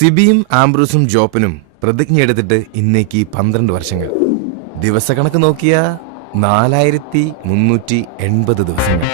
സിബിയും ആംബ്രൂസും ജോപ്പനും പ്രതിജ്ഞയെടുത്തിട്ട് ഇന്നേക്ക് 12 വർഷങ്ങൾ. ദിവസക്കണക്ക് നോക്കിയ 4380 ദിവസങ്ങൾ.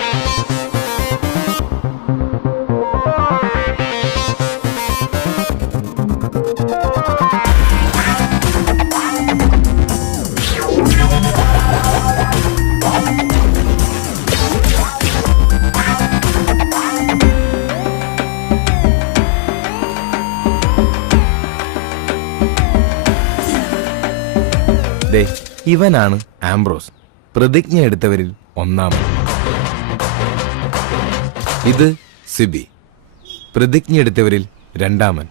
ഇവനാണ് ആംബ്രോസ്, പ്രതിജ്ഞ എടുത്തവരിൽ ഒന്നാമൻ. ഇത് സിബി, പ്രതിജ്ഞ എടുത്തവരിൽ രണ്ടാമൻ.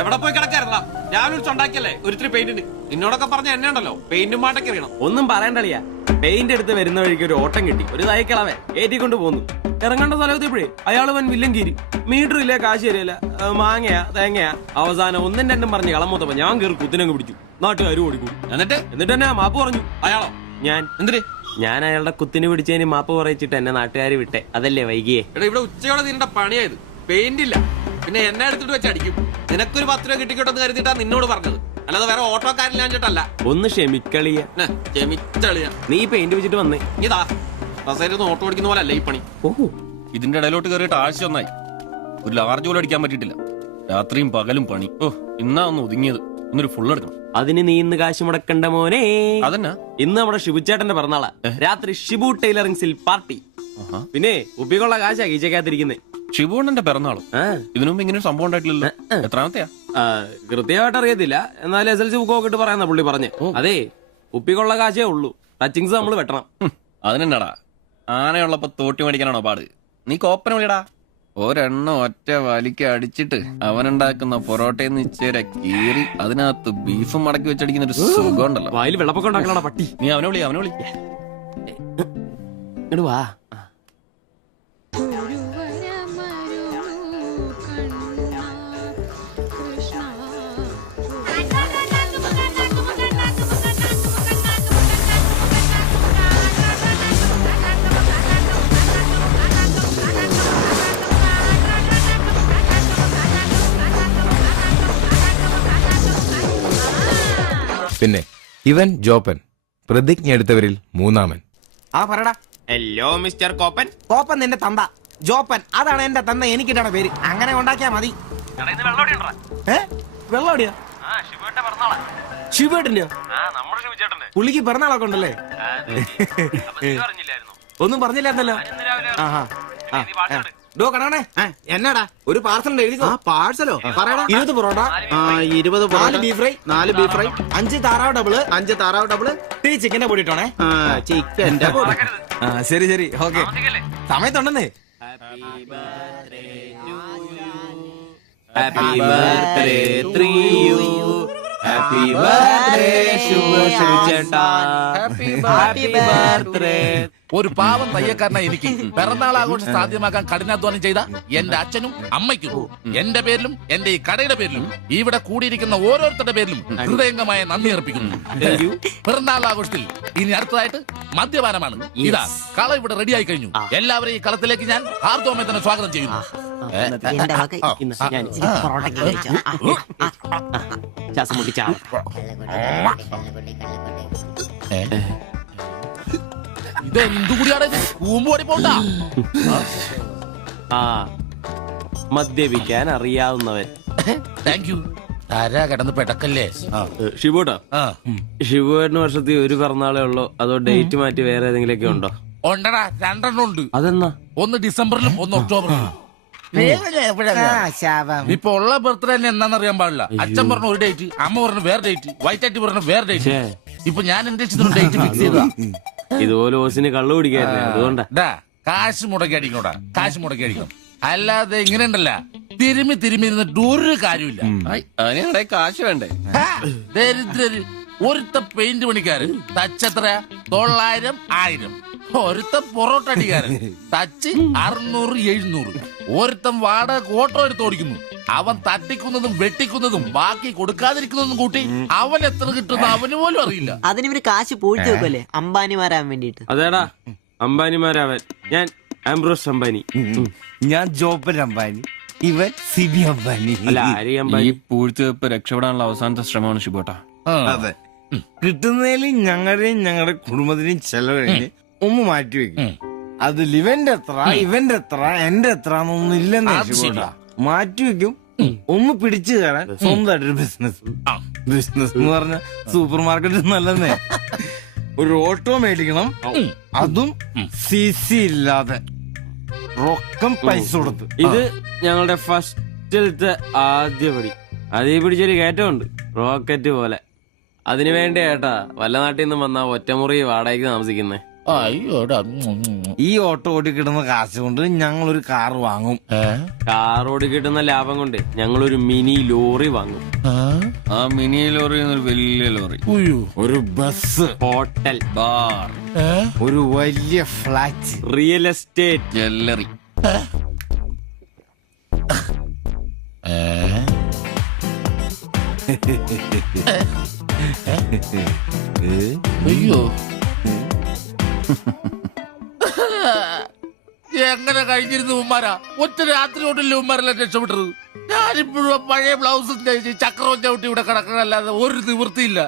എവിടെ പോയി കിടക്കായിരുന്നാ? ഞാൻ ഉണ്ടാക്കിയല്ലേ ഒരിത്തിരി പെയിന്റിന്. നിന്നോടൊക്കെ പറഞ്ഞ എന്നെ ഉണ്ടല്ലോ പെയിന്റും പാട്ടൊക്കെ അറിയണം. ഒന്നും പറയണ്ടളിയാ. പെയിന്റ് എടുത്ത് വരുന്ന വഴിക്ക് ഒരു ഓട്ടം കിട്ടി. ഒരു തയ്ക്കളവേ ഏറ്റിക്കൊണ്ട് പോന്നു. ഇറങ്ങേണ്ട സ്ഥലത്തിപ്പോഴേ അയാൾ വൻ വില്ലൻ കീരി. മീറ്റർ ഇല്ല, കാശ് തരില്ല, മാങ്ങയാ തേങ്ങയാ. അവസാനം ഒന്നും രണ്ടും പറഞ്ഞ് കളമൂത്തപ്പോ ഞാൻ കയറി കുത്തിനങ്ങ് പിടിച്ചു. നാട്ടുകാർ ഓടിക്കും. എന്നിട്ട് തന്നെ മാപ്പ് പറഞ്ഞു. അയാളോ? ഞാൻ. എന്തിന്? ഞാൻ അയാളുടെ കുത്തിന് പിടിച്ചതിന് മാപ്പ് പറയിച്ചിട്ട് എന്നെ നാട്ടുകാർ വിട്ടെ. അതല്ലേ വൈകിയേ? എടാ, ഇവിടെ ഉച്ചയോടെ നിന്റെ പണിയായത്. പെയിന്റ് ഇല്ല, പിന്നെ എന്നെ എടുത്തിട്ട് വെച്ച് അടിക്കും. നിനക്കൊരു 10 രൂപ കിട്ടിക്കോട്ടെന്ന് കരുതിട്ടാ നിന്നോട് പറഞ്ഞത്, അല്ലാതെ വേറെ ഓട്ടോക്കാരില്ലാഞ്ഞിട്ടല്ല. ഒന്ന് ക്ഷമിക്കളിയ. ക്ഷമിച്ചളിയ. നീ പെയിന്റ് വെച്ചിട്ട് വന്നേ. ഇതാ ബസ്സേരൊന്ന് ഓട്ടോ ഓടിക്കുന്ന പോലെ അല്ല ഈ പണി. ഓഹോ, ഇതിന്റെ ഇടയിലോട്ട് കയറിയിട്ട് ആഴ്ച ഒന്നായി. ഒരു ലാർജ് പോലും അടിക്കാൻ പറ്റിയിട്ടില്ല. രാത്രിയും പകലും പണി. ഓ, ഇന്നാ ഒന്ന് ഒതുങ്ങിയത്. ഇന്നൊരു ഫുൾ എടുക്കണം. അതിന് നീ ഇന്ന് കാശ് മുടക്കണ്ട മോനെ. അതെന്നാ? ഇന്ന് നമ്മുടെ ഷിബുച്ചേട്ടന്റെ പിറന്നാളാ. രാത്രി ഷിബു ടൈലറിംഗ്സിൽ പാർട്ടി. പിന്നെ ഉപ്പിക്കുള്ള കാശാ കീച്ചക്കാത്തിരിക്കുന്നേ. ഷിബുണ്ണന്റെ പിറന്നാളും ഇതിനു മുമ്പ് ഇങ്ങനെ സംഭവം ഉണ്ടായിട്ടില്ലല്ലോ. എത്രാമത്തെയാ? കൃത്യമായിട്ട് അറിയത്തില്ല, എന്നാലും SLC ബുക്കൊക്കെ ഇട്ട് പറയാന്ന പുള്ളി പറഞ്ഞേ. അതെ, ഉപ്പിക്കുള്ള കാശേ ഉള്ളൂ. ടച്ചിങ്സ് നമ്മൾ വെട്ടണം. അതിനെന്നാടാ, ആനയുള്ളപ്പോ തോട്ടി മേടിക്കാനാണോ പാട്? നീ കോപ്പന വിളിയടാ. ഒരെണ്ണം ഒറ്റ വലിക്ക് അടിച്ചിട്ട് അവനുണ്ടാക്കുന്ന പൊറോട്ടയെന്ന് ഇച്ചേരെ കീറി അതിനകത്ത് ബീഫും മടക്കി വെച്ചടിക്കുന്ന ഒരു സുഖം ഉണ്ടല്ലോ. വായിൽ വെള്ളപ്പൊക്കം ഉണ്ടാക്കണ പട്ടി. നീ അവനെ വിളി. ഇങ്ങട് വാ. പിന്നെ ഇവൻ ജോപ്പൻ, പ്രതിജ്ഞ എടുത്തവരിൽ മൂന്നാമൻ. ആ പറടാ. Hello mister കോപ്പൻ. കോപ്പൻ നിന്റെ തന്ത. ജോപ്പൻ അതാണ് എന്റെ തന്ത. എനിക്കിട്ടാണ് പേര്. അങ്ങനെ ഉണ്ടാക്കിയാ മതി. വെള്ളോടിയാ? ശിവേട്ടന്റെയോ? പുള്ളിക്ക് പിറന്നാളൊക്കെ ഉണ്ടല്ലേ? ഒന്നും പറഞ്ഞില്ലായിരുന്നല്ലോ. ഡോ കണേ, എന്നാടാ ഒരു പാർസൽ എഴുതി. പാഴ്സലോ? 20 parotta, 20 4 beef fry, 4 beef fry, 5 താറാവ് ഡബിള്, 5 താറാവ് ഡബിള്, ടീ ചിക്കന്റെ പൊടി ഇട്ടോണേ. ചിക്കന്റെ പൊടി. ശരി ശരി, ഓക്കെ. സമയത്തുണ്ടെന്നേ. Happy birthday to you. Happy birthday ശിവചേട്ടാ. Happy birthday. ഒരു പാവം തയ്യക്കാരനായി എനിക്ക് പിറന്നാൾ ആഘോഷം സാധ്യമാക്കാൻ കഠിനാധ്വാനം ചെയ്ത എന്റെ അച്ഛനും അമ്മയ്ക്കും എന്റെ പേരിലും എന്റെ ഈ കടയുടെ പേരിലും ഇവിടെ കൂടിയിരിക്കുന്ന ഓരോരുത്തരുടെ പേരിലും ഹൃദയംഗമായ നന്ദി അർപ്പിക്കുന്നു. പിറന്നാൾ ആഘോഷത്തിൽ ഇനി അടുത്തതായിട്ട് മദ്യപാനമാണ്. ഇതാ കള ഇവിടെ റെഡിയായി കഴിഞ്ഞു. എല്ലാവരെയും ഈ കളത്തിലേക്ക് ഞാൻ ഹാർദവമായി തന്നെ സ്വാഗതം ചെയ്യുന്നു. ഇതെന്തുകൂടിയാണ് കൂമ്പോടി പോണ്ട. മദ്യപിക്കാൻ അറിയാവുന്നവൻ. Thank you. ആരാ കിടന്ന് പെടക്കല്ലേ? ഷിബുട്ടാ, ഷിബുവേട്ടന് വർഷത്തിൽ ഒരു പിറന്നാളേ ഉള്ളൂ, അതോ ഡേറ്റ് മാറ്റി വേറെ ഏതെങ്കിലുമൊക്കെ ഉണ്ടോ? ഉണ്ടടാ, 2 ഉണ്ട്. അതെന്നാ? ഒന്ന് ഡിസംബറിലും ഒന്ന് ഒക്ടോബറിലും. ഇപ്പൊ ഉള്ള ബർത്ത്ഡേ തന്നെ എന്താണെന്നറിയാൻ പാടില്ല. അച്ഛൻ പറഞ്ഞ ഒരു ഡേറ്റ്, അമ്മ പറഞ്ഞ വേറെ ഡേറ്റ്, വൈറ്റാറ്റി പറഞ്ഞ വേറെ ഡേറ്റ്. ഇപ്പൊ ഞാൻ എന്റെ ഡേറ്റ് ഫിക്സ് ചെയ്തതാ. ഇതുപോലെ ഓസിന് കള്ളു പിടിക്കാറില്ല, അതുകൊണ്ടാ. കാശ് മുടക്കി അടിക്കണോടാ, കാശ് മുടക്കി അടിക്കണം. അല്ലാതെ ഇങ്ങനെ ഉണ്ടല്ല തിരുമി ഇരുന്നിട്ട് ഒരു കാര്യമില്ല. അതിനെ കാശ് വേണ്ടേ? ദരിദ്രര്. ഒരുത്ത പെയിന്റ് പണിക്കാരൻ തച്ചെത്ര 900 1000. ഒരുത്ത പൊറോട്ട അടിക്കാരൻ തച്ച് 600 700. ഒരുത്തൻ വാടക ഓട്ടോ എടുത്ത് ഓടിക്കുന്നു. അവൻ തട്ടിക്കുന്നതും വെട്ടിക്കുന്നതും ബാക്കി കൊടുക്കാതിരിക്കുന്നതും കൂട്ടി അവൻ എത്ര കിട്ടുന്ന അവന് പോലും അറിയില്ല. അതിനിവര് കാശ് പൂഴ്ത്തി വെക്കല്ലേ അംബാനിമാരാൻ വേണ്ടിട്ട്. അതേടാ, അംബാനിമാരാവൻ. ആംബ്രോസ് അംബാനി. ഞാൻ ജോപ്പൻ അംബാനി, ഇവൻ സിബി അംബാനി. അല്ല ആര്യ ഈ അംബാനി. പൂഴ്ത്തിവെപ്പ് രക്ഷപ്പെടാനുള്ള അവസാനത്തെ ശ്രമമാണ് ശിബോട്ടാ. അതെ, കിട്ടുന്നതിൽ ഞങ്ങളുടെയും ഞങ്ങളുടെ കുടുംബത്തിന്റെയും ചെലവ് കഴിഞ്ഞ് ഒന്ന് മാറ്റി വെക്കും. അതിൽ ഇവന്റെ എത്ര ഇവന്റെ എത്ര എന്റെ എത്ര എന്നൊന്നും ഇല്ലെന്ന് അത് ശരിയാ. മാറ്റി വെക്കും. ഒന്ന് പിടിച്ചു കയറാൻ സ്വന്തമായിട്ടൊരു ബിസിനസ്. ബിസിനസ് എന്ന് പറഞ്ഞ സൂപ്പർ മാർക്കറ്റ് നല്ലതേ. ഒരു ഓട്ടോ മേടിക്കണം, അതും CC ഇല്ലാതെ റൊക്കം പൈസ കൊടുത്ത്. ഇത് ഞങ്ങളുടെ ഫസ്റ്റിലത്തെ ആദ്യ പടി. അതീ പിടിച്ചൊരു കയറ്റമുണ്ട്, റോക്കറ്റ് പോലെ. അതിനു വേണ്ടി ഏട്ടാ വല്ല നാട്ടിൽ നിന്നും വന്നാ ഒറ്റമുറി വാടകയ്ക്ക് താമസിക്കുന്നേ. അയ്യോടാ. ഈ ഓട്ടോ ഓടി കിട്ടുന്ന കാശ് കൊണ്ട് ഞങ്ങൾ ഒരു കാർ വാങ്ങും. കാർ ഓടി കിട്ടുന്ന ലാഭം കൊണ്ട് ഞങ്ങളൊരു മിനി ലോറി വാങ്ങും. ആ മിനി ലോറി ഒരു വലിയ ലോറി, ഒരു ബസ്, ഹോട്ടൽ, ബാർ, ഒരു വലിയ ഫ്ലാറ്റ്, റിയൽ എസ്റ്റേറ്റ്, ജ്വല്ലറി. അയ്യോ, എങ്ങനെ കഴിഞ്ഞിരുന്നു ഉമ്മാരാ? ഒറ്റ രാത്രി കൊണ്ടല്ലേ ഉമ്മാരെല്ലാം രക്ഷപ്പെട്ടത്. ഞാനിപ്പോഴും പഴയ ബ്ലൗസും ചക്രവും ചവിട്ടി ഇവിടെ കിടക്കണല്ലാതെ ഒരു നിവൃത്തിയില്ല.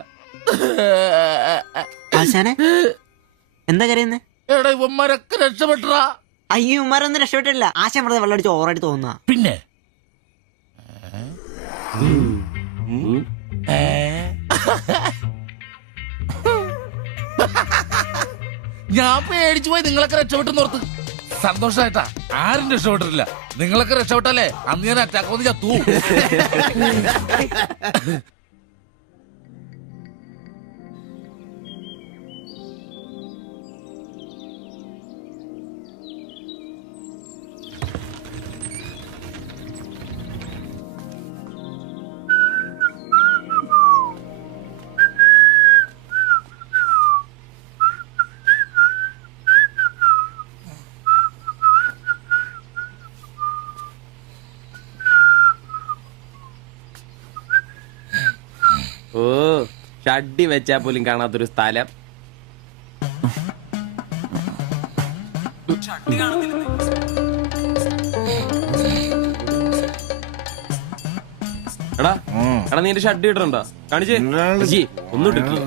ആശാനെ എന്താ കരയുന്നേ? എടാ ഉമ്മാരൊക്കെ രക്ഷപ്പെട്ടടാ. അയ്യോ ഉമ്മാരൊന്നും രക്ഷപ്പെട്ടില്ല. ആശാൻ വെറുതെ വെള്ളമടിച്ച് ഓവറായിട്ട് തോന്നുക. പിന്നെ ഞാൻ പേടിച്ചു പോയി. നിങ്ങളൊക്കെ രക്ഷപ്പെട്ടെന്ന് ഓർത്ത് സന്തോഷായിട്ടാ. ആരും രക്ഷപ്പെട്ടിട്ടില്ല. നിങ്ങളൊക്കെ രക്ഷപ്പെട്ടല്ലേ അന്ന് ഞാൻ അറ്റാക്ക് വന്ന് ചത്തു. ഓ ഷഡ്ഡി വെച്ചാ പോലും കാണാത്തൊരു സ്ഥലം. എടാ എടാ നീ എന്റെ ഷഡ്ഡി ഇട്ടിട്ടുണ്ടോ? കാണിച്ചേ ഒന്നും ഇട്ടിട്ടില്ല.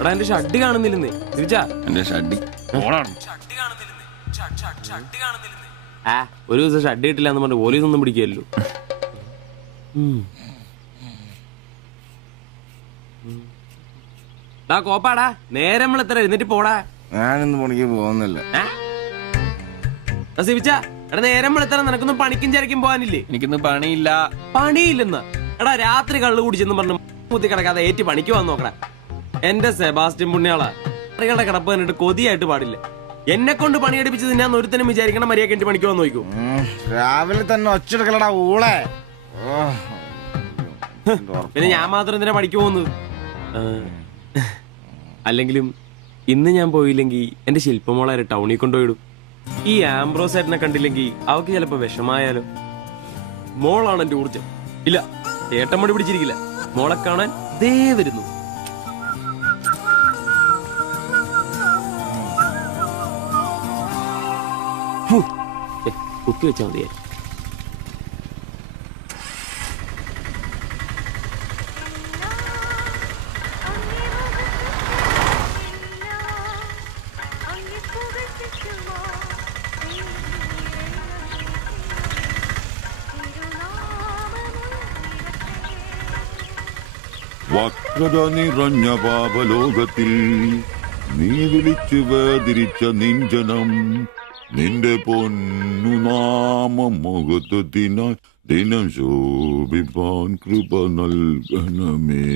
എടാ എന്റെ ഷഡ്ഡി കാണുന്നില്ലെന്ന്. എന്റെ ഷഡ്ഡി ആ ഒരു ദിവസം ഷഡ്ഡി ഇട്ടില്ല എന്ന് പറഞ്ഞ് പോലീസ് ഒന്നും പിടിക്കല്ലോ. കോപ്പാടാ നേരം എത്ര എഴുന്നേറ്റ് പോടാ. ഞാനിന്ന് പണിക്ക് പോകുന്നില്ല. എടാ നേരം എത്ര നിനക്കൊന്നും പണിക്കും ചരക്കും പോകാനില്ലേ? എനിക്കിന്ന് പണിയില്ല. പണിയില്ലെന്ന് എടാ രാത്രി കള്ളു കുടിച്ചെന്ന് പറഞ്ഞു കുത്തി കിടക്കാതെ ഏറ്റ് പണിക്ക് വന്ന് നോക്കടാ. എന്റെ സെബാസ്റ്റ്യൻ പുണ്യാളാ, കറികളുടെ കിടപ്പ് കണ്ടിട്ട് കൊതിയായിട്ട് പാടില്ല. എന്നെ കൊണ്ട് പണിയെടുപ്പിച്ചത് ഞാൻ ഒരുത്തനും വിചാരിക്കണം മര്യാദ എന്റെ പണിക്ക് വന്ന് നോക്കൂ. രാവിലെ തന്നെ ഒച്ചെടുക്കലടാ ഊളെ. പിന്നെ ഞാൻ മാത്രം എന്തിനാ പണിക്ക് പോകുന്നത്? അല്ലെങ്കിലും ഇന്ന് ഞാൻ പോയില്ലെങ്കിൽ എന്റെ ശില്പമോളെ ടൗണിൽ കൊണ്ടുപോയിടും. ഈ ആംബ്രോസ് ഏട്ടനെ കണ്ടില്ലെങ്കിൽ അവക്ക് ചിലപ്പോ വിഷമായാലോ. മോളാണ് എന്റെ ഊർജം. ഇല്ല ഏട്ടൻ മടി പിടിച്ചിരിക്കില്ല. മോളെ കാണാൻ ദേ വരുന്നു. കുത്തി വെച്ചാ മതിയായി. വക്രത നിറഞ്ഞ പാപലോകത്തിൽ നീ വിളിച്ചു വേദിരിച്ച നിഞ്ചനം നിന്റെ പൊന്നു നാമം മുഖത്തിനായി ദിനം ശോഭിപ്പാൻ കൃപ നൽകണമേ.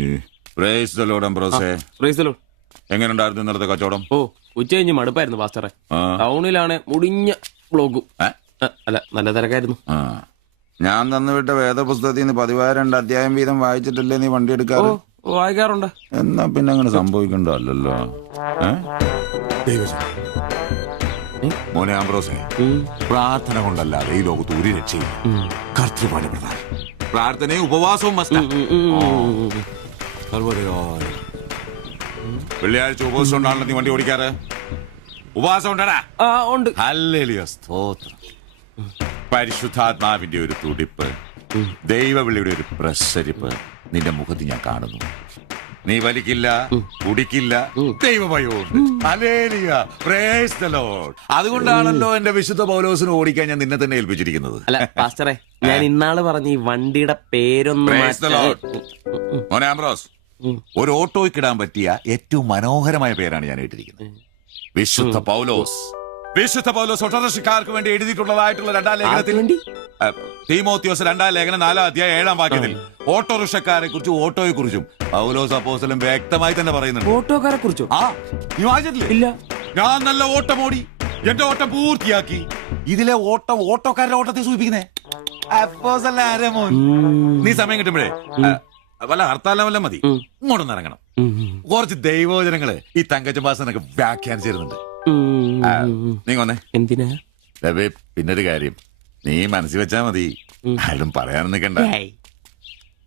എങ്ങനെയുണ്ടായിരുന്നു ഇന്നത്തെ കച്ചവടം? ഓ ഉച്ച കഴിഞ്ഞ് മടുപ്പായിരുന്നു പാസ്റ്ററെ. ടൗണിലാണ് മുടിഞ്ഞ ബ്ലോക്കും. അല്ല നല്ല തിരക്കായിരുന്നു. ഞാൻ തന്നുവിട്ട വേദപുസ്തകത്തിൽ നിന്ന് 12 അധ്യായം വീതം വായിച്ചിട്ടല്ലേ നീ വണ്ടി എടുക്കാറ്? വായിക്കാറുണ്ട്. എന്നാ പിന്നെ അങ്ങനെ സംഭവിക്കണ്ടല്ലോ. മോനെ ആംബ്രോസേ, പ്രാർത്ഥന കൊണ്ടല്ലാതെ ഈ ലോകത്ത് ഒരു രക്ഷയില്ല. കർത്തൃപാല പ്രധാനം. പ്രാർത്ഥനയും ഉപവാസവും വെള്ളിയാഴ്ച ഉപവാസം ഉണ്ടാണല്ലോ നീ വണ്ടി ഓടിക്കാറ്. ഉപവാസം ഉണ്ടടാ? ആ ഉണ്ട്. ഹല്ലേലൂയ, സ്തോത്രം. പരിശുദ്ധാത്മാവിന്റെ ഒരു തുടിപ്പ്, ദൈവവിളിയുടെ ഒരു പ്രസരിപ്പ് നിന്റെ മുഖത്ത് ഞാൻ കാണുന്നു. നീ വലിക്കില്ല, കുടിക്കില്ല, ദൈവഭയമുണ്ട്. Hallelujah, praise the Lord. അതുകൊണ്ടാണല്ലോ എന്റെ വിശുദ്ധ പൗലോസിനെ ഓടിക്കാൻ ഞാൻ നിന്നെ തന്നെ ഏൽപ്പിച്ചിരിക്കുന്നത്. അല്ല പാസ്റ്ററെ, ഞാൻ ഇന്നാള് പറഞ്ഞ ഈ വണ്ടിയുടെ പേരൊന്നും പ്രൈസ് ദി ലോർഡ്. മോനെ ആംബ്രോസ്, ഒരു ഓട്ടോയ്ക്കിടാൻ പറ്റിയ ഏറ്റവും മനോഹരമായ പേരാണ് ഞാൻ ഇട്ടിരിക്കുന്നത്. വിശുദ്ധ പൗലോസ്. വിശുദ്ധ പൗലോസ് ഓട്ടോറിക്ഷക്കാർക്ക് വേണ്ടി എഴുതിയിട്ടുള്ളതായിട്ടുള്ള 2-ാം ലേഖനത്തിൽ, തീമോത്തിയോസ് 2-ാം ലേഖനം 4-ാം അധ്യായം 7-ാം വാക്യത്തിൽ ഓട്ടോറിക്ഷക്കാരെ കുറിച്ചും ഓട്ടോയെ കുറിച്ചും പൗലോസ് അപ്പോസ്തലൻ വ്യക്തമായി തന്നെ പറയുന്നുണ്ട്. ഓട്ടോക്കാരെ കുറിച്ചോ? ആ, നീ വായിച്ചിട്ടില്ലേ? ഇല്ല. ഞാൻ നല്ല ഓട്ടം ഓടി, എന്റെ ഓട്ടം പൂർത്തിയാക്കി. ഇതിലെ ഓട്ടം ഓട്ടോക്കാരുടെ ഓട്ടത്തെ സൂചിപ്പിക്കുന്നേ. അപ്പോസ്തലൻ ആരാ മോൻ? നീ സമയം കിട്ടുമ്പോഴേ വല്ല ഹർത്താലം വല്ല മതി, ഇങ്ങോട്ടൊന്ന് ഇറങ്ങണം. കുറച്ച് ദൈവവചനങ്ങള് ഈ തങ്കച്ചൻ ഭാഷനൊക്കെ വ്യാഖ്യാനിച്ചിരുന്നുണ്ട്. നീ വന്നേ. എന്തിനാ? പിന്നൊരു കാര്യം നീ മനസ്സിൽ വെച്ചാ മതി, ആരും പറയാനും നിൽക്കണ്ട.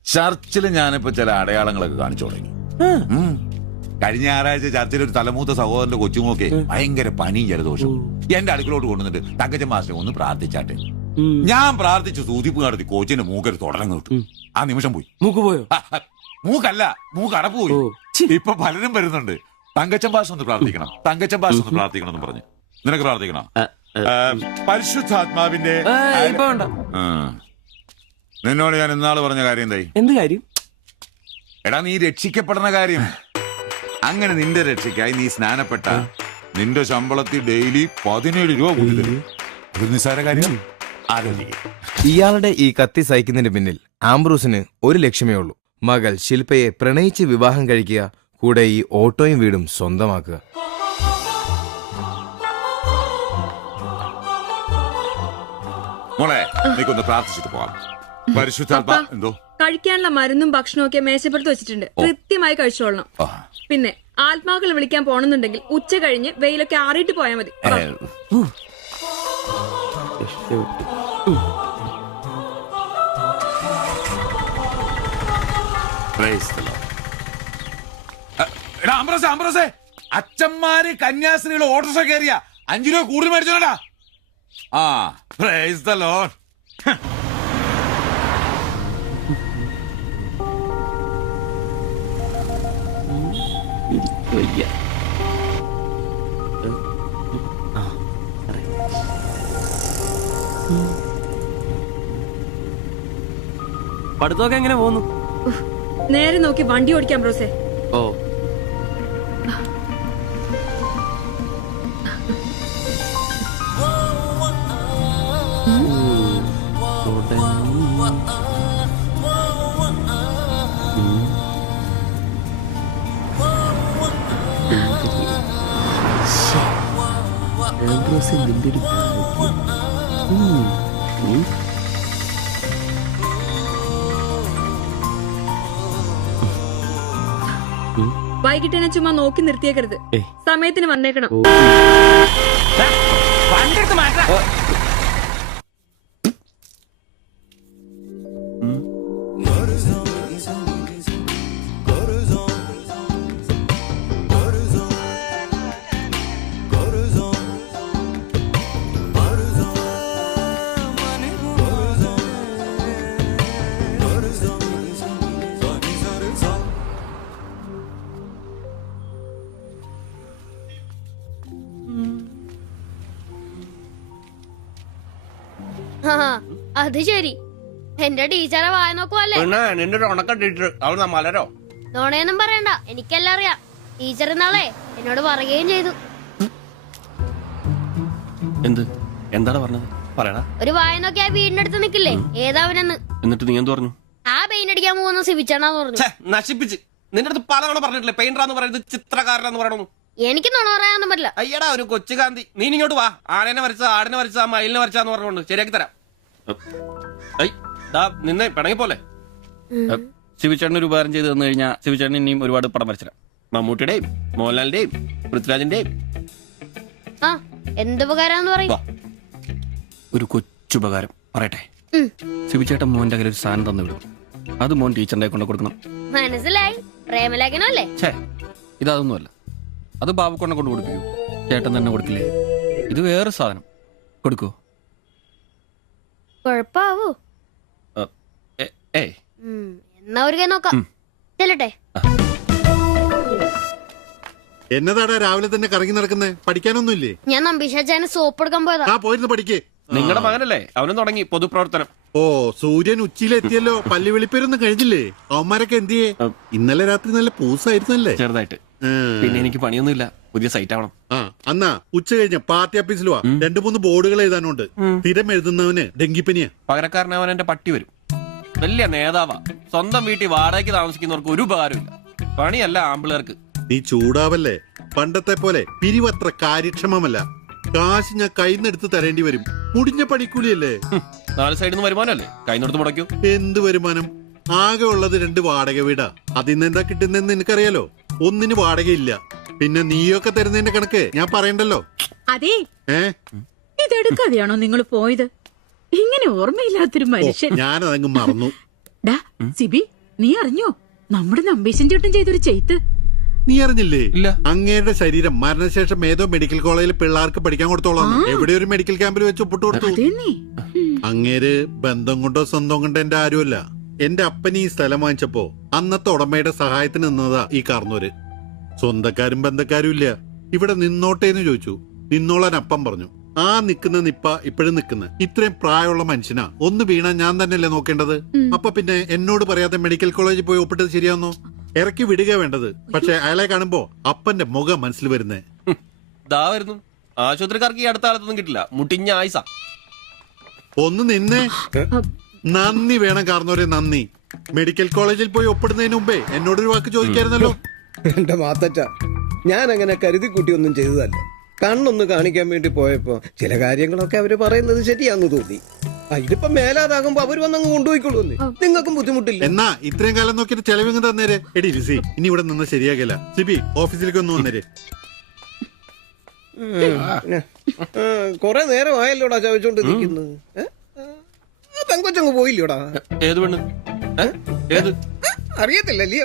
ചർച്ചിൽ ഞാനിപ്പോ ചില അടയാളങ്ങളൊക്കെ കാണിച്ചു തുടങ്ങി. കഴിഞ്ഞ ഞായറാഴ്ച ചർച്ചിൽ ഒരു തലമൂത്ത സഹോദരന്റെ കൊച്ചുമോക്കെ ഭയങ്കര പനിയും ജലദോഷവും എന്റെ അടുക്കളോട്ട് കൊണ്ടുവന്നിട്ട് തങ്കച്ചൻ മാസ്റ്റർ ഒന്ന് പ്രാർത്ഥിച്ചാട്ടെ. ഞാൻ പ്രാർത്ഥിച്ചു സൂതിപ്പ് നടത്തി കോച്ചിന്റെ മൂക്കൊരു തുടങ്ങി കിട്ടും. ആ നിമിഷം പോയി. മൂക്ക് പോയോ? മൂക്കല്ല, മൂക്ക് അടപ്പ് പോയി. ഇപ്പൊ പലരും വരുന്നുണ്ട്, തങ്കച്ചൻ ഭാഷ ഒന്ന് പ്രാർത്ഥിക്കണം, തങ്കച്ചൻ ഭാഷ ഒന്ന് പ്രാർത്ഥിക്കണം എന്ന് പറഞ്ഞു. നിനക്ക് പ്രാർത്ഥിക്കണം? പരിശുദ്ധാത്മാവിന്റെ ഇപ്പൊ വേണ്ട. നിന്നോട് ഞാൻ ഇന്നാള് പറഞ്ഞ കാര്യം എന്തായി? എന്ത് കാര്യം? എടാ, നീ രക്ഷിക്കപ്പെടുന്ന കാര്യം. അങ്ങനെ നിന്റെ രക്ഷയ്ക്കായി നീ സ്നാനപ്പെട്ട നിന്റെ ശമ്പളത്തിൽ ഡെയിലി 17 രൂപ കൂടി തരും. ഒരു നിസ്സാര കാര്യം ആലോചിക്കുക. ഇയാളുടെ ഈ കത്തി സഹിക്കുന്നതിന് പിന്നിൽ ആംബ്രൂസിന് ഒരു ലക്ഷ്യമേ ഉള്ളൂ: മകൾ ശില്പയെ പ്രണയിച്ച് വിവാഹം കഴിക്കുക, കൂടെ ഈ ഓട്ടോയും വീടും സ്വന്തമാക്കുക. മോളെ, നീക്കൊന്ന് പ്രാർത്ഥിച്ചിട്ട് പോവാം. പരിശുദ്ധാത്മാ. എന്തോ? കഴിക്കാനുള്ള മരുന്നും ഭക്ഷണവും ഒക്കെ മേശപ്പുറത്ത് വെച്ചിട്ടുണ്ട്, കൃത്യമായി കഴിച്ചോളണം. പിന്നെ ആത്മാക്കൾ വിളിക്കാൻ പോണെന്നുണ്ടെങ്കിൽ ഉച്ച കഴിഞ്ഞ് വെയിലൊക്കെ ആറിയിട്ട് പോയാൽ മതി. അച്ഛന്മാര് കന്യാസ്ത്രീകൾ ഓട്ടോറിക്ഷ കയറിയ 5 രൂപ കൂടുതൽ മേടിച്ചോടാ. ആ, പ്രൈസ് ദി ലോർഡ്. പഠിത്തമൊക്കെ എങ്ങനെ പോകുന്നു? നേരെ നോക്കി വണ്ടി ഓടിക്കാം ബ്രോസേ. ഓ, വൈകിട്ട് എന്നെ ചുമ്മാ നോക്കി നിർത്തിയേക്കരുത്, സമയത്തിന് വന്നേക്കണം. അത് ശരി, എന്റെ ടീച്ചറെ വായ നോക്കുവല്ലേ? നിന്റെ ഒരു ഉണക്ക ടീച്ചർ അവിടെ മലരോ? നോണയൊന്നും പറയണ്ട, എനിക്കെല്ലാം അറിയാം. ടീച്ചർ ഇന്നാളെ എന്നോട് പറയുകയും ചെയ്തു. എന്ത്? എന്താണ് പറഞ്ഞത്? പറയടാ. ഒരു വായ നോക്കിയാ വീടിനടുത്ത് നിക്കില്ലേ, ഏതാവനെന്ന്. എന്നിട്ട് നീ എന്ത് പറഞ്ഞു? ആ പെയിന്റ് അടിക്കാൻ പോകുന്ന സിബിച്ചേട്ടാന്ന് പറഞ്ഞു. നശിപ്പിച്ച്. നിന്റെ അടുത്ത് പലതവണ പറഞ്ഞിട്ടില്ലേ പെയിന്ററാന്ന് പറയുന്നത് ചിത്രകാരനാന്ന് പറയണു. എനിക്ക് നുണ പറയാനൊന്നും പറ്റില്ല. അയ്യടാ, ഒരു കൊച്ചു കാന്തി. നീ ഇങ്ങോട്ട് വാ. ആനനെ വരച്ച, ആടിനെ വരച്ച, മയിലിനെ വരച്ചാന്ന് പറഞ്ഞുകൊണ്ട് ശരിയാക്കി തരാം. നിന്നെ പിണങ്ങി പോലെ. ശിവചേട്ടന് ഒരു ഉപകാരം ചെയ്ത് തന്നു കഴിഞ്ഞാൽ ശിവചേട്ടൻ ഇനിയും ഒരുപാട് പടം വരച്ചിടാം. മമ്മൂട്ടിയുടെയും മോഹൻലാലിന്റെയും പൃഥ്വിരാജിന്റെയും. ആ, എന്തുപകാരാന്ന് പറയും? ഒരു കൊച്ചുപകാരം പറയട്ടെ. ശിവചേട്ടൻ മോന്റെ കയ്യിൽ ഒരു സാധനം തന്നു വിടും, അത് മോൻ ടീച്ചറിന്റെ കൊണ്ട് കൊടുക്കണം. മനസ്സിലായി, പ്രേമലേഖനല്ലേ? ഛേ, ഇതൊന്നുമല്ല. അത് ബാബുക്കൊണ്ടെ കൊണ്ട് കൊടുപ്പിക്കൂ. ചേട്ടൻ തന്നെ കൊടുക്കില്ലേ? ഇത് വേറെ സാധനം. കൊടുക്കൂ. കൊഴപ്പാവൂ? ഏയ്. എന്നാ ഒരു കൈ നോക്കാം. ചെല്ലട്ടെ. എന്നതാടാ രാവിലെ തന്നെ കറങ്ങി നടക്കുന്നേ? പഠിക്കാനൊന്നുമില്ലേ? ഞാൻ നമ്പീശാച്ചാന് സോപ്പ് എടുക്കാൻ പോയതാ. ആ പോയിരുന്നു പഠിക്കേ. നിങ്ങളുടെ മകനല്ലേ, അവനും തുടങ്ങി പൊതുപ്രവർത്തനം. ഓ സൂര്യൻ ഉച്ചയിലെത്തിയല്ലോ. പല്ലി വെളിപ്പേരൊന്നും കഴിഞ്ഞില്ലേ? അവന്മാരൊക്കെ എന്തിയേ? ഇന്നലെ രാത്രി നല്ല പൂസായിരുന്നല്ലേ? ചെറുതായിട്ട്. പിന്നെ എനിക്ക് പണിയൊന്നുമില്ല, പുതിയ സൈറ്റ് ആവണം. ആ എന്നാ ഉച്ച കഴിഞ്ഞ പാർട്ടി ഓഫീസിൽ വാ. 2-3 ബോർഡുകൾ എഴുതാനുണ്ട്. സ്ഥിരം എഴുതുന്നവന് ഡെങ്കിപ്പനിയാ. പകരക്കാരനവൻ എന്റെ പട്ടി വരും. വലിയ നേതാവാ. സ്വന്തം വീട്ടിൽ വാടകയ്ക്ക് താമസിക്കുന്നവർക്ക് ഒരു ഉപകാരമില്ല. പണിയല്ല ആമ്പിളേർക്ക്. നീ ചൂടാവല്ലേ. പണ്ടത്തെ പോലെ പിരിവത്ര കാര്യക്ഷമമല്ല. കാശ് ഞാൻ കൈന്നെടുത്ത് തരേണ്ടി വരും. മുടിഞ്ഞ പണിക്കൂലിയല്ലേ? 4 സൈഡിൽ നിന്ന് വരുമാനമല്ലേ, കൈന്നെടുത്ത് മുടക്കൂ. എന്ത് വരുമാനം? ആകെ ഉള്ളത് 2 വാടക വീടാ. അതിന്ന് എന്താ കിട്ടുന്നെന്ന് നിനക്കറിയാലോ. ഒന്നിന് വാടകയില്ല. പിന്നെ നീയൊക്കെ തരുന്നതിന്റെ കണക്ക് ഞാൻ പറയണ്ടല്ലോ. അതെ, ഇതെടുക്കാതെയാണോ നിങ്ങൾ പോയത്? ഇങ്ങനെ ഓർമ്മയില്ലാത്തൊരു മനുഷ്യൻ. ഞാനതങ്ങ് മറന്നു. ഡാ സിബി, നീ അറിഞ്ഞോ നമ്മുടെ നമ്പീശൻ ചേട്ടൻ ചെയ്തൊരു ചെയ്ത്ത്? നീ അറിഞ്ഞില്ലേ? അങ്ങേരുടെ ശരീരം മരണശേഷം ഏതോ മെഡിക്കൽ കോളേജിൽ പിള്ളേർക്ക് പഠിക്കാൻ കൊടുത്തോളാം. എവിടെ ഒരു മെഡിക്കൽ ക്യാമ്പിൽ വെച്ച് ഒപ്പിട്ട് കൊടുത്തു. അങ്ങേര് ബന്ധം കൊണ്ടോ സ്വന്തം കൊണ്ടോ എന്റെ ആരുമല്ല. എന്റെ അപ്പൻ ഈ സ്ഥലം വാങ്ങിച്ചപ്പോ അന്നത്തെ ഉടമയുടെ സഹായത്തിന് നിന്നതാ ഈ കാർന്നോര്. സ്വന്തക്കാരും ബന്ധക്കാരും ഇല്ല. ഇവിടെ നിന്നോട്ടേന്ന് ചോദിച്ചു. നിന്നോളാൻ അപ്പം പറഞ്ഞു. ആ നിക്കുന്ന നിപ്പ ഇപ്പോഴും നിക്കുന്ന. ഇത്രയും പ്രായമുള്ള മനുഷ്യനാ. ഒന്ന് വീണാ ഞാൻ തന്നെയല്ലേ നോക്കേണ്ടത്? അപ്പൊ പിന്നെ എന്നോട് പറയാതെ മെഡിക്കൽ കോളേജിൽ പോയി ഒപ്പിട്ടത് ശരിയാന്നോ? ഇറക്കി വിടുക വേണ്ടത്. പക്ഷെ അയാളെ കാണുമ്പോ അപ്പന്റെ മുഖം മനസ്സിൽ വരുന്നേ. ദാ വരുന്നു. ആശുപത്രിക്കാർക്ക് ഈ അടുത്ത കാലത്തൊന്നും കിട്ടില്ല. മുട്ടിഞ്ഞ ആയിസ. ഒന്ന് നിന്നേ. നന്ദി വേണം കാർന്നോരെ, നന്ദി. മെഡിക്കൽ കോളേജിൽ പോയി ഒപ്പിടുന്നതിന് മുമ്പേ എന്നോടൊരു വാക്ക് ചോദിക്കായിരുന്നല്ലോ. എന്റെ മാത്തച്ച, ഞാൻ അങ്ങനെ കരുതി കൂട്ടി ഒന്നും ചെയ്തതല്ല. കണ്ണൊന്ന് കാണിക്കാൻ വേണ്ടി പോയപ്പോ ചില കാര്യങ്ങളൊക്കെ അവര് പറയുന്നത് ശരിയാന്ന് തോന്നി. ഇതിപ്പോ മേലാതാകുമ്പോ അവര് വന്നങ്ങ് കൊണ്ടുപോയിക്കൊള്ളൂന്ന്. നിങ്ങൾക്കും ബുദ്ധിമുട്ടില്ല. എന്നാ ഇത്രയും കാലം നോക്കിയിട്ട് ചെലവിങ് തന്നേരെ. എടി ലിസി, ഇനി ഇവിടെ നിന്ന് ശരിയാകില്ല. സിബി, ഓഫീസിലേക്ക് ഒന്ന് വന്നേരെ. കൊറേ നേരം ആയല്ലോടാ ചവച്ചോണ്ട് നിൽക്കുന്നത്. പെങ്കൊച്ചങ്ങ് പോയില്ലോടാ. ഏത് പെണ്ണ്? ഏത് അറിയത്തില്ലല്ലേ?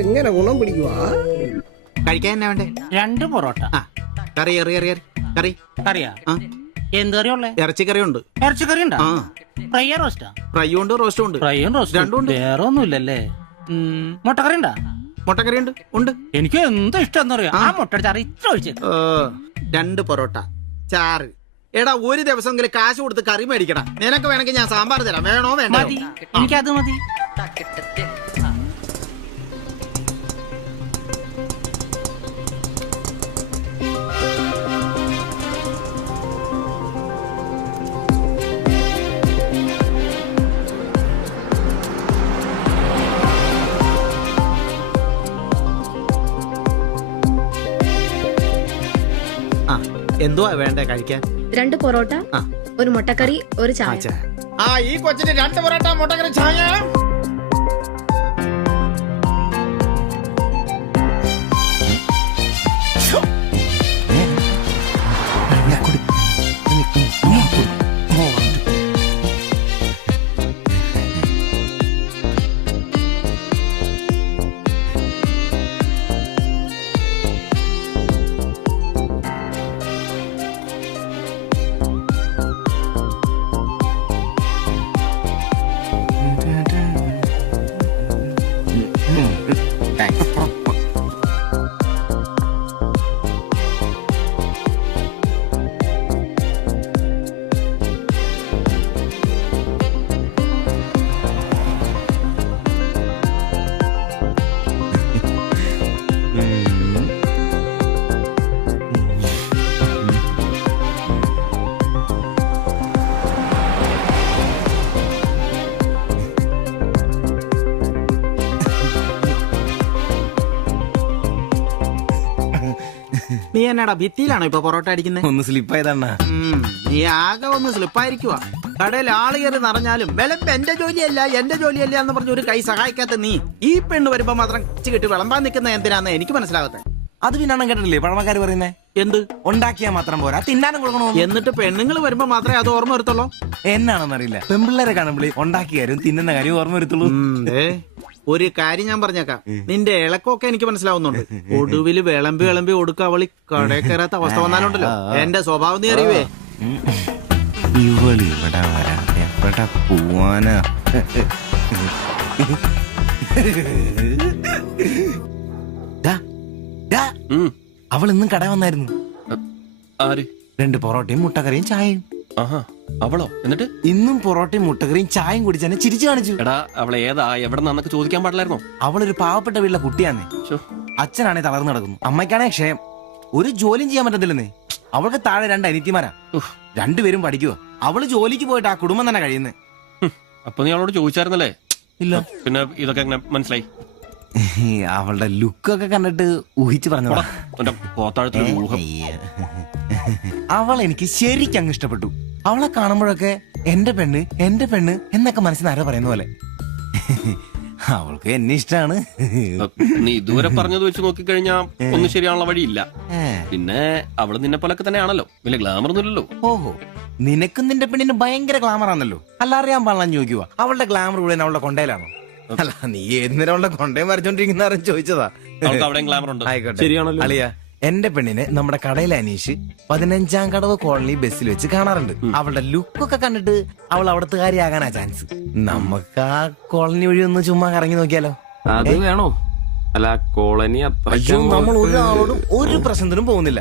എങ്ങനെ ഗുണം പിടിക്കുവാ? കഴിക്കാൻ എന്നാ വേണ്ടേ? 2 പൊറോട്ട. കറി കറി കറി കറി കറിയാ? എന്ത് കറിയുള്ളേ? ഇറച്ചിക്കറി ഉണ്ട്. ഇറച്ചിക്കറി ഉണ്ടോ? ഫ്രൈ റോസ്റ്റാ? ഫ്രൈ ഉണ്ട്, റോസ്റ്റും ഉണ്ട്. ഫ്രൈയും റോസ്റ്റും രണ്ടും ഉണ്ട്. വേറെ ഒന്നുമില്ലല്ലേ? മുട്ടക്കറി ഉണ്ടാ? മുട്ടക്കറി ഉണ്ട്. ഉണ്ട്. എനിക്ക് എന്ത് ഇഷ്ടം എന്നറിയാം. ആ മുട്ട ചാറ് ഇത്ര ഒഴിച്ച് 2 പൊറോട്ട, ചാറ്. എടാ ഒരു ദിവസമെങ്കിലും കാശ് കൊടുത്ത് കറി മേടിക്കടാ. നിനക്ക് വേണമെങ്കിൽ ഞാൻ സാമ്പാർ തരാം. വേണോ വേണ്ട? മതി, എനിക്കത് മതി. എന്തുവാ വേണ്ടേ കഴിക്കാൻ? 2 പൊറോട്ട, ഒരു മുട്ടക്കറി, ഒരു ചായ. ഈ കൊച്ചിന് 2 പൊറോട്ട, മുട്ടക്കറി, ചായ. നീ എന്നാടാ ഭിത്തിയിലാണോ ഇപ്പൊ പൊറോട്ട അടിക്കുന്നത്? ഒന്ന് സ്ലിപ്പായതാണ്. നീ ആകെ ഒന്ന് സ്ലിപ്പായിരിക്കുവാ. കടയിൽ ആള് കയറി നിറഞ്ഞാലും വിളമ്പ് എന്റെ ജോലിയല്ല എന്റെ ജോലിയല്ല എന്ന് പറഞ്ഞ ഒരു കൈ സഹായിക്കാത്ത നീ ഈ പെണ്ണ് വരുമ്പോ മാത്രം കിട്ടി വിളമ്പാൻ നിൽക്കുന്ന എന്തിനാന്ന് എനിക്ക് മനസ്സിലാകത്തെ. അത് പിന്നെ കേട്ടില്ലേ പഴമക്കാര് പറയുന്നേ? എന്ത്? ഉണ്ടാക്കിയാ മാത്രം പോരാ, തിന്നാനും കൊടുക്കണോ? എന്നിട്ട് പെണ്ണുങ്ങൾ വരുമ്പോ മാത്രമേ അത് ഓർമ്മ വരുത്തുള്ളൂ. എന്നാണെന്നറിയില്ല, പെൺപിള്ളേരെ കാണുമ്പോഴേ ഉണ്ടാക്കിയ കാര്യം തിന്നുന്ന കാര്യം ഓർമ്മ വരുത്തുള്ളൂ. ഒരു കാര്യം ഞാൻ പറഞ്ഞേക്കാം, നിന്റെ ഇളക്കമൊക്കെ എനിക്ക് മനസ്സിലാവുന്നുണ്ട്. ഒടുവില് വിളമ്പി ഒടുക്ക അവളി കടയിൽ കയറാത്ത അവസ്ഥ വന്നാലുണ്ടല്ലോ എന്റെ സ്വഭാവം നീ അറിയുവേ. ഇവിടെ വരാതെ എവിടെ പോവാനാ? അവൾ ഇന്നും കട വന്നായിരുന്നു. ആര്? 2 പൊറോട്ടയും മുട്ടക്കറിയും ചായയും. അവളോ? എന്നിട്ട് ഇന്നും പൊറോട്ടയും മുട്ടക്കറിയും ചായയും കുടിച്ച് എന്നെ ചിരിച്ചു കാണിച്ചു. എടാ അവൾ ഏതാ, എവിടെ നിന്നൊക്കെ ചോദിക്കാൻ പാടില്ലായിരുന്നോ? അവളൊരു പാവപ്പെട്ട വീട്ടിലെ കുട്ടിയാന്നേ. അച്ഛനാണെ തളർന്നു നടക്കുന്നു, അമ്മയ്ക്കാണെ ക്ഷയം. ഒരു ജോലിയും ചെയ്യാൻ പറ്റത്തില്ലെന്നേ. അവൾക്ക് താഴെ 2 അനിയത്തിമാരാ. 2 പേരും പഠിക്കുക. അവള് ജോലിക്ക് പോയിട്ട് ആ കുടുംബം തന്നെ കഴിയുന്നേ. അപ്പൊ നീ അവളോട് ചോദിച്ചായിരുന്നല്ലേ? ഇല്ല. പിന്നെ ഇതൊക്കെ എങ്ങനെ മനസ്സിലായി? അവളുടെ ലുക്കൊക്കെ കണ്ടിട്ട് ഊഹിച്ചു പറഞ്ഞതാ. അവൾ എനിക്ക് ശരിക്കും അങ്ങ് ഇഷ്ടപ്പെട്ടു. അവളെ കാണുമ്പോഴൊക്കെ എന്റെ പെണ്ണ് എന്നൊക്കെ മനസ്സിൽ ആരോ പറയുന്ന പോലെ. അവൾക്ക് എന്നെ ഇഷ്ടാണ്. നീ ഇതുവരെ പറഞ്ഞത് വെച്ച് നോക്കിക്കഴിഞ്ഞാ ഒന്നും ശരിയാനുള്ള വഴിയില്ല. പിന്നെ അവള് നിന്നെ പോലൊക്കെ തന്നെയാണല്ലോ, വലിയ ഗ്ലാമർ ഒന്നുമില്ലല്ലോ. ഓഹോ, നിനക്കും നിന്റെ പെണ്ണിന് ഭയങ്കര ഗ്ലാമർ ആണല്ലോ. അല്ല അറിയാൻ പാടില്ല ചോദിക്കുക, അവളുടെ ഗ്ലാമർ മുഴുവൻ അവളുടെ കൊണ്ടയിലാണോ? അല്ല നീ ഏതിനേരം അവളുടെ കൊണ്ടയും വരച്ചോണ്ടിരിക്കുന്ന ചോദിച്ചതാ. ആയിക്കോട്ടെ, ശരിയാണല്ലോ. അളിയ, എന്റെ പെണ്ണിനെ നമ്മുടെ കടയിലെ അനീഷ് 15-ാം കടവ് കോളനി ബസ്സിൽ വെച്ച് കാണാറുണ്ട്. അവളുടെ ലുക്കൊക്കെ കണ്ടിട്ട് അവൾ അവിടുത്തെ കാര്യമാകാനാ ചാൻസ്. നമുക്ക് ആ കോളനി വഴി ഒന്ന് ചുമ്മാ കറങ്ങി നോക്കിയാലോ? അത് വേണോ? അല്ല കോളനി നമ്മൾ ഒരാളോടും ഒരു പ്രശ്നത്തിനും പോകുന്നില്ല.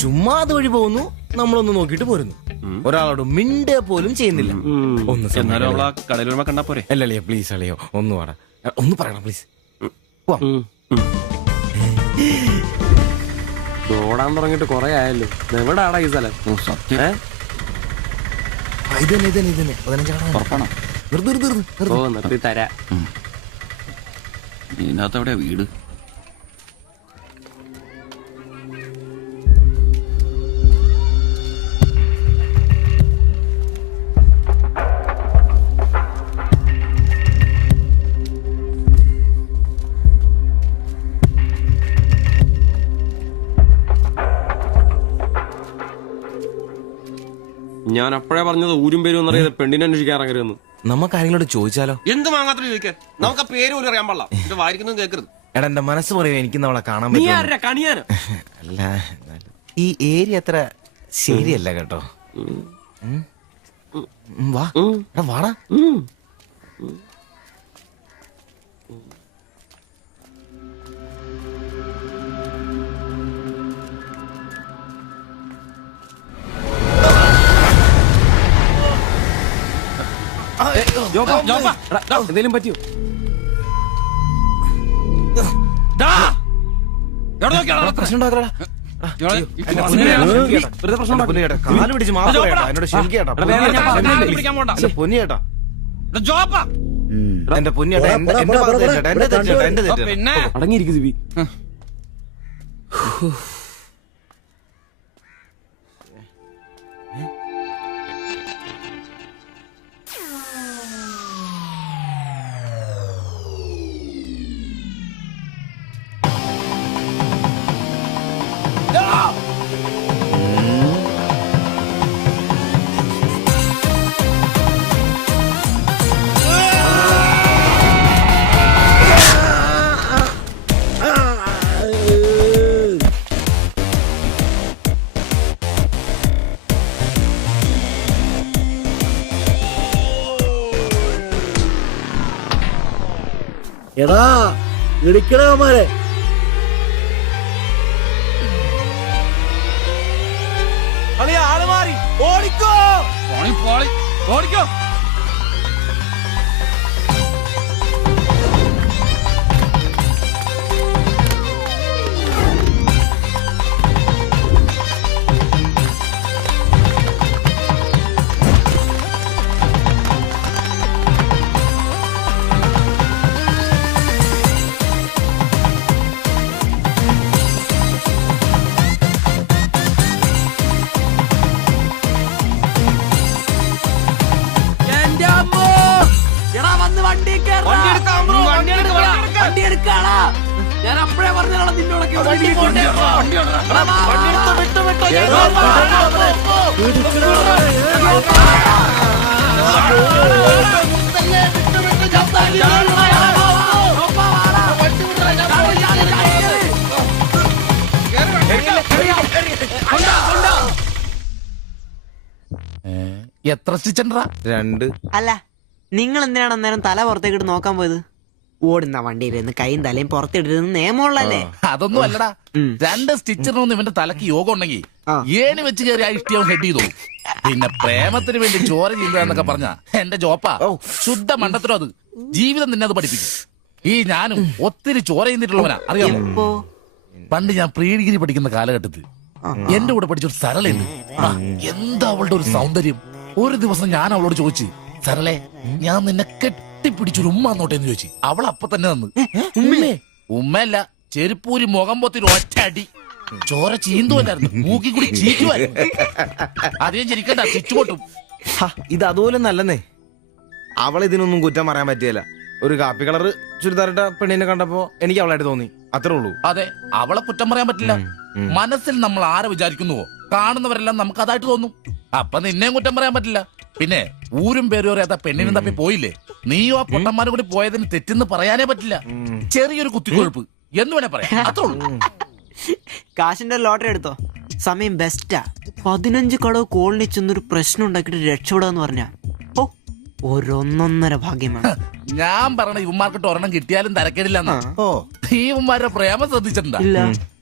ചുമ്മാ അതുവഴി പോകുന്നു, നമ്മളൊന്ന് നോക്കിയിട്ട് പോരുന്നു. ഒരാളോട് മിണ്ടേ പോലും ചെയ്യുന്നില്ല. അല്ല അളിയ പ്ലീസ്, അളിയോ ഒന്ന് പാടാ, ഒന്ന് പറയണം പ്ലീസ്. ഓടാൻ തുടങ്ങിട്ട് കൊറേ ആയല്ലോ. എവിടാടാ ഈ സ്ഥലം? നിർത്തി തരാ. ഇതിനകത്ത് എവിടെയാ വീട്? ഞാൻ അപ്പോഴേ പറഞ്ഞത് ഊരും പേരും എന്നറിയാതെ പെണ്ണിനെ അന്വേഷിക്കാൻ ഇറങ്ങരുതെന്ന്. നമുക്ക് ആരെങ്കിലും ചോദിച്ചാലോ? എന്ത് മാങ്ങാത്ര ചോദിക്കാൻ? നമുക്ക് ആ പേര് പോലും അറിയാൻ പാടില്ല. എന്റെ വായിരിക്കുന്നു കേൾക്കരുത്. എടാ എന്റെ മനസ്സ് പറയും എനിക്ക് അവളെ കാണാൻ നീ പറ്റും. ആരാ കണിയാനോ? അല്ല, ഈ ഏരിയ അത്ര ശരിയല്ല കേട്ടോ. വാ എടാ, വാടാ. എന്തേലും പറ്റിയോ? പ്രശ്നം ഉണ്ടാക്കടാ. കാല് പിടിച്ച് മാറി എന്നോട് ക്ഷമിക്കേട്ടാ. പൊന്നിയേട്ടാ, എന്റെ പൊന്നിയേട്ടാ, എന്റെ തെറ്റേട്ടാ. അടങ്ങിയിരിക്കും സിബി. എടാ ഇടിക്കണമാരെ, ആള് മാറി ഓടിക്കോ. ഓടിക്കോ. വണ്ടി എടുക്കാടാ. ഞാൻ അപ്പഴേ പറഞ്ഞോളാം നിന്നോടൊക്കെ. വിട്ടോ എത്ര സ്റ്റിച്ചണ്ടാ? 2. അല്ല നിങ്ങൾ എന്തിനാണ് അന്നേരം തല പുറത്തേക്കിട്ട് നോക്കാൻ പോയത്? ഓടുന്ന വണ്ടിയിലിരുന്ന് കൈയും തലയും പുറത്തിട്ടിരുന്ന് നിയമമുള്ളല്ലേ? അതൊന്നും അല്ലടാ. 2 സ്റ്റിച്ചറിനൊന്നും ഇവന്റെ തലക്ക് യോഗം ഉണ്ടെങ്കിൽ ഏണി വെച്ച് കയറി ആ ഇഷ്ടിയവൻ ഹെഡ് ചെയ്തു. പിന്നെ പ്രേമത്തിന് വേണ്ടി ചോര ചെയ്യുന്നതൊക്കെ പറഞ്ഞ എന്റെ ജോപ്പാ ശുദ്ധ മണ്ടത്തിലോ. അത് ജീവിതം നിന്നെ അത് പഠിപ്പിക്കും. ഈ ഞാനും ഒത്തിരി ചോര ചെയ്യുന്നിട്ടുള്ളവനാ, അറിയാമോ? പണ്ട് ഞാൻ പ്രീ ഡിഗ്രി പഠിക്കുന്ന കാലഘട്ടത്തിൽ എന്റെ കൂടെ പഠിച്ചൊരു സരളയുണ്ട്. എന്താ അവളുടെ ഒരു സൗന്ദര്യം! ഒരു ദിവസം ഞാൻ അവളോട് ചോദിച്ചു, സരളെ ഞാൻ നിന്നെ കെട്ടിപ്പിടിച്ചൊരു ഉമ്മ എന്നോട്ടെന്ന് ചോദിച്ചു. അവൾ അപ്പൊ തന്നെ തന്നു. ഉമ്മയല്ല, ചെരുപ്പൂരി മുഖം പൊത്തി ഒറ്റ അടി. ചോര ചീന്തുവല്ലായിരുന്നു, മൂക്കി കൂടി ചീറ്റുമായിരുന്നു. അധികം ചിരിക്കണ്ട, ചുറ്റുപൊട്ടും. ഇത് അതുപോലെ നല്ലെന്നേ. അവളെ ഇതിനൊന്നും കുറ്റം പറയാൻ പറ്റിയല്ല. ഒരു കാപ്പി കളർ ചുരിദാറിട്ട പെണ്ണിനെ കണ്ടപ്പോ എനിക്ക് അവളായിട്ട് തോന്നി, അത്രേ ഉള്ളൂ. അതെ, അവളെ കുറ്റം പറയാൻ പറ്റില്ല. മനസ്സിൽ നമ്മൾ ആരെ വിചാരിക്കുന്നുവോ കാണുന്നവരെല്ലാം നമുക്ക് അതായിട്ട് തോന്നും. അപ്പൊ നിന്നെയും കുറ്റം പറയാൻ പറ്റില്ല. പിന്നെ ഊരും പേരും അറിയാത്ത പെണ്ണിനും തപ്പി പോയില്ലേ, നീയോ ആ പൊട്ടന്മാരും കൂടി പോയതിന് തെറ്റെന്ന് പറയാനേ പറ്റില്ല. ചെറിയൊരു കുത്തിക്കൊഴുപ്പ് എന്ന് വേണേ പറയാം, അത്രേ ഉള്ളൂ. കാശിന്റെ ലോട്ടറി എടുത്തോ, സമയം ബെസ്റ്റാ. 15 കടവ് കോളനി ചെന്നൊരു പ്രശ്നം ഉണ്ടാക്കിട്ട് രക്ഷപ്പെടാന്ന് പറഞ്ഞ ഒരൊന്നൊന്നര ഭാഗ്യമാണ്. ഞാൻ പറഞ്ഞ ഇവന്മാർക്കിട്ട് ഒരെണ്ണം കിട്ടിയാലും തരക്കേടില്ലെന്നാ. ഇവന്മാരുടെ പ്രേമം ശ്രദ്ധിച്ചിട്ടുണ്ടാ?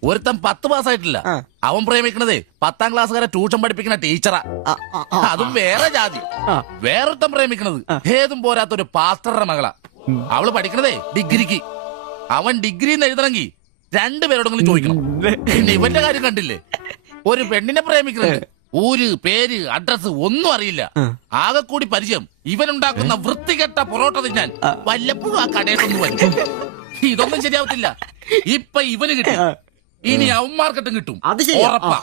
ഒരുത്തൻ 10 പാസ്സായിട്ടില്ല. അവൻ പ്രേമിക്കണതേ 10ാം ക്ലാസ്സുകാരെ ട്യൂഷൻ പഠിപ്പിക്കുന്ന ടീച്ചറാ. അതും വേറെ ജാതി. വേറൊരുത്തൻ പ്രേമിക്കണത് ഏതും പോരാത്തൊരു പാസ്റ്ററുടെ മകളാ. അവള് പഠിക്കണതേ ഡിഗ്രിക്ക്. അവൻ ഡിഗ്രി എഴുതണമെങ്കിൽ 2 പേരോടെങ്കിലും ചോദിക്കണം. പിന്നെ ഇവന്റെ കാര്യം കണ്ടില്ലേ, ഒരു പെണ്ണിനെ പ്രേമിക്കുന്നുണ്ട്, ഊര് പേര് അഡ്രസ് ഒന്നും അറിയില്ല. ആകെ കൂടി പരിചയം ഇവനുണ്ടാക്കുന്ന വൃത്തികെട്ട പൊറോട്ട തിന്നാൻ വല്ലപ്പോഴും ആ കടയിലൊന്നും വരും. ഇതൊന്നും ശരിയാവത്തില്ല. ഇപ്പൊ ഇവന് കിട്ടും, ഇനി അവന്മാർക്കിട്ടും കിട്ടും, ഉറപ്പാ.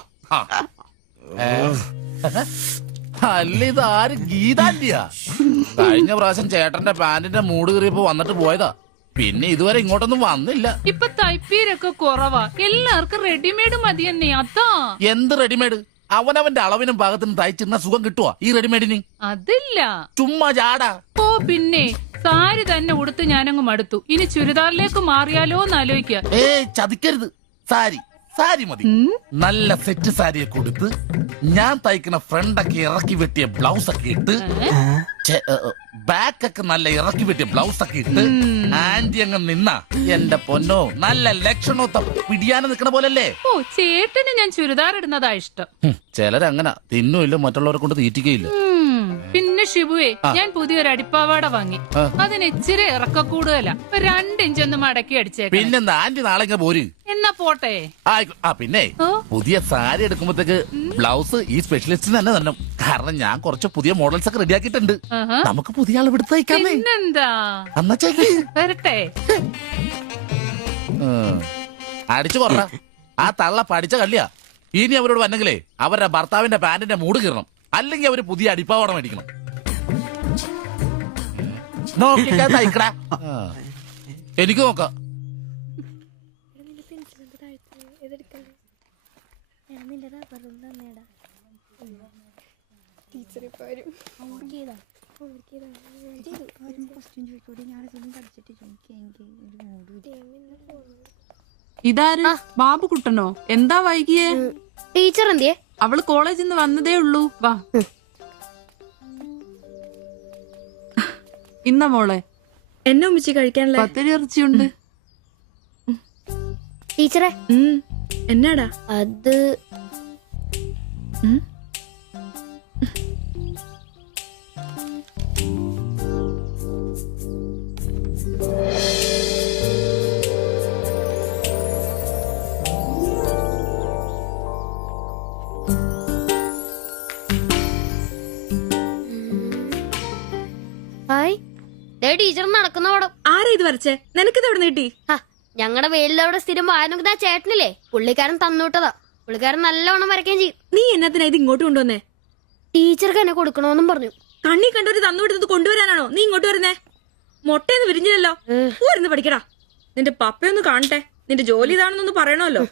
അല്ല, ഇത് ആര് ഗീതാന്റിയാ? കഴിഞ്ഞ പ്രാവശ്യം ചേട്ടന്റെ പാന്റിന്റെ മൂട് കയറിയപ്പോ വന്നിട്ട് പോയതാ. പിന്നെ ഇതുവരെ ഇങ്ങോട്ടൊന്നും വന്നില്ല. ഇപ്പൊ തയ്പ്പീരൊക്കെ കുറവാ, എല്ലാവർക്കും റെഡിമെയ്ഡ് മതിയെന്നേ. അതാ. എന്ത് റെഡിമെയ്ഡ്? അവനവന്റെ അളവിനും പാകത്തിനും തയ്ച്ചിരുന്ന സുഖം കിട്ടുവാ ഈ റെഡിമെയ്ഡിന്? അതില്ല, ചുമ്മാ ജാടാ. ഓ പിന്നെ സാരി തന്നെ ഉടുത്ത് ഞാനങ്ങ് മടുത്തു. ഇനി ചുരിദാറിലേക്ക് മാറിയാലോ എന്ന് ആലോചിക്കുക. ചതിക്കരുത്. സാരി മതി. നല്ല സെറ്റ് സാരിയെ കൊടുത്ത് ഞാൻ തയ്ക്കുന്ന ഫ്രണ്ടൊക്കെ ഇറക്കി വെട്ടിയ ബ്ലൗസ് ഒക്കെ ഇട്ട്, ബാക്കൊക്കെ നല്ല ഇറക്കി വെട്ടിയ ബ്ലൗസ് ഒക്കെ ഇട്ട് ആന്റി അങ്ങ് നിന്ന എന്റെ പൊന്നോ നല്ല ലക്ഷണത്തെ പിടിയാനും നിക്കണ പോലല്ലേ. ഓ, ചേട്ടന് ഞാൻ ചുരിദാർ ഇടുന്നതാ ഇഷ്ടം. ചിലരങ്ങനെ തിന്നുമില്ല, മറ്റുള്ളവരെ കൊണ്ട് തീറ്റിക്കയില്ല. പിന്നെ ഷിബുവേ, ഞാൻ പുതിയൊരു അടിപ്പാവാട വാങ്ങി. അതിന് ഇച്ചിരി ഇറക്ക കൂടുതലാ. 2 ഇഞ്ച് ഒന്ന് മടക്കി അടിച്ചേക്കാം. പിന്നെന്താ, ആന്റി നാളെ പോര്. എന്നാ പോട്ടെ. പിന്നെ പുതിയ സാരി എടുക്കുമ്പോഴത്തേക്ക് ബ്ലൗസ് ഈ സ്പെഷ്യലിസ്റ്റിന് തന്നെ തരണം. കാരണം ഞാൻ കുറച്ച് പുതിയ മോഡൽസ് ഒക്കെ റെഡിയാക്കിയിട്ടുണ്ട്. നമുക്ക് പുതിയ ആൾ ഇവിടെ തയ്ക്കാമേ. പിന്നെന്താ, എന്നാ ചേച്ചി വരട്ടെ. അടിച്ചു കൊറ. ആ തള്ള പഠിച്ച കള്ളിയാ. ഇനി അവരോട് വന്നെങ്കിലേ അവരുടെ ഭർത്താവിന്റെ പാന്റിന്റെ മൂട് കീറണം, അല്ലെങ്കിൽ അവര് പുതിയ അടിപ്പാവാട മേടിക്കണം. നോക്കിക്കാ തയ്ക്കടാ. എനിക്ക് നോക്കാം. ഇതാര്? ബാബുക്കുട്ടനോ? എന്താ വൈകിയേ? ടീച്ചർ എന്തിയെ? അവള് കോളേജിൽ നിന്ന് വന്നതേ ഉള്ളൂ. വാ. ഇന്ന മോളെ, എന്നെ ഉമ്മിച്ചി കഴിക്കാനുള്ള പത്തിരി ഇറച്ചിയുണ്ട്. ടീച്ചറെ, എന്നാടാ അത്? ടീച്ചർ നടക്കുന്ന പടം ആരാ ഇത് വരച്ചേ? നിനക്കിത് എവിടെ നീട്ടി? ഞങ്ങളുടെ വെയിലിൽ അവിടെ സ്ഥിരം വായനക്ക് ചേട്ടനില്ലേ, പുള്ളിക്കാരൻ തന്നുവിട്ടതാ. പുള്ളിക്കാരൻ നല്ലോണം വരയ്ക്കുകയും ചെയ്യും. നീ എന്നത്തിനാ ഇത് ഇങ്ങോട്ട് കൊണ്ടുവന്നേ? ടീച്ചർക്ക് എന്നെ കൊടുക്കണമെന്നും പറഞ്ഞു. കണ്ണി കണ്ടൊരു തന്നുവിടുന്നത് കൊണ്ടുവരാനാണോ നീ ഇങ്ങോട്ട് വരുന്നേ? മൊട്ടയൊന്നും വിരിഞ്ഞില്ലല്ലോ. പോരുന്ന് പഠിക്കടാ. നിന്റെ പപ്പയൊന്ന് കാണട്ടെ. നിന്റെ ജോലി ഇതാണെന്നൊന്ന് പറയണമല്ലോ.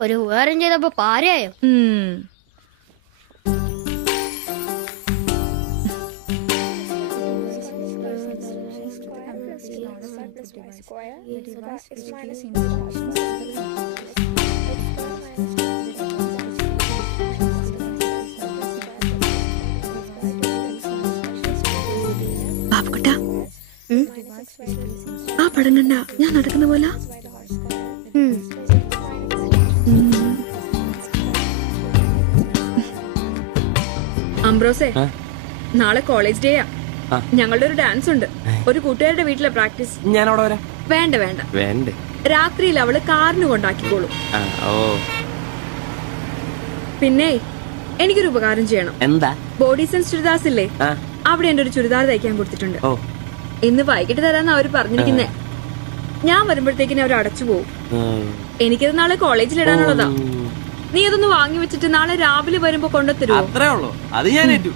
ഒരു ഉപകാരം ചെയ്തപ്പോ പാരയായോ? പടങ്ങണ്ട, ഞാൻ നടക്കുന്ന പോലെ. അംബ്രോസേ, നാളെ കോളേജ് ഡേയാ. ഞങ്ങളുടെ ഒരു ഡാൻസ് ഉണ്ട്. ഒരു കൂട്ടുകാരുടെ വീട്ടിലെ പ്രാക്ടീസ്. ഞാൻ അവിടെ വരാം. വേണ്ട വേണ്ട വേണ്ടേ? രാത്രിയിൽ അവള് കാറിന് കൊണ്ടാക്കിക്കോളും. പിന്നെ എനിക്കൊരു ഉപകാരം ചെയ്യണം. എന്താ? ബോഡി സെൻസ് ചുരിദാർസ് ഇല്ലേ, അവിടെ എന്റെ ഒരു ചുരിദാർ തയ്ക്കാൻ കൊടുത്തിട്ടുണ്ട്. ഇന്ന് വൈകിട്ട് തരാന്ന് അവര് പറഞ്ഞിരിക്കുന്നേ. ഞാൻ വരുമ്പോഴത്തേക്കിന് അവർ അടച്ചു പോകും. എനിക്കത് നാളെ കോളേജിൽ ഇടാനുള്ളതാ. നീ അതൊന്ന് വാങ്ങി വെച്ചിട്ട് നാളെ രാവിലെ വരുമ്പോ കൊണ്ടുത്തരുമോ? അത്രേ ഉള്ളൂ. അത് ഞാൻ ഏറ്റു.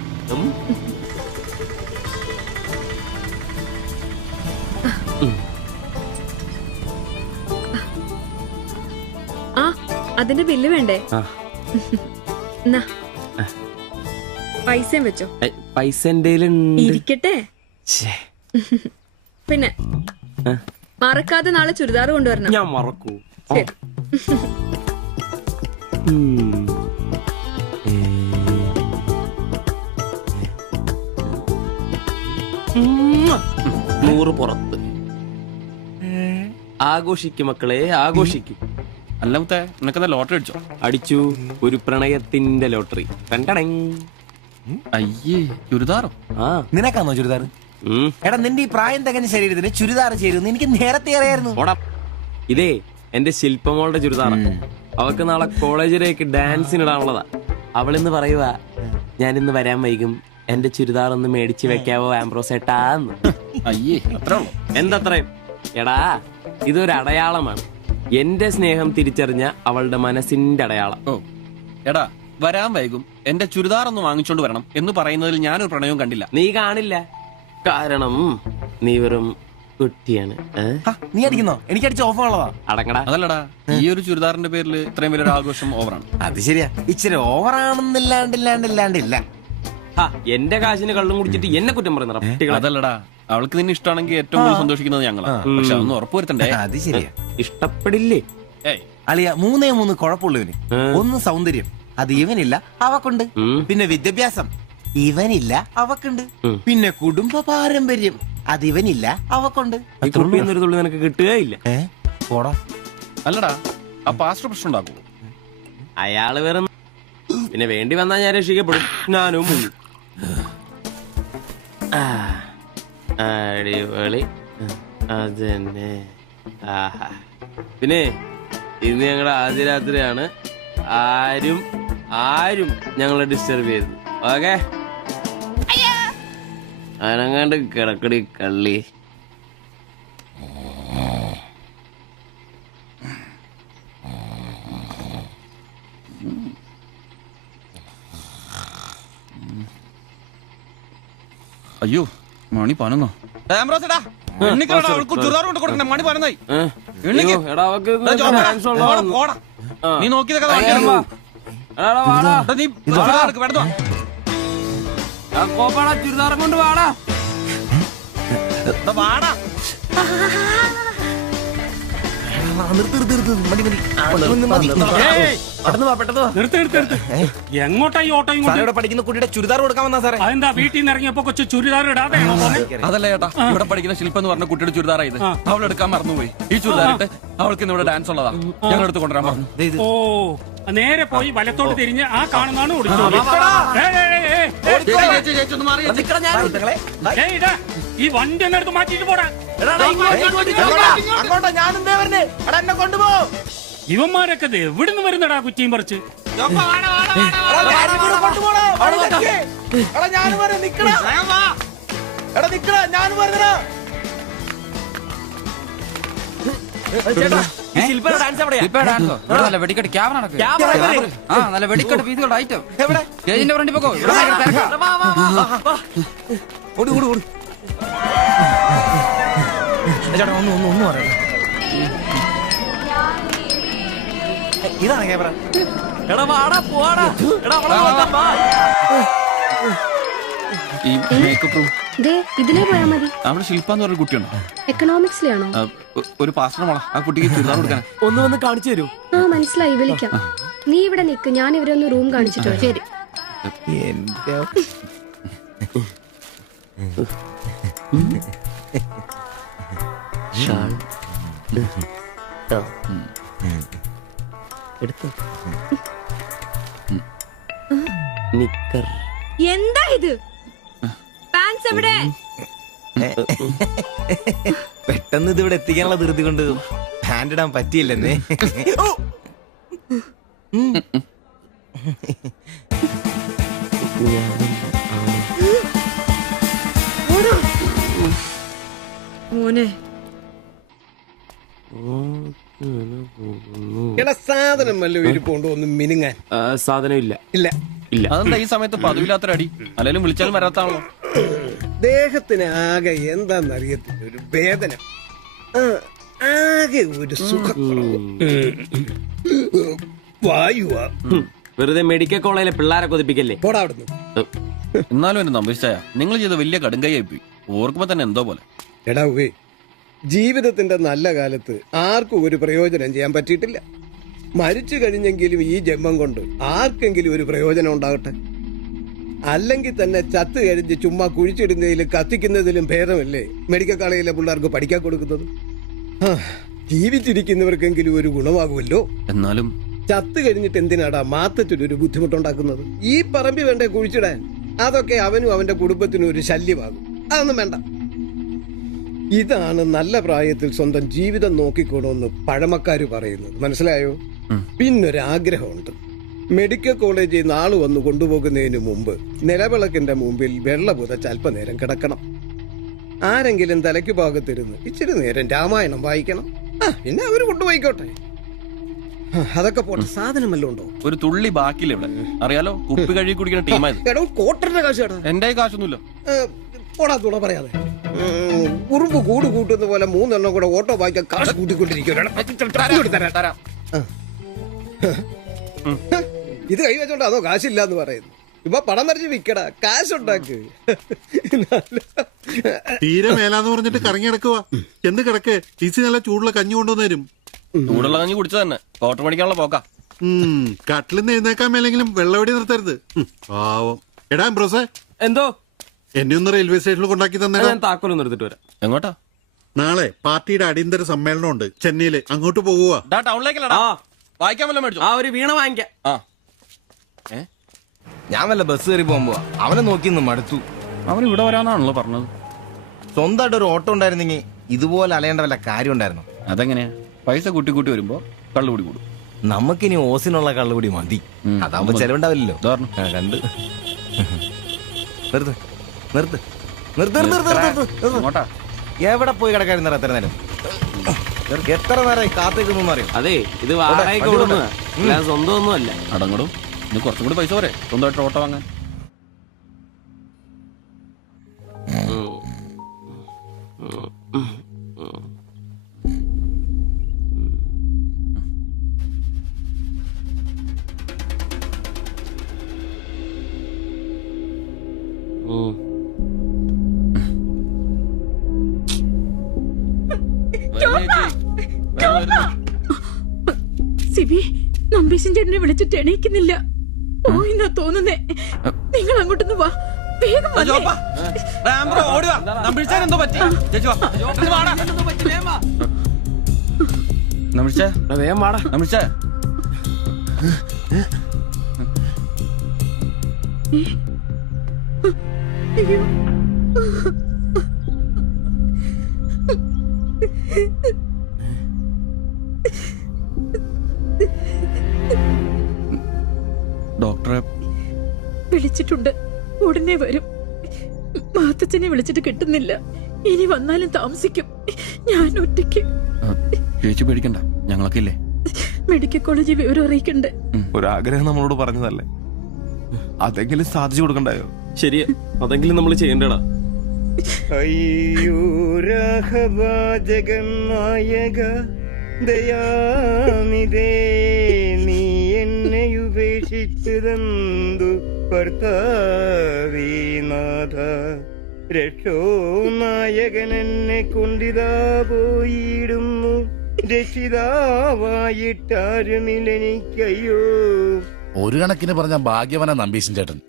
ആ, അതിന്റെ ബില്ല് വേണ്ടേ? എന്നാ പൈസയും വെച്ചോ. പൈസ ഇരിക്കട്ടെ. പിന്നെ മറക്കാതെ നാളെ ചുരിദാർ കൊണ്ടുവരണം. ഞാൻ മറക്കൂ. ശരി. നൂറ് പുറത്ത്. ആഘോഷിക്കും മക്കളെ, ആഘോഷിക്കും. അല്ല മുത്തേ, നിനക്കെന്താ ലോട്ടറി അടിച്ചോ? അടിച്ചു. ഒരു പ്രണയത്തിന്റെ ലോട്ടറി. അയ്യേ, ചുരിദാറോ? നിനക്കാന്നോ ചുരിദാർ? എടാ, നിന്റെ ഈ പ്രായം തികഞ്ഞ ശരീരത്തിന് ചുരിദാർ ചേരുന്നു എനിക്ക് നേരത്തെ അറിയായിരുന്നു. ഇതേ എന്റെ ശില്പമോളുടെ ചുരിദാറ. അവൾക്ക് നാളെ കോളേജിലേക്ക് ഡാൻസിനിടാനുള്ളതാ. അവളിന്ന് പറയുവാ, ഞാനിന്ന് വരാൻ വൈകും, എന്റെ ചുരിദാർ ഒന്ന് മേടിച്ചു വെക്കാവോ ആംബ്രോസേട്ടാന്ന്. അയ്യേ, അത്രേ ഉള്ളൂ. എന്തത്രയും? എടാ, ഇതൊരു അടയാളമാണ്. എന്റെ സ്നേഹം തിരിച്ചറിഞ്ഞ അവളുടെ മനസ്സിന്റെ അടയാളം. ഓ എടാ, വരാൻ വൈകും, എന്റെ ചുരിദാർ ഒന്ന് വാങ്ങിച്ചോണ്ട് വരണം എന്ന് പറയുന്നതിൽ ഞാനൊരു പ്രണയവും കണ്ടില്ല. നീ കാണില്ല, കാരണം നീ വെറും കുട്ടിയാണ്. നീ അടിക്കുന്നോ? എനിക്ക് അടിച്ച ഓഫറുള്ളതാ. അടങ്ങടാ. അതല്ലടാ, ഈ ഒരു ചുരിദാറിന്റെ പേരിൽ ഇത്രയും വലിയൊരു ആഘോഷം ഓവറാണ്. അത് ശരിയാ, ഇച്ചിരി ഓവറാണെന്നില്ലാണ്ടില്ല. എന്റെ കാശിന് കള്ളും കുടിച്ചിട്ട് എന്നെ കുറ്റം പറയുന്ന. അതല്ലടാ, അവൾക്ക് നിന്നെ ഇഷ്ടമാണെങ്കിൽ ഏറ്റവും കൂടുതൽ സന്തോഷിക്കുന്നത് ഞങ്ങളാ. പക്ഷെ അതൊന്ന് ഉറപ്പുവരുത്തണ്ടേ. അത് ശരിയാ. ഇഷ്ടപ്പെടില്ലേ അളിയ? 3 കുഴപ്പമുള്ളവന്. ഒന്ന് സൗന്ദര്യം, അത് ഇവനില്ല, അവക്കുണ്ട്. പിന്നെ വിദ്യാഭ്യാസം, ഇവനില്ല, അവക്കുണ്ട്. പിന്നെ കുടുംബ പാരമ്പര്യം, അത് ഇവനില്ല, അവക്കുണ്ട്. നിനക്ക് കിട്ടുകയില്ല. അല്ലടാ, ആ പാസ്റ്റർ പ്രശ്നം ഉണ്ടാക്കുമോ? അയാള് വേറെ. പിന്നെ വേണ്ടി വന്നാൽ ഞാൻ രക്ഷിക്കപ്പെടും. ഞാനും മുങ്ങും. അടിപൊളി. അതന്നെ. ആഹാ. പിന്നെ ഇന്ന് ഞങ്ങളുടെ ആദ്യ രാത്രിയാണ്. ആരും ഞങ്ങളെ ഡിസ്റ്റർബ് ചെയ്തു. ഓക്കെ, അനങ്ങാണ്ട് കിടക്കടി കള്ളി. അയ്യോ, മണി 11. നീ നോക്കി ചുരിദാറും കൊണ്ട് വാടാ. വാടാ. എങ്ങോട്ടാ ഈ ഓട്ടോയും പഠിക്കുന്ന കുട്ടിയുടെ ചുരിദാർ കൊടുക്കാൻ വന്നാ സാറേ. അതെന്താ വീട്ടിൽ നിന്ന് ഇറങ്ങിയപ്പോ കൊച്ചു ചുരിദാർ ഇടാതെയാണോ? അതല്ല ചേട്ടാ, ഇവിടെ പഠിക്കുന്ന ശില്പം എന്ന് പറഞ്ഞ കുട്ടിയുടെ ചുരിദാറായത്. അവൾ എടുക്കാൻ മറന്നുപോയി. ഈ ചുരിദാറിട്ട് അവൾക്ക് ഇന്ന് ഇവിടെ ഡാൻസ് ഉള്ളതാ. ഞങ്ങൾ എടുത്ത് കൊണ്ടുവരാൻ പറഞ്ഞു. ഓ, നേരെ പോയി വലത്തോട്ട് തിരിഞ്ഞ് ആ കാണുന്നതാണ് ഈ വണ്ടി എന്നെടുത്ത് മാറ്റിട്ട് പോടാ. ഇവന്മാരൊക്കെ എവിടുന്ന് വരുന്നടാ കുറ്റിയും പറിച്ച്? നല്ല വെടിക്കെട്ട് ക്യാമറ നല്ല വെടിക്കെട്ട് പീസുകളുടെ ഐറ്റം സ്റ്റേജിന്റെ ഫ്രണ്ടിൽ പോക്കോ. ഒന്നും പറയാം. ഇതാണ് ക്യാമറ. ഈ മേക്കപ്പ് റൂം ഇതിലേ പോയാ മതി. അവിടെ ശില്പ എന്ന് പറഞ്ഞ കുട്ടിയുണ്ടോ? എക്കണോമിക്സിലാണോ? ഒരു പാസ്റ്റർ മോളാ. ആ കുട്ടിക്ക് ചുരിദാർ കൊടുക്കാൻ ഒന്ന് വന്ന് കാണിച്ചു തരൂ. ആ, മനസ്സിലായി, വിളിക്കാം. നീ ഇവിടെ നിക്ക്, ഞാൻ ഇവരെ ഒന്ന് റൂം കാണിച്ചിട്ട് വരാം. ശരി. ഷാൾ എടുത്തു നിക്കർ എന്താ ഇത്? പാൻസ് എവിടെ? പെട്ടെന്ന് ഇതിവിടെ എത്തിക്കാനുള്ള ധൃതി കൊണ്ട് ഹാൻഡ് ഇടാൻ പറ്റിയില്ലെന്നേ. മോനെ എടാ സാധനം വല്ല ഇരിപ്പുണ്ടോ ഒന്ന് മിനുങ്ങാൻ? സാധനം ഇല്ല. ഇല്ല ഇല്ല. അതെന്താ ഈ സമയത്ത് പതിവില്ലാത്തൊരു അടി? അല്ലെങ്കിലും വിളിച്ചാലും വരാത്താണല്ലോ. ദേഹത്തിന് ആകെ എന്താന്നറിയത്തില്ല, ഒരു വേദന, ആകെ ഒരു സുഖം, വായുവാ. വെറുതെ മെഡിക്കൽ കോളേജിലെ പിള്ളേരെ കൊതിപ്പിക്കല്ലേ. പോടാ അവിടുന്ന്. എന്നാലും എന്നെ നമ്പിച്ചായ നിങ്ങൾ ചെയ്ത വലിയ കടുങ്കൈയായി പോയി. ഓർക്കുമ്പോ തന്നെ എന്തോ പോലെ. എടാ ഉവേ, ജീവിതത്തിന്റെ നല്ല കാലത്ത് ആർക്കും ഒരു പ്രയോജനം ചെയ്യാൻ പറ്റിയിട്ടില്ല. മരിച്ചു കഴിഞ്ഞെങ്കിലും ഈ ജന്മം കൊണ്ട് ആർക്കെങ്കിലും ഒരു പ്രയോജനം ഉണ്ടാകട്ടെ. അല്ലെങ്കിൽ തന്നെ ചത്ത് കഴിഞ്ഞ് ചുമ്മാ കുഴിച്ചിടുന്നതിലും കത്തിക്കുന്നതിലും ഭേദമല്ലേ മെഡിക്കൽ കോളേജിലെ പിള്ളേർക്ക് പഠിക്കാൻ കൊടുക്കുന്നത്? ജീവിച്ചിരിക്കുന്നവർക്കെങ്കിലും ഒരു ഗുണമാകുമല്ലോ. എന്നാലും ചത്ത് കഴിഞ്ഞിട്ട് എന്തിനാടാ മാത്തത്തിനൊരു ബുദ്ധിമുട്ടുണ്ടാക്കുന്നത്? ഈ പറമ്പി വേണ്ടേ കുഴിച്ചിടാൻ? അതൊക്കെ അവനും അവന്റെ കുടുംബത്തിനും ഒരു ശല്യമാകും. അതൊന്നും വേണ്ട. ഇതാണ് നല്ല പ്രായത്തിൽ സ്വന്തം ജീവിതം നോക്കിക്കോണമെന്ന് പഴമക്കാര് പറയുന്നത്, മനസ്സിലായോ? പിന്നൊരാഗ്രഹമുണ്ട്. മെഡിക്കൽ കോളേജിൽ നാള് വന്ന് കൊണ്ടുപോകുന്നതിന് മുമ്പ് നിലവിളക്കിന്റെ മുമ്പിൽ വെള്ള പുതച്ച് അല്പനേരം കിടക്കണം. ആരെങ്കിലും തലയ്ക്ക് ഭാഗത്തിരുന്ന് ഇച്ചിരി നേരം രാമായണം വായിക്കണം. പിന്നെ അവര് കൊണ്ടുപോയിക്കോട്ടെ. അതൊക്കെ പോട്ടെ, സാധനം വല്ലതും ഉണ്ടോ? ഒരു തുള്ളി ബാക്കിയില്ല ഇവിടെ. അറിയാലോ, കുപ്പി കഴുകി കുടിക്കുന്ന ടീമായത്. എടോ കോട്ടറിന്റെ കാശ് കേട്ടോ. എന്റെ കാശൊന്നുമില്ല. പോടാ തുണ പറയാതെ. ഉറുമ്പ് കൂട് കൂട്ടുന്ന പോലെ 3 എണ്ണം കൂടെ ഓട്ടോ വായിക്കാൻ കാശ് കൂട്ടിക്കൊണ്ടിരിക്കും. ഇത് കൈവച്ചോണ്ട് അതോ കാശില്ല എന്ന് പറയുന്നു. ഇപ്പൊ പണം വരച്ച് വിക്കടാ, കാശുണ്ടാക്ക്. തീരെ മേലാന്ന് പറഞ്ഞിട്ട് കറങ്ങി കിടക്കുക. എന്ത് കിടക്ക്? ടീച്ചി നല്ല ചൂടുള്ള കഞ്ഞി കൊണ്ടുവന്ന് തരും. ചൂടുള്ള കഞ്ഞി കുടിച്ചു തന്നെ കോട്ടർ മേടിക്കാനുള്ള പോക്കാ. കട്ടിലിന്ന് എഴുന്നേക്കാൻ മേലെങ്കിലും വെള്ളവടി നിർത്തരുത്. പാവം. എടാ ബ്രോസേ, എന്തോ എന്നെ ഒന്ന് റെയിൽവേ സ്റ്റേഷനിൽ കൊണ്ടാക്കി തന്നെ. ഞാൻ താക്കോലൊന്നും എടുത്തിട്ട് വരാം. എങ്ങോട്ടാ? നാളെ പാർട്ടിയുടെ അടിയന്തര സമ്മേളനം ഉണ്ട് ചെന്നൈയില്. അങ്ങോട്ട് പോകുക. ടൗണിലേക്കല്ലടാ. വായിക്കാൻ വല്ല മേടിച്ചോ? ആ ഒരു വീണ വാങ്ങിക്കാം. ഞാൻ വല്ല ബസ് കയറി പോകുമ്പോ അവനെ നോക്കി നിന്ന് മടുത്തു. അവൻ ഇവിടെ വരാന്നാണല്ലോ പറഞ്ഞത്. സ്വന്തമായിട്ട് ഒരു ഓട്ടോ ഉണ്ടായിരുന്നെങ്കിൽ ഇതുപോലെ അലയേണ്ട വല്ല കാര്യം ഉണ്ടായിരുന്നു. അതെങ്ങനെയാ? പൈസ കൂട്ടി കൂട്ടി വരുമ്പോ കള്ളുകൂടി കൂടും. നമുക്കിനി ഓസിനുള്ള കള്ളുകൂടി മതി. അതാവുമ്പോ ചെലവുണ്ടാവില്ലല്ലോ. കണ്ട് നിർത്ത് നിർത്ത് നിർത്ത് നിർത്ത്. എവിടെ പോയി കിടക്കാരുന്ന എത്ര നേരം? എത്ര നേരമായി കാത്തേക്കൊന്നും അറിയാം. അതെ, ഇത് വാടകയ്ക്ക് കൊടുക്കുന്നതാ, സ്വന്തം ഒന്നും അല്ല. അടങ്ങടും. ഇനി കുറച്ചും കൂടി പൈസ പോരെ സ്വന്തമായിട്ട് ഓട്ടോ വാങ്ങാൻ. സിബി, നമ്പീശൻ ചേട്ടനെ വിളിച്ചിട്ട് എണീക്കുന്നില്ല. പോയിന്നാ തോന്നുന്നേ. നിങ്ങൾ അങ്ങോട്ടൊന്ന് വാ, വേഗം ഡോക്ടറെ വിളിച്ചിട്ടുണ്ട്, ഉടനെ വരും. മാത്തച്ഛനെ വിളിച്ചിട്ട് കിട്ടുന്നില്ല. ഇനി വന്നാലും താമസിക്കും. ഞാൻ ഒറ്റയ്ക്ക്. ചേച്ചി പേടിക്കണ്ട, ഞങ്ങളൊക്കെ ഇല്ലേ. മെഡിക്കൽ കോളേജിൽ വിവരം അറിയിക്കണ്ടേ? ഒരാഗ്രഹം നമ്മളോട് പറഞ്ഞതല്ലേ, അതെങ്കിലും സാധിച്ചു കൊടുക്കണ്ടായോ? ശരിയാ, അതെങ്കിലും നമ്മൾ ചെയ്യണ്ടടാ. അയ്യോ രാഘവ ജഗന്നായക ദയാനിധേ, നീ എന്നെ ഉപേക്ഷിച്ചതെന്തു ഭർത്താവീനാഥ. രക്ഷോ നായകൻ എന്നെ കൊണ്ടിതാ പോയിടുന്നു, രക്ഷിതാവായിട്ടാരുമില്ലെനിക്കയ്യോ. ഒരു കണക്കിന് പറഞ്ഞ ഭാഗ്യവന നമ്പീശൻ ചേട്ടൻ.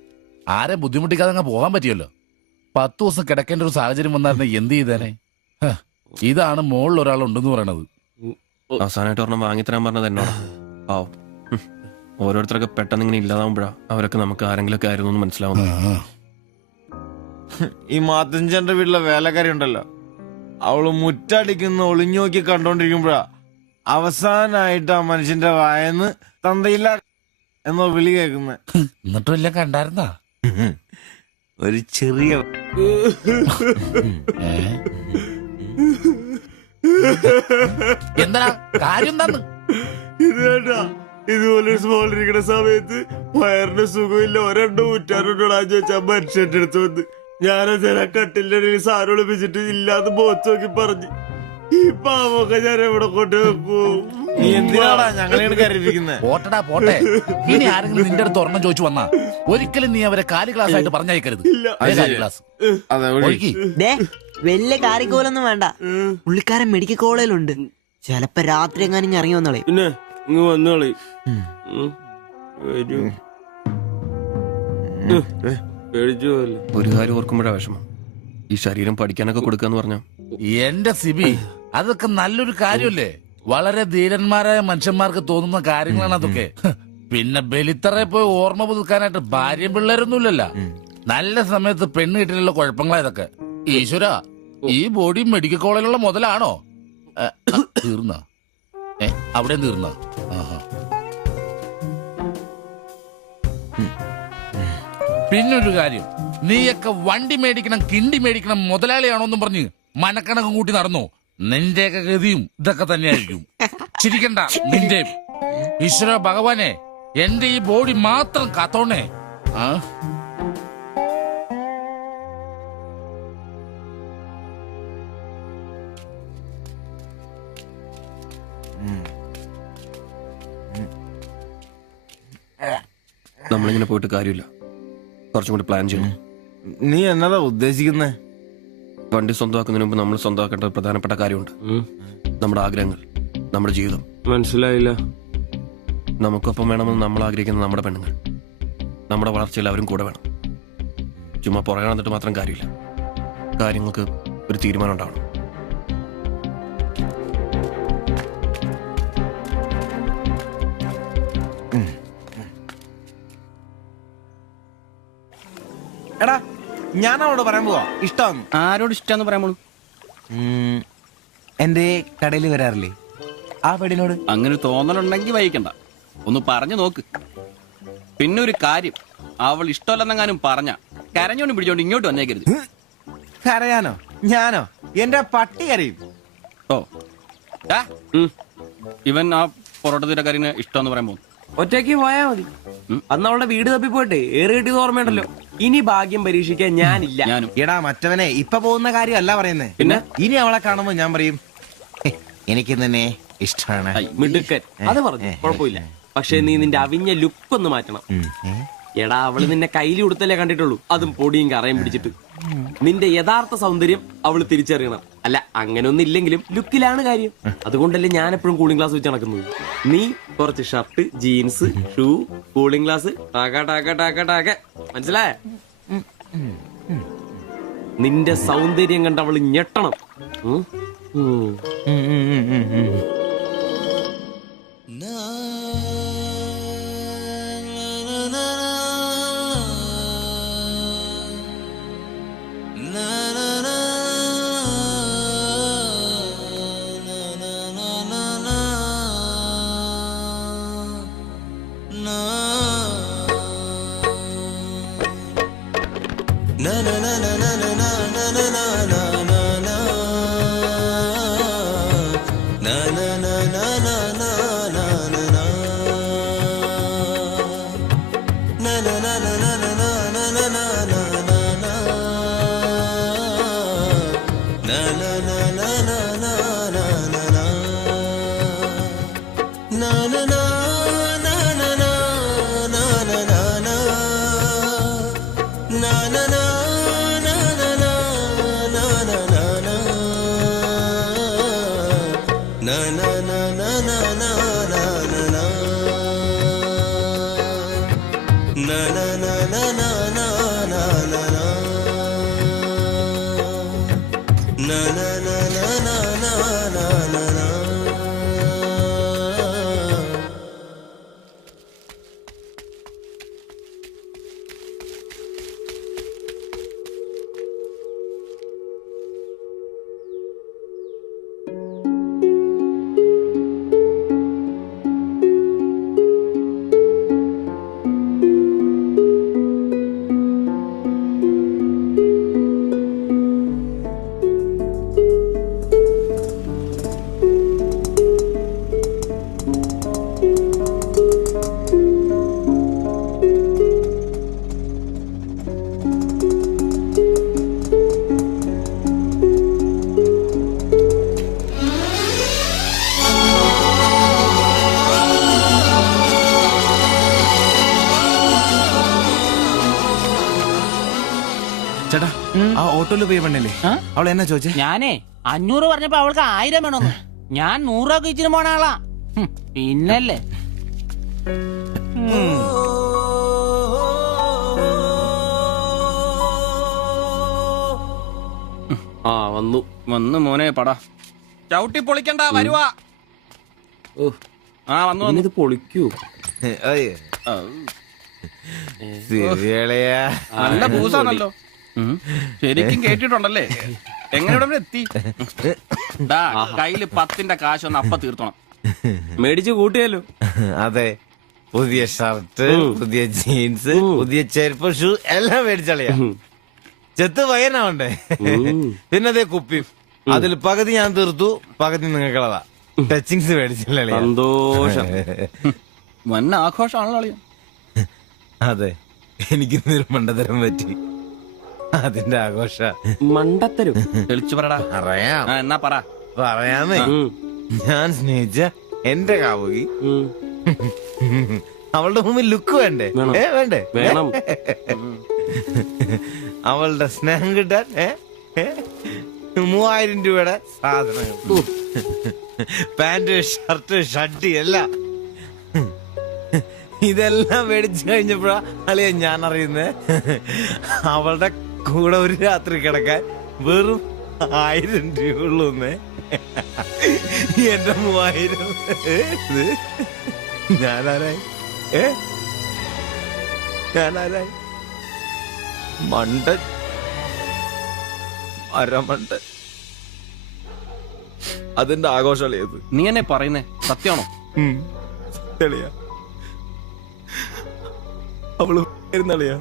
ആരെ ബുദ്ധിമുട്ടിക്കാതെ അങ്ങ് പോകാൻ പറ്റിയല്ലോ. 10 ദിവസം കിടക്കേണ്ട ഒരു സാഹചര്യം വന്നായിരുന്നെ എന്ത് ചെയ്തേനെ? ഇതാണ് മോളിൽ ഒരാളുണ്ടെന്ന് പറയണത്. അവസാനമായിട്ട് ഒരെണ്ണം വാങ്ങിത്തരാൻ പറഞ്ഞത് എന്നോടാ. പാവം. ഓരോരുത്തരൊക്കെ പെട്ടെന്ന് ഇങ്ങനെ ഇല്ലാതാവുമ്പോഴാ അവരൊക്കെ നമുക്ക് ആരെങ്കിലും ഒക്കെ ആയിരുന്നു എന്ന് മനസ്സിലാവുന്നു. ഈ മാത്തഞ്ചന്റെ വീട്ടിലെ വേലക്കാരി ഉണ്ടല്ലോ, അവള് മുറ്റടിക്കുന്ന ഒളിഞ്ഞു നോക്കി കണ്ടോണ്ടിരിക്കുമ്പോഴാ അവസാനായിട്ട് ആ മനുഷ്യന്റെ വായന്ന് തന്തയില്ല എന്നോ വിളി കേൾക്കുന്ന. എന്നിട്ടും എല്ലാം കണ്ടായിരുന്നാ? ഒരു ചെറിയ എന്താ കാര്യം എന്താന്ന്? ഇതേട്ടാ, ഇതുപോലെ സ്മോൾ ഇരിക്കുന്ന സമയത്ത് വയറിന് സുഖമില്ല, ഒരെണ്ണം ഊറ്റാറുണ്ടോടാ ചോദിച്ചാ മനുഷ്യന്റെ അടുത്ത് വന്ന് ഞാനതേ കട്ടിലിന്റെ ഇടയിൽ സാറ് ഒളിപ്പിച്ചിട്ട് ഇല്ലാതെ ബോത്ത് നോക്കി പറഞ്ഞു. ഈ പാവൊക്കെ ഞാൻ എവിടെ കൊണ്ട് വെക്കൂ? നീ എന്തിനാടാ ഞങ്ങളെയാണ് കരുതിയിരിക്കുന്നത്? പോട്ടടാ പോട്ടെ. ഇനി ആരെങ്കിലും നിന്റെ അടുത്ത് ഒരെണ്ണം ചോദിച്ചു വന്നാ ഒരിക്കലും നീ അവരെ കാലി ക്ലാസ് ആയിട്ട് പറഞ്ഞയക്കരുത്. ക്ലാസ് വലിയ കാരിക്കോലൊന്നും വേണ്ട. പുള്ളിക്കാരൻ മെഡിക്കൽ കോളേജിലുണ്ട്. ചിലപ്പോ രാത്രി എങ്ങാനും ഇറങ്ങി വന്നോളെ. പിന്നെ ഇങ്ങ് വന്നോളി. ഒരു കാര്യം ഓർക്കുമ്പോഴാ വിഷമം. ഈ ശരീരം പഠിക്കാനൊക്കെ കൊടുക്കാന്ന് പറഞ്ഞ എന്റെ സിബി, അതൊക്കെ നല്ലൊരു കാര്യമല്ലേ? വളരെ ധീരന്മാരായ മനുഷ്യന്മാർക്ക് തോന്നുന്ന കാര്യങ്ങളാണ് അതൊക്കെ. പിന്നെ ബലിത്തറയെ പോയി ഓർമ്മ പുതുക്കാനായിട്ട് ഭാര്യയും പിള്ളേരൊന്നുമില്ലല്ല. നല്ല സമയത്ത് പെണ്ണ് കിട്ടിയുള്ള കുഴപ്പങ്ങളാ ഇതൊക്കെ. ഈശ്വര, ഈ ബോഡി മെഡിക്കൽ കോളേജിലുള്ള മുതലാണോ? തീർന്ന അവിടെ തീർന്ന. പിന്നൊരു കാര്യം, നീയൊക്കെ വണ്ടി മേടിക്കണം, കിണ്ടി മേടിക്കണം, മുതലാളിയാണോന്നും പറഞ്ഞ് മനക്കണക്കും കൂട്ടി നടന്നോ? നിന്റെയൊക്കെ ഗതിയും ഇതൊക്കെ തന്നെയായിരിക്കും. ചിരിക്കണ്ട നിന്റെ. ഈശ്വര ഭഗവാനെ, എന്റെ ഈ ബോഡി മാത്രം കാത്തോണേ. നമ്മളിങ്ങനെ പോയിട്ട് കാര്യമില്ല, കുറച്ചും കൂടി പ്ലാൻ ചെയ്യണം. നീ എന്നതാ ഉദ്ദേശിക്കുന്നേ? വണ്ടി സ്വന്തമാക്കുന്നതിന് മുമ്പ് നമ്മൾ സ്വന്തമാക്കേണ്ട ഒരു പ്രധാനപ്പെട്ട കാര്യമുണ്ട്. നമ്മുടെ ആഗ്രഹങ്ങൾ, നമ്മുടെ ജീവിതം. മനസ്സിലായില്ല. നമുക്കൊപ്പം വേണമെന്ന് നമ്മൾ ആഗ്രഹിക്കുന്ന നമ്മുടെ പെണ്ണുങ്ങൾ. നമ്മുടെ വളർച്ചയിൽ അവരും കൂടെ വേണം. ചുമ്മാ പുറകെ നടന്നിട്ട് മാത്രം കാര്യമില്ല. കാര്യങ്ങൾക്ക് ഒരു തീരുമാനം ഉണ്ടാവണം. എടാ, ഞാൻ അവളോട് പറയാൻ പോവാ ഇഷ്ടം. ആരോട് ഇഷ്ടമെന്ന് പറയാൻ പോണു? എന്റെ കടയിൽ വരാറില്ലേ ആ പെടിനോട്? അങ്ങനെ തോന്നലുണ്ടെങ്കിൽ വൈകണ്ട, ഒന്ന് പറഞ്ഞു നോക്ക്. പിന്നെ ഒരു കാര്യം, അവൾ ഇഷ്ടമല്ലെന്നെങ്ങാനും പറഞ്ഞ കരഞ്ഞോണ്ട് പിടിച്ചോണ്ട് ഇങ്ങോട്ട് വന്നേക്കരുത്. കരയാനോ? ഞാനോ? എന്റെ പട്ടി കരയും. ഓ, ഇവൻ ആ പൊറോട്ട തീരക്കാരിന് ഇഷ്ടമെന്ന് പറയാൻ പോകുന്നു. ഒറ്റയ്ക്ക് പോയാ മതി. അന്ന് അവളുടെ വീട് തപ്പി പോയിട്ട് ഏറെ കിട്ടിയത് ഓർമ്മയുണ്ടല്ലോ. ഇനി ഭാഗ്യം പരീക്ഷിക്കാൻ ഞാനില്ല. എടാ മറ്റവനെ, ഇപ്പൊ പോകുന്ന കാര്യമല്ല പറയുന്നേ. പിന്നെ ഇനി അവളെ കാണുമ്പോ ഞാൻ പറയും എനിക്ക് തന്നെ ഇഷ്ടമാണ്. മിടുക്കൻ, അത് പറഞ്ഞു കുഴപ്പമില്ല. പക്ഷെ നീ നിന്റെ അവിഞ്ഞ ലുക്ക് ഒന്ന് മാറ്റണം. എടാ, അവള് നിന്നെ കയ്യിൽ കൊടുത്തല്ലേ കണ്ടിട്ടുള്ളൂ, അതും പൊടിയും കറയും പിടിച്ചിട്ട്. നിന്റെ യഥാർത്ഥ സൗന്ദര്യം അവള് തിരിച്ചറിയണം. അല്ല, അങ്ങനെയൊന്നും ഇല്ലെങ്കിലും ലുക്കിലാണ് കാര്യം. അതുകൊണ്ടല്ലേ ഞാൻ എപ്പോഴും കൂളിംഗ് ഗ്ലാസ് വെച്ച് നടക്കുന്നത്. നീ കുറച്ച് shirt, jeans, shoe, cooling glass, മനസ്സിലായ? നിന്റെ സൗന്ദര്യം കണ്ട് അവള് ഞെട്ടണം. na na na ചേട്ടാ ആ ഓട്ടോയിൽ പോയി പെണ്ണല്ലേ അവൾ എന്നാ ചോദിച്ചേ? ഞാനേ 500 പറഞ്ഞപ്പോ അവൾക്ക് 1000 വേണമെന്ന്. ഞാൻ 100 രൂപ ഇച്ചിരി പോണ ആളാ. പിന്നല്ലേ വന്നു മോനെ പടാ ചവിട്ടി പൊളിക്കണ്ട വരുവാ. വന്നു ഇത് പൊളിക്കൂ. നല്ല പൂസാണല്ലോ. ശരിക്കും കേട്ടിട്ടുണ്ടല്ലേ? എങ്ങനെ ഇവിടെ എത്തി? കയ്യില് 10ന്റെ കാശൊന്ന് അപ്പ തീർത്തോണം. മേടിച്ച് കൂട്ടിയല്ലോ. അതെ, പുതിയ ഷർട്ട്, പുതിയ ജീൻസ്, പുതിയ ചെരുപ്പ്, ഷൂ എല്ലാം മേടിച്ചളിയാ. ചെത്ത് വയനാവണ്ടേ? പിന്നെ അതേ കുപ്പി, അതിൽ പകുതി ഞാൻ തീർത്തു, പകുതി നിങ്ങൾക്കുള്ളതാ. ടച്ചിങ്സ് മേടിച്ചില്ലേ? സന്തോഷം. വന്ന ആഘോഷമാണല്ലോ അളിയാ. അതെ, എനിക്ക് മണ്ടത്തരം പറ്റി, അതിന്റെ ആഘോഷ. മണ്ടത്തരം തെളിച്ചു പറടാ. അറിയാം. എന്നാ പറ. പറയാമേ. ഞാൻ സ്നേഹിച്ച എന്റെ കാമുകി അവളുടെ മുമ്പിൽ ലുക്ക് വേണ്ടേ? വേണ്ടേ? വേണം. അവളുടെ സ്നേഹം കിട്ടാൻ 3000 രൂപയുടെ സാധനങ്ങൾ, പാന്റ്, ഷർട്ട്, ഷഡ്ഡി എല്ലാം. ഇതെല്ലാം മേടിച്ചു കഴിഞ്ഞപ്പോഴാ അളിയ ഞാൻ അറിയുന്നേ, അവളുടെ കൂടെ ഒരു രാത്രി കിടക്കാൻ വെറും 1000 രൂപ ഉള്ളൂന്നേ. എന്റെ 3000 ഞാനാരായി? ഞാനാരായി? മണ്ടൻ, അരമണ്ടൻ. അതിന്റെ ആഘോഷമല്ലേ? നീ എന്നെ പറയുന്നേ സത്യമാണോ? തെളിയാ അവള് ളിയാ,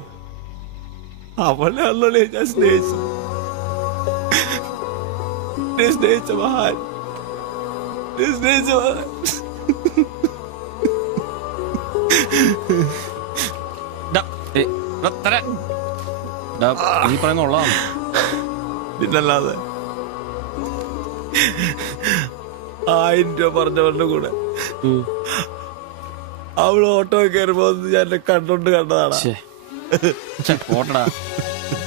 അവളെ അല്ലേ ഞാൻ സ്നേഹിച്ചു. സ്നേഹിച്ച മഹാൻ, സ്നേഹിച്ച മഹാൻ. നീ പറയുന്ന ഉള്ളതാണ്. പിന്നല്ലാതെ 1000 രൂപ പറഞ്ഞവരുടെ കൂടെ അവള് ഓട്ടോ കയറുമ്പോ ഞാൻ എന്നെ കണ്ടോണ്ട് കണ്ടതാണ്. പോട്ടടാ,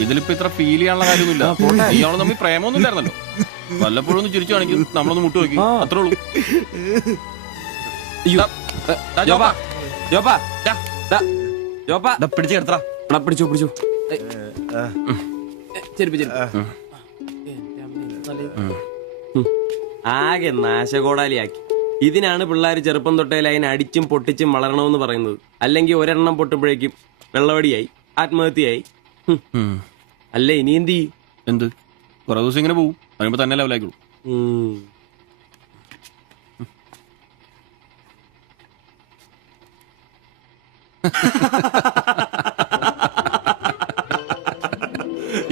ഇതിലിപ്പോ ഇത്ര ഫീൽ ചെയ്യാനുള്ള കാര്യമൊന്നുമില്ല. ഇയാള് തമ്മിൽ പ്രേമൊന്നും ഇല്ലായിരുന്നല്ലോ. വല്ലപ്പോഴും ഒന്ന് ചിരിച്ചു കാണിക്കും, നമ്മളൊന്ന് മുട്ടു നോക്കി, അത്രേ ഉള്ളൂ. പിടിച്ചെടുത്താ പിടിച്ചു പിടിച്ചു. ആകെ നാശകോടാലിയാക്കി. ഇതിനാണ് പിള്ളേർ ചെറുപ്പം തൊട്ടേ ലൈൻ അടിച്ചും പൊട്ടിച്ചും വളരണമെന്ന് പറയുന്നത്. അല്ലെങ്കിൽ ഒരെണ്ണം പൊട്ടുമ്പോഴേക്കും വെള്ളവടിയായി, ആത്മഹത്യയായി. അല്ലേ ഇനി എന്ത് ചെയ്യും? എന്ത് കുറെ ദിവസം ഇങ്ങനെ പോവും, വരുമ്പോ തന്നെ ലെവലായിക്കോളൂ.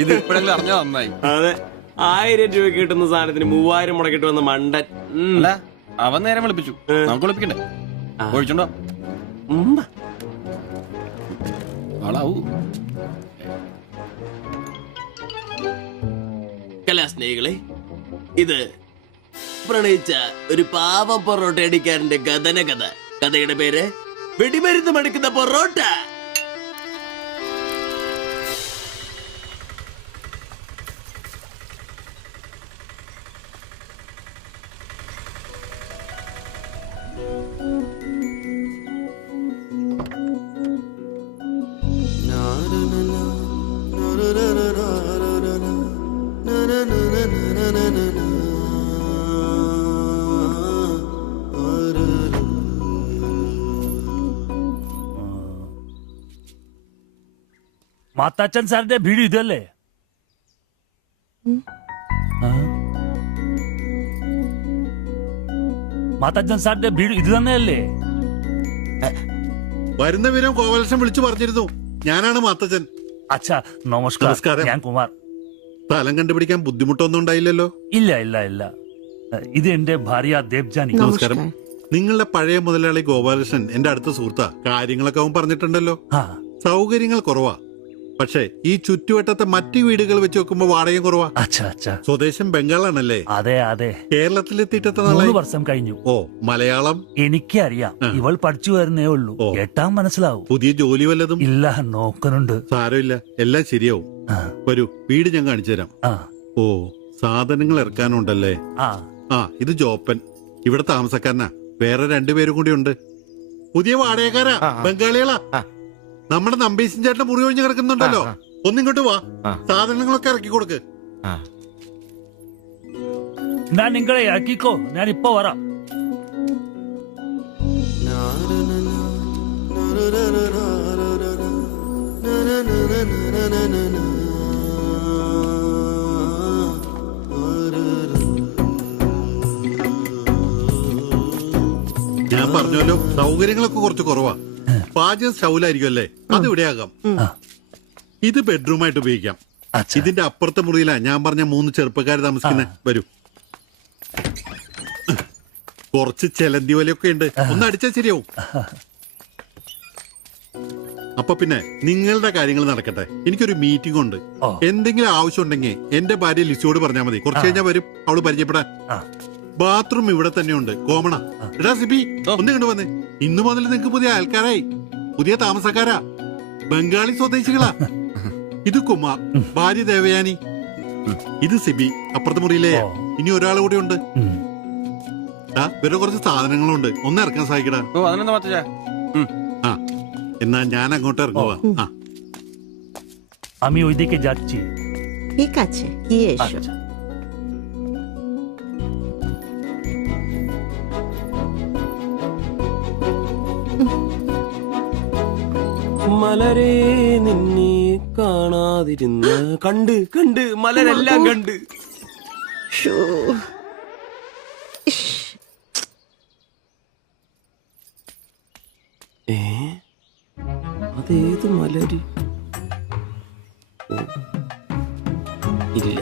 ഇത് ഇപ്പോഴെങ്കിലും അറിഞ്ഞാ നന്നായി. അതെ, 1000 രൂപ കിട്ടുന്ന സാധനത്തിന് 3000 മുടക്കിട്ട് വന്ന മണ്ടൻ. അല്ല, അവൻ നേരം വിളിപ്പിച്ചു, നമുക്ക് വിളിപ്പിക്കണ്ടേ? ഒഴിച്ചുണ്ടോ? ആളാവൂ. കലാസ്നേഹികളെ, ഇത് പ്രണയിച്ച ഒരു പാവം പൊറോട്ട അടിക്കാരന്റെ കഥന കഥ. കഥയുടെ പേര് വെടിമരുന്ന് മടുക്കുന്ന പൊറോട്ട. മാത്താച്ചൻ സാറിന്റെ വീട് ഇതല്ലേ? മാത്താച്ചൻ സാറിന്റെ വീട് ഇത് തന്നെയല്ലേ? വരുന്ന വിവരം കോവലക്ഷം വിളിച്ചു പറഞ്ഞിരുന്നു. ഞാനാണ് മാത്തച്ചൻ. അച്ഛാ നമസ്കാരം. ഞാൻ കുമാർ. സ്ഥലം കണ്ടുപിടിക്കാൻ ബുദ്ധിമുട്ടൊന്നും ഉണ്ടായില്ലല്ലോ? ഇല്ല ഇല്ല ഇല്ല. ഇത് എന്റെ ഭാര്യ ദേവ്ജാനി. നമസ്കാരം. നിങ്ങളുടെ പഴയ മുതലാളി ഗോപാലകൃഷ്ണൻ എന്റെ അടുത്ത സുഹൃത്താ. കാര്യങ്ങളൊക്കെ അവൻ പറഞ്ഞിട്ടുണ്ടല്ലോ. സൗകര്യങ്ങൾ കുറവാ. പക്ഷേ ഈ ചുറ്റുവട്ടത്തെ മറ്റു വീടുകൾ വെച്ച് നോക്കുമ്പോ വാടകയും കുറവാ. അച്ഛാ അച്ഛാ സ്വദേശം ബംഗാളാണല്ലേ? അതെ അതെ. കേരളത്തിലെത്തിയിട്ട് എത്ര 3 നാളായി? വർഷം കഴിഞ്ഞു. ഓ, മലയാളം എനിക്കറിയാം. ഇവൾ പഠിച്ചു വരുന്നേ ഉള്ളൂ. കേട്ടാ മനസ്സിലാവും. പുതിയ ജോലി വല്ലതും? ഇല്ല, നോക്കുന്നുണ്ട്. സാരമില്ല, എല്ലാം ശരിയാവും. വരൂ, വീട് ഞാൻ കാണിച്ചു തരാം. ഓ, സാധനങ്ങൾ ഇറക്കാനുണ്ടല്ലേ? ഇത് ജോപ്പൻ, ഇവിടെ താമസക്കാരനാ. വേറെ 2 പേരും കൂടി ഉണ്ട്. പുതിയ വാടകക്കാരാ, ബംഗാളികളാ. നമ്മുടെ നമ്പീശൻ ചേട്ടൻ മുറി ഒഴിഞ്ഞ് കിടക്കുന്നുണ്ടല്ലോ, ഒന്നിങ്ങോട്ട് വാ, സാധനങ്ങളൊക്കെ ഇറക്കി കൊടുക്ക്. ഞാൻ നിങ്ങളെ ഇറക്കിക്കോ, ഞാൻ ഇപ്പൊ വരാം. ഞാൻ പറഞ്ഞല്ലോ, സൗകര്യങ്ങളൊക്കെ കുറച്ച് കുറവാ. പാചകം സ്റ്റൗലായിരിക്കും അല്ലേ? അത് ഇവിടെ ആകാം. ഇത് ബെഡ്റൂമായിട്ട് ഉപയോഗിക്കാം. ഇതിന്റെ അപ്പുറത്തെ മുറിയിലാ ഞാൻ പറഞ്ഞ 3 ചെറുപ്പക്കാർ താമസിക്കുന്നത്. വരൂ. കുറച്ച് ചെലന്തി വലയൊക്കെ ഉണ്ട്, ഒന്ന് അടിച്ചാൽ ശരിയാവും. അപ്പൊ പിന്നെ നിങ്ങളുടെ കാര്യങ്ങൾ നടക്കട്ടെ, എനിക്കൊരു മീറ്റിംഗ് ഉണ്ട്. എന്തെങ്കിലും ആവശ്യം ഉണ്ടെങ്കിൽ എന്റെ ഭാര്യ ലിസിയോട് പറഞ്ഞാൽ മതി. കുറച്ച് കഴിഞ്ഞാൽ വരും അവള് പരിചയപ്പെടാൻ. ബാത്റൂം ഇവിടെ തന്നെയുണ്ട്, കോമണ. എടാ സിബി, ഒന്ന് കണ്ടു വന്നേ. ഇന്നു മുതൽ നിങ്ങക്ക് പുതിയ ആൾക്കാരായി, പുതിയ താമസക്കാരാ, ബംഗാളി സ്വദേശികളാ. ഇത് കുമാർ, ഭാര്യ ദേവയാനി. ഇത് സിബി, അപ്പുറത്തെ മുറിയിലെ. ഇനി ഒരാൾ കൂടി ഉണ്ട്. വേറെ കുറച്ച് സാധനങ്ങളുണ്ട്, ഒന്ന് ഇറക്കാൻ സഹായിക്കടാ. ആ, എന്നാ ഞാൻ അങ്ങോട്ട് ഇറങ്ങുവാ. আমি ওইদিকে যাচ্ছি। ঠিক আছে, কি এসো। മലരെ നിന്നെ കാണാതിരുന്ന് കണ്ട് കണ്ട് മലരെല്ലാം കണ്ട്. അതേത് മലര്? ഇല്ല.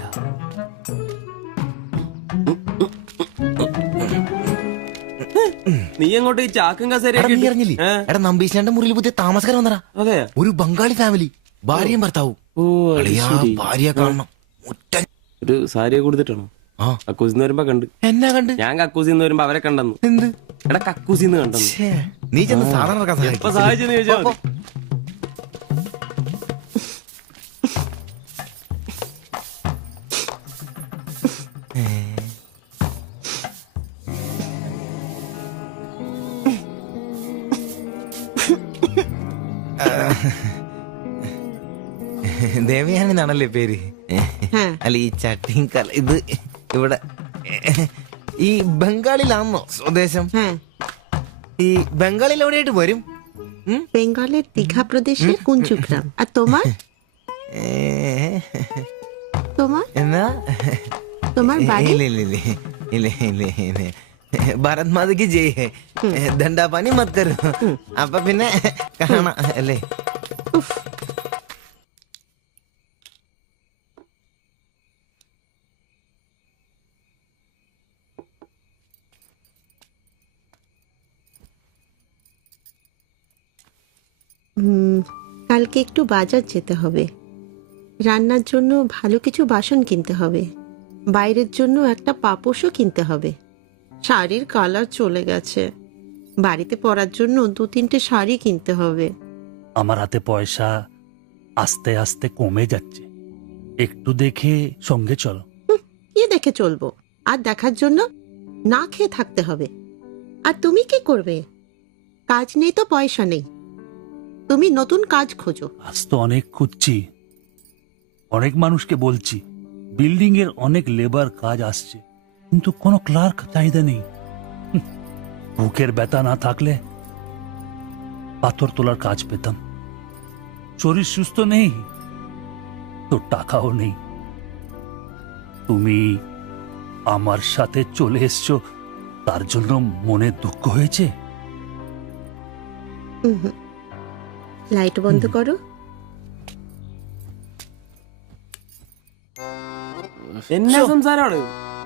നീ അങ്ങോട്ട് ഈ ചാക്കും കസേരയൊക്കെ എടാ, നമ്പീശന്റെ മുറിയിൽ പുതിയ താമസക്കാരൻ വന്നടാ. അതെ, ഒരു ബംഗാളി ഫാമിലി, ഭാര്യയും ഭർത്താവും. ഭാര്യ കാണണം. ഒരു സാരിയെ കൊടുത്തിട്ടാണോ? കക്കൂസിന്ന് വരുമ്പോ കണ്ട്. എന്നാ കണ്ട്? ഞാൻ കക്കൂസിന്ന് വരുമ്പോ അവരെ കണ്ടെന്നു. എന്ത്? എടാ, കക്കൂസിന്ന് കണ്ടെന്നു. നീ ചെന്ന് സാധനം എപ്പോ സഹായിച്ചെന്ന് ചോദിച്ചാ മതി. ദേവയാനെന്നാണല്ലേ പേര്? അല്ല, ഈ ചട്ടിയും കല ഇത് ഇവിടെ ഈ ബംഗാളിലാണോ സ്വദേശം? ഈ ബംഗാളിൽ എവിടെയായിട്ട് വരും? বেঙ্গলের দীঘা প্রদেশের কুঞ্জগ্রাম। আর তোমার? তোমার എന്നാ? তোমার বাড়ি? ഭാരത് മാതയ്ക്ക് ജയ്. ദണ്ഡാപാനി മത് കരോ. അപ്പൊ പിന്നെ കാണാം അല്ലേ? কালকে একটু বাজার যেতে হবে, রান্নার জন্য ভালো কিছু বাসন কিনতে হবে, বাইরের জন্য একটা পাপোশও কিনতে হবে। শাড়ির কালার চলে গেছে, বাড়িতে পরার জন্য 2-3টে শাড়ি কিনতে হবে। আমার হাতে পয়সা আস্তে আস্তে কমে যাচ্ছে, একটু দেখে সঙ্গে চলো। কি দেখে চলবো? আর দেখার জন্য না খেয়ে থাকতে হবে। আর তুমি কি করবে? কাজ নেই তো পয়সা নেই, তুমি নতুন কাজ খোঁজো। আজ তো অনেক খুঁজছি, অনেক মানুষকে বলছি, বিল্ডিং এর অনেক লেবার কাজ আসছে, কিন্তু কোনো ক্লার্ক চাহিদা নেই। বুকের ব্যথা না থাকলে পাথর তোলার কাজ পেতাম। শরীর সুস্থ নেই তো টাকাও নেই। তুমি আমার সাথে চলে এসছো, তার জন্য মনে দুঃখ হয়েছে? ലൈറ്റ് ബന്ധ করো। എന്നാ സംസാരമാണ്?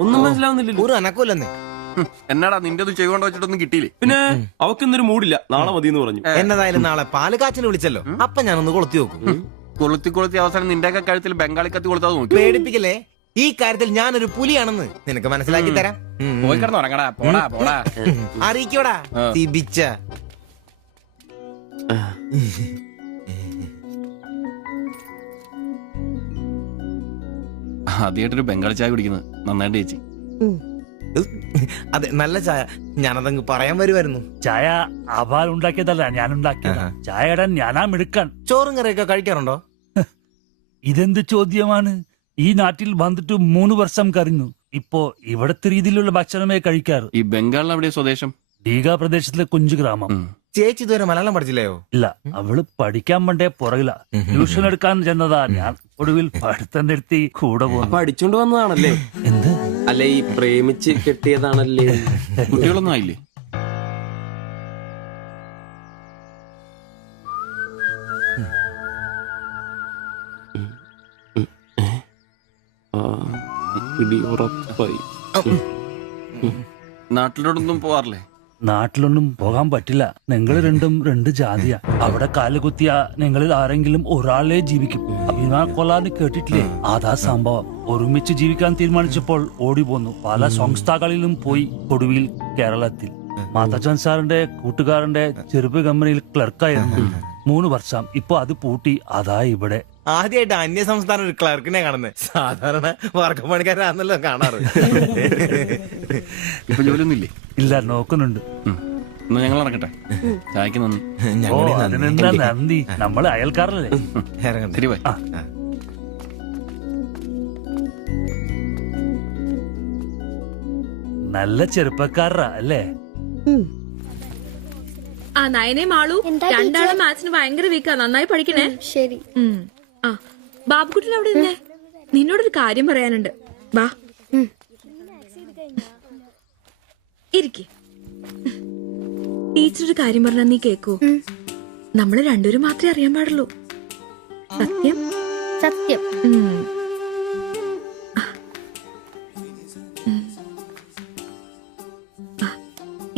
ഒന്നും മനസ്സിലാവുന്നില്ലല്ലോ. ഒരു അനക്കമില്ലെന്നേ. എന്നാടാ നിന്റെ ഒന്നും ചെയ്തുകൊണ്ട് വെച്ചിട്ടൊന്നും കിട്ടിയില്ലേ? പിന്നെ അവക്കൊന്നൊരു മൂടില്ല, നാളെ മതി എന്ന് പറഞ്ഞു. എന്നതായാലും നാളെ പാല് കാച്ചിന് വിളിച്ചല്ലോ, അപ്പൊ ഞാനൊന്ന് കൊളുത്തി നോക്കും. കൊളുത്തി അവസാനം നിന്റെയൊക്കെ കഴുത്തിൽ ബംഗാളി കത്തി കൊടുത്താൽ നോക്കി. പേടിപ്പിക്കല്ലേ, ഈ കാര്യത്തിൽ ഞാനൊരു പുലിയാണെന്ന് നിനക്ക് മനസ്സിലാക്കി തരാം. പോയി കിടന്ന് ഉറങ്ങടാ. പോടാ പോടാ. അറിയിക്കോടാ തിബിച്ച. ആദ്യമായിട്ടൊരു ബംഗാളി ചായ കുടിക്കുന്നത് നന്നായിട്ട് ചേച്ചി. അതെ, നല്ല ചായ. ഞാനതങ്ങ് പറയാൻ വരുമായിരുന്നു. ചായ അപാൽ ഉണ്ടാക്കിയതല്ല, ഞാൻ ഉണ്ടാക്കിയതാ. ചായ ഇടാൻ ഞാനാ മിടുക്കാൻ. ചോറും കറിയൊക്കെ കഴിക്കാറുണ്ടോ? ഇതെന്ത് ചോദ്യമാണ്? ഈ നാട്ടിൽ വന്നിട്ട് 3 വർഷം കഴിഞ്ഞു. ഇപ്പോ ഇവിടത്തെ രീതിയിലുള്ള ഭക്ഷണമേ കഴിക്കാറ്. ഈ ബംഗാളിൽ എവിടെയാ സ്വദേശം? ഡീഗ പ്രദേശത്തിലെ കുഞ്ചു ഗ്രാമം. ചേച്ചി ഇതുവരെ മലയാളം പഠിച്ചില്ലയോ? ഇല്ല, അവള് പഠിക്കാൻ വേണ്ടേ പുറകില. ട്യൂഷൻ എടുക്കാൻ ചെന്നതാ. ഞാൻ ഒടുവിൽ പഠിത്തം നിർത്തി കൂടെ പോകുന്നു. പഠിച്ചോണ്ട് വന്നതാണല്ലേ? എന്ത്? അല്ലെ ഈ പ്രേമിച്ച് കെട്ടിയതാണല്ലേ? കുട്ടികളൊന്നും ആയില്ലേ? നാട്ടിലോട്ടൊന്നും പോവാറില്ലേ? നാട്ടിലൊന്നും പോകാൻ പറ്റില്ല. നിങ്ങൾ രണ്ടും 2 ജാതിയാ. അവിടെ കാലുകുത്തിയ നിങ്ങളിൽ ആരെങ്കിലും ഒരാളെ ജീവിക്കും. അഭിമാൻ കൊല്ലാന്ന് കേട്ടിട്ടില്ലേ? അതാ സംഭവം. ഒരുമിച്ച് ജീവിക്കാൻ തീരുമാനിച്ചപ്പോൾ ഓടി പോന്നു. പല സംസ്ഥകളിലും പോയി. ഒടുവിൽ കേരളത്തിൽ മാധവൻ സാറിന്റെ കൂട്ടുകാരന്റെ ചെറുപ്പ് കമ്പനിയിൽ ക്ലർക്കായിരുന്നു 3 വർഷം. ഇപ്പൊ അത് പൂട്ടി. അതാ ഇവിടെ. ആദ്യമായിട്ട് അന്യ സംസ്ഥാന ഒരു ക്ലർക്കിനെ കാണുന്നത്. സാധാരണ വർക്കപ്പണിക്കാരാണല്ലോ കാണാറ്. ഇപ്പൊ ജോലിയൊന്നും ഇല്ലേ? ഇല്ല, നോക്കുന്നുണ്ട്. എന്നാ ഞങ്ങൾ നടക്കട്ടെ. ചായക്ക് നന്ദി. ഓ, അതിനെന്താ നന്ദി? നമ്മള് അയൽക്കാരല്ലേ. ശരി ബൈ. നല്ല ചെറുപ്പക്കാരാ അല്ലേ? ആ നയനെ മാളു രണ്ടാളും മാത്സിന് ഭയങ്കര വീക്കാ. നന്നായി പഠിക്കണേ. ശരി. ആ ബാബുക്കുട്ടിൽ അവിടെ നിന്നേ, നിന്നോടൊരു കാര്യം പറയാനുണ്ട്. വാ ഇരിക്കെ. ടീച്ചർ ഒരു കാര്യം പറഞ്ഞാ നീ കേക്കൂ? നമ്മള് രണ്ടുപേരും മാത്രമേ അറിയാൻ പാടുള്ളൂ. സത്യം സത്യം.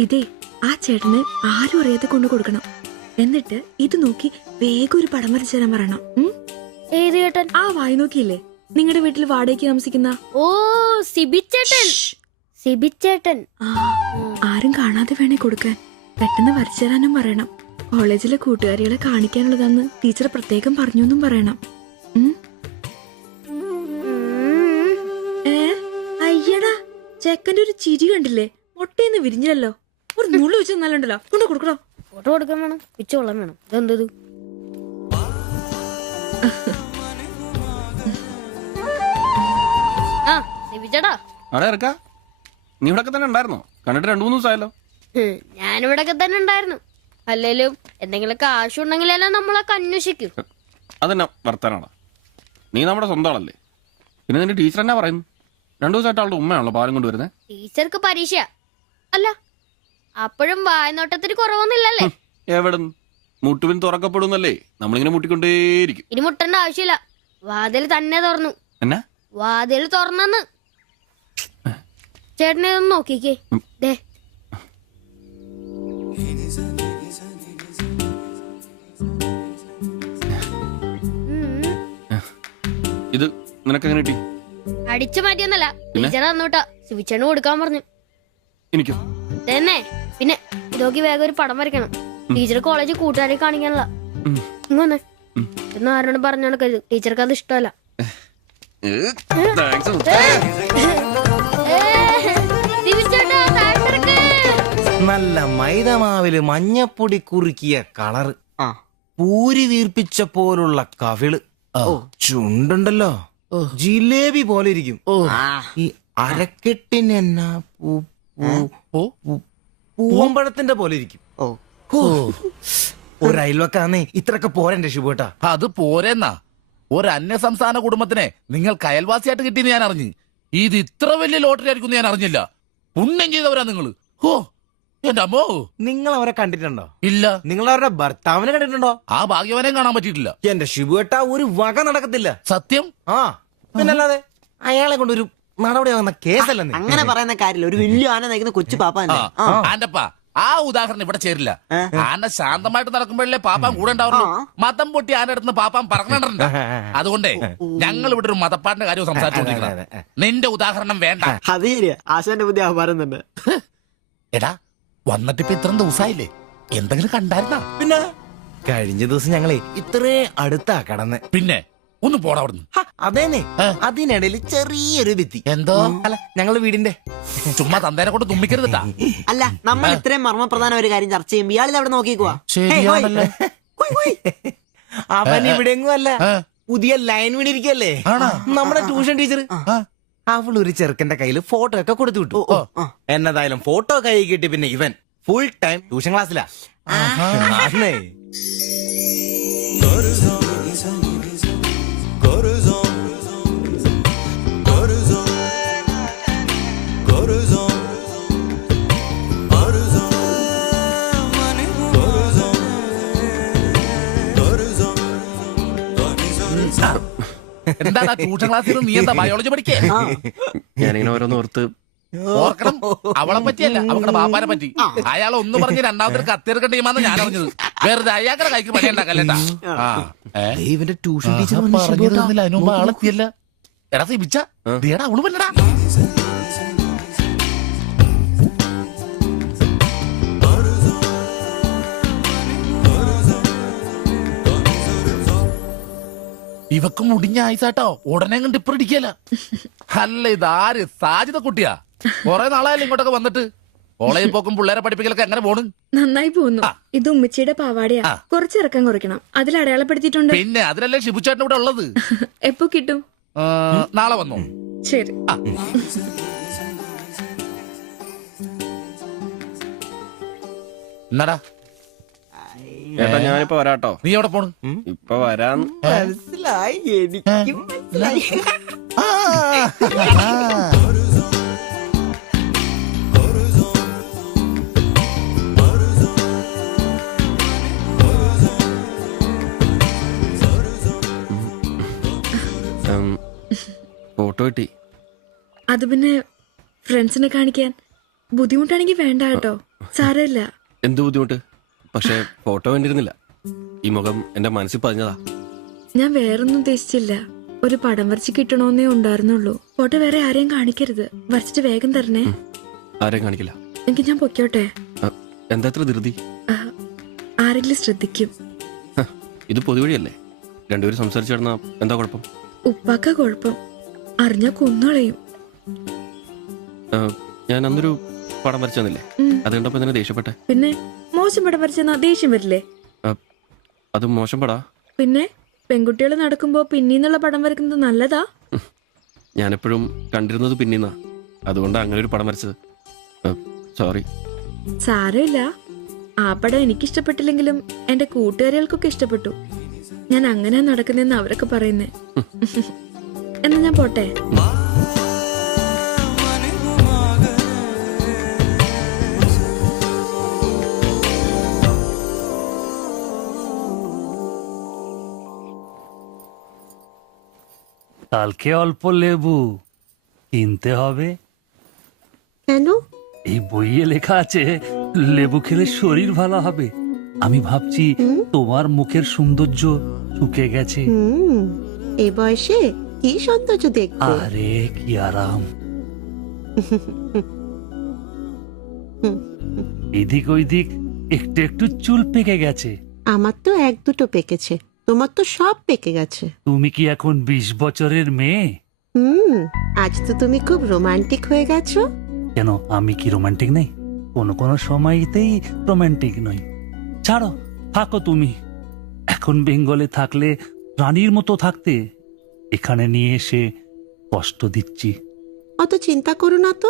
ഇതേ ആ ചേട്ടന് ആരും അറിയാതെ കൊണ്ടു കൊടുക്കണം. എന്നിട്ട് ഇത് നോക്കി വേഗം ഒരു പടം വരച്ചു തരാൻ പറയണം. ഏത് ചേട്ടൻ? ആ വായി നോക്കിയില്ലേ നിങ്ങളുടെ വീട്ടിൽ വാടകയ്ക്ക് താമസിക്കുന്ന? ഓ സിബിച്ചേട്ടൻ. സിബിച്ചേട്ടൻ. ആരും കാണാതെ വേണേ കൊടുക്കാൻ. പെട്ടെന്ന് വരച്ചു തരാനും പറയണം. കോളേജിലെ കൂട്ടുകാരികളെ കാണിക്കാനുള്ളതാന്ന് ടീച്ചർ പ്രത്യേകം പറഞ്ഞു എന്നും പറയണം. അയ്യടാ, ചെക്കന്റെ ഒരു ചിരി കണ്ടില്ലേ? മുട്ടയെന്ന് വിരിഞ്ഞല്ലോ. ഒരു നുള്ളു വെച്ച് നല്ലുണ്ടല്ലോ. കൊണ്ട് കൊടുക്കണോ? ഫോട്ടോ കൊടുക്കാൻ വേണം, പിച്ചു കൊള്ളാൻ വേണം. ഇതെന്തത്? ആ സിബിച്ചേട്ടാ. അവിടെ ഇറക്കാ. നീ ഇവിടെ തന്നെ ഉണ്ടായിരുന്നോ? കണ്ടിട്ട് 2-3 ദിവസമായല്ലോ. ഞാനിവിടൊക്കെ തന്നെ ഉണ്ടായിരുന്നു. അല്ലേലും എന്തെങ്കിലും കാശുണ്ടെങ്കിലല്ലേ നമ്മളൊക്കെ അന്വേഷിക്കും. അതെന്നാ വർത്താനാണ്? നീ നമ്മുടെ സ്വന്തം ആളല്ലേ. പിന്നെ നിന്റെ ടീച്ചർ എന്നാ പറയുന്നു? 2 ദിവസമായിട്ട് അവളുടെ ഉമ്മയാണല്ലോ പാലും കൊണ്ടുവരുന്നത്. ടീച്ചർക്ക് പരീക്ഷ അല്ല. അപ്പോഴും വായനോട്ടത്തിന് കുറവൊന്നുമില്ലല്ലേ? എവിടുന്ന്? മുട്ടുവിൻ തുറക്കപ്പെടുന്നല്ലേ. നമ്മളിങ്ങനെ മുട്ടിക്കൊണ്ടേയിരിക്കും. ഇനി മുട്ടേണ്ട ആവശ്യമില്ല. വാതിൽ തന്നെ തുറന്നു. എന്നാ? വാതിൽ തുറന്നെന്ന്. ചേട്ടനെ ഒന്ന് നോക്കിക്കേ. ദേ ഇത് നിനക്കെങ്ങനെ കിട്ടി? അടിച്ചു മാറ്റിയൊന്നല്ല, ടീച്ചർ തന്നോട്ടാ. ശിവിച്ചേണ് കൊടുക്കാൻ പറഞ്ഞു. എനിക്കോ? തന്നെ. പിന്നെ ഇതൊക്കെ വേഗം ഒരു പടം വരയ്ക്കണം. ടീച്ചർ കോളേജിൽ കൂട്ടുകാരെ കാണിക്കാനുള്ള. ഇങ്ങൊന്ന് ഇന്ന് ആരോടും പറഞ്ഞു നടക്കരുത്. ടീച്ചർക്ക് അത് ഇഷ്ടമല്ല. നല്ല മൈദമാവില് മഞ്ഞപ്പൊടി കുറുക്കിയ കളറ്, പൂരി വീർപ്പിച്ച പോലുള്ള കവിള്, ചുണ്ടുണ്ടല്ലോ ജിലേബി പോലെ ഇരിക്കും. ഈ അരക്കെട്ടിന് എന്നാ പൂവമ്പഴത്തിന്റെ പോലെ ഇരിക്കും. ഒരു അയൽവക്കാന്നേ ഇത്രയൊക്കെ പോരണ്ടേ ശുഭേട്ടാ? അത് പോരെന്നാ. ഒരു അന്യ സംസ്ഥാന കുടുംബത്തിനെ നിങ്ങൾക്ക് അയൽവാസിയായിട്ട് കിട്ടിയെന്ന് ഞാൻ അറിഞ്ഞു. ഇത് ഇത്ര വലിയ ലോട്ടറി ആയിരിക്കും ഞാൻ അറിഞ്ഞില്ല. പുണ്യം ചെയ്തവരാ നിങ്ങള്. ഓ എന്റെ അമ്മോ. നിങ്ങൾ അവരെ കണ്ടിട്ടുണ്ടോ? ഇല്ല. നിങ്ങൾ അവരുടെ ഭർത്താവിനെ കണ്ടിട്ടുണ്ടോ? ആ ഭാഗ്യവനെയും കാണാൻ പറ്റിയിട്ടില്ല. എന്റെ ശിവുവേട്ട ഒരു വക നടക്കത്തില്ല. സത്യം. ആ പിന്നല്ലാതെ അയാളെ കൊണ്ട് ഒരു നടപടിയാകുന്ന കേസല്ല. അങ്ങനെ പറയുന്ന കാര്യമില്ല. ഒരു വലിയ ആന നയിക്കുന്ന കൊച്ചു പാപ്പാ. ആന്റപ്പാ, ആ ഉദാഹരണം ഇവിടെ ചേരില്ല. ആന ശാന്തമായിട്ട് നടക്കുമ്പോഴല്ലേ പാപ്പാൻ കൂടെ ഉണ്ടാവുള്ളൂ. മതം പൊട്ടി ആന അടുത്ത് പാപ്പാൻ പറഞ്ഞിട്ടുണ്ട്. അതുകൊണ്ടേ ഞങ്ങൾ ഇവിടെ ഒരു മതപ്പാടിന്റെ കാര്യം സംസാരിച്ചോണ്ടിരിക്കണം. നിന്റെ ഉദാഹരണം വേണ്ട. അത് ശരിയാ, ആശാന്റെ പുതിയ ആഹാരം തന്നെ. എടാ വന്നിട്ട് ഇപ്പൊ ഇത്രയും ദിവസമായില്ലേ, എന്തെങ്കിലും കണ്ടായിരുന്നാ? പിന്നെ കഴിഞ്ഞ ദിവസം ഞങ്ങളെ ഇത്രേ അടുത്താ കടന്ന്. പിന്നെ ഒന്ന് പോടാ അവിടുന്ന്. അതേനെ, അതിനിടയിൽ ചെറിയൊരു ഭിത്തി. എന്തോ അല്ല ഞങ്ങള് വീടിന്റെ ചുമ്മാ തന്തേനെ കൊണ്ട് തുമ്മിക്കരുതാ. അല്ല, നമ്മൾ ഇത്രയും മർമ്മപ്രധാന ഒരു കാര്യം ചർച്ച ചെയ്യുമ്പോ ഇയാളിത് അവിടെ നോക്കിക്കുവാ. ശരിയാണല്ലോ. അവൻ ഇവിടെങ്ങും അല്ല, പുതിയ ലൈൻ വീണിരിക്കല്ലേ നമ്മുടെ ട്യൂഷൻ ടീച്ചർ. അവൾ ഒരു ചെറുക്കന്റെ കയ്യിൽ ഫോട്ടോ ഒക്കെ കൊടുത്തു വിട്ടു. എന്നതായാലും ഫോട്ടോ കൈ കിട്ടി. പിന്നെ ഇവൻ ഫുൾ ടൈം ട്യൂഷൻ ക്ലാസ്സിലാ. എന്താ ട്യൂഷൻ ക്ലാസ്സിൽ നീ എന്താ ബയോളജി പഠിക്കേ? ഞാനിങ്ങനെ ഓരോന്ന് ഓർത്ത് ഓർക്കണം. അവളെ പറ്റിയല്ല, അവളുടെ ബാപ്പാനെ പറ്റി. അയാൾ ഒന്ന് പറഞ്ഞ് രണ്ടാമത്തെ കത്തിയെടുക്കേണ്ട ടീമാന്ന് ഞാൻ അറിഞ്ഞത്. വെറുതെ അയാളുടെ കൈക്ക് പണി ഉണ്ടാക്കല്ലേട്ടാ. ഇവന്റെ ട്യൂഷൻ ടീച്ചർ പറഞ്ഞിരുന്നില്ല, അതിന് മുമ്പ് ആളെത്തിയല്ല. എടാ സിബിച്ച ദേടാ അവള് പല്ലടാ. ഇവക്ക് മുടിഞ്ഞ ആയിസാട്ടോ, ഉടനെ കണ്ട് ഇപ്പൊ ഇടിക്കല. അല്ല ഇതാര് സാജിത കുട്ടിയാ? കൊറേ നാളായാലും ഇങ്ങോട്ടൊക്കെ വന്നിട്ട്. കോളേജിൽ പോക്കും പിള്ളേരെ പഠിപ്പിക്കലൊക്കെ എങ്ങനെ പോണ്? നന്നായി പോകുന്നു. ഇത് ഉമ്മച്ചിയുടെ പാവാടയാ, കുറച്ചിറക്കം കുറയ്ക്കണം. അതിൽ അടയാളപ്പെടുത്തിയിട്ടുണ്ട്. പിന്നെ അതിലല്ലേ ഷിബുച്ചേട്ടൻ ഇവിടെ ഉള്ളത്. എപ്പോ കിട്ടും? നാളെ വന്നോ? ശരി. എന്നാടാ ഏട്ടാ ഞാനിപ്പോ വരാട്ടോ. നീ എവിടെ പോണ്? ഇപ്പൊ വരാന്ന് മനസ്സിലായി, എനിക്കും മനസ്സിലായി. ഫോട്ടോ കിട്ടി. അത് പിന്നെ ഫ്രണ്ട്സിനെ കാണിക്കാൻ ബുദ്ധിമുട്ടാണെങ്കിൽ വേണ്ട കേട്ടോ, സാരമില്ല. എന്ത് ബുദ്ധിമുട്ട്? പക്ഷെ ഫോട്ടോ വേണ്ടിയിരുന്നില്ല. ഈ മുഖം എന്റെ മനസ്സിൽ പതിഞ്ഞതാ. ഞാൻ വേറൊന്നും ഉദ്ദേശിച്ചില്ല. ഒരു പടം വരച്ച് കിട്ടണോന്നേ ഉണ്ടായിരുന്നുള്ളൂ. ഫോട്ടോ വേറെ ആരെയും കാണിക്കരുത്. വരച്ചിട്ട് വേഗം തരണേ. ആരെയും കാണിക്കില്ല. എനിക്ക് ഞാൻ പൊക്കോട്ടെ? എന്താ ഇത്ര ധൃതി? ആരെങ്കിലും ശ്രദ്ധിക്കും. ഇത് പൊതുവഴിയല്ലേ, രണ്ടുപേരും സംസാരിച്ചു കിടന്നാ എന്താ കുഴപ്പം? ഉപ്പാക്ക കുഴപ്പം, അറിഞ്ഞാ കൊന്നുകളയും. ഞാൻ അന്നൊരു പടം വരച്ചു തന്നില്ലേ, അത് കണ്ടപ്പോ തന്നെ ദേഷ്യപ്പെട്ടെ. പിന്നെ മോശം പടം വരച്ചെന്നാ ദേഷ്യം വരില്ലേ? അത് മോശം പടാ. പിന്നെ പെൺകുട്ടികൾ നടക്കുമ്പോ പിന്നീന്നുള്ള പടം വരക്കുന്നത് നല്ലതാ. ഞാനെപ്പോഴും കണ്ടിരുന്നത് പിന്നീന്നാ, അതുകൊണ്ടാ അങ്ങനെ ഒരു പടം വരച്ചത്. സോറി. സാരമില്ല. ആ പടം എനിക്കിഷ്ടപ്പെട്ടില്ലെങ്കിലും എന്റെ കൂട്ടുകാരികൾക്കൊക്കെ ഇഷ്ടപ്പെട്ടു. ഞാൻ അങ്ങനെ നടക്കുന്നെന്ന് അവരൊക്കെ പറയുന്നേ. എന്നാ ഞാൻ പോട്ടെ. কালকে অল্প লেবু কিনতে হবে। কেন? এই বইয়ে লেখা আছে লেবু খেলে শরীর ভালো হবে। আমি ভাবছি তোমার মুখের সৌন্দর্য শুকে গেছে। এই বয়সে কি সৌন্দর্য দেখবে? আরে কি আরাম। এদিক ওইদিক একটু একটু চুল পেকে গেছে। আমার তো এক দুটো পেকেছে, তোমার তো সব পেকে গেছে। তুমি কি এখন 20 বছরের মেয়ে? আজ তো তুমি খুব রোমান্টিক হয়ে গেছো। কেন, আমি কি রোমান্টিক নেই? কোনো কোনো সময়তেই রোমান্টিক নই। ছাড়ো, থাকো তুমি। এখন বেঙ্গলে থাকলে রানীর মতো থাকতে, এখানে নিয়ে এসে কষ্ট দিচ্ছি। অত চিন্তা করো না তো।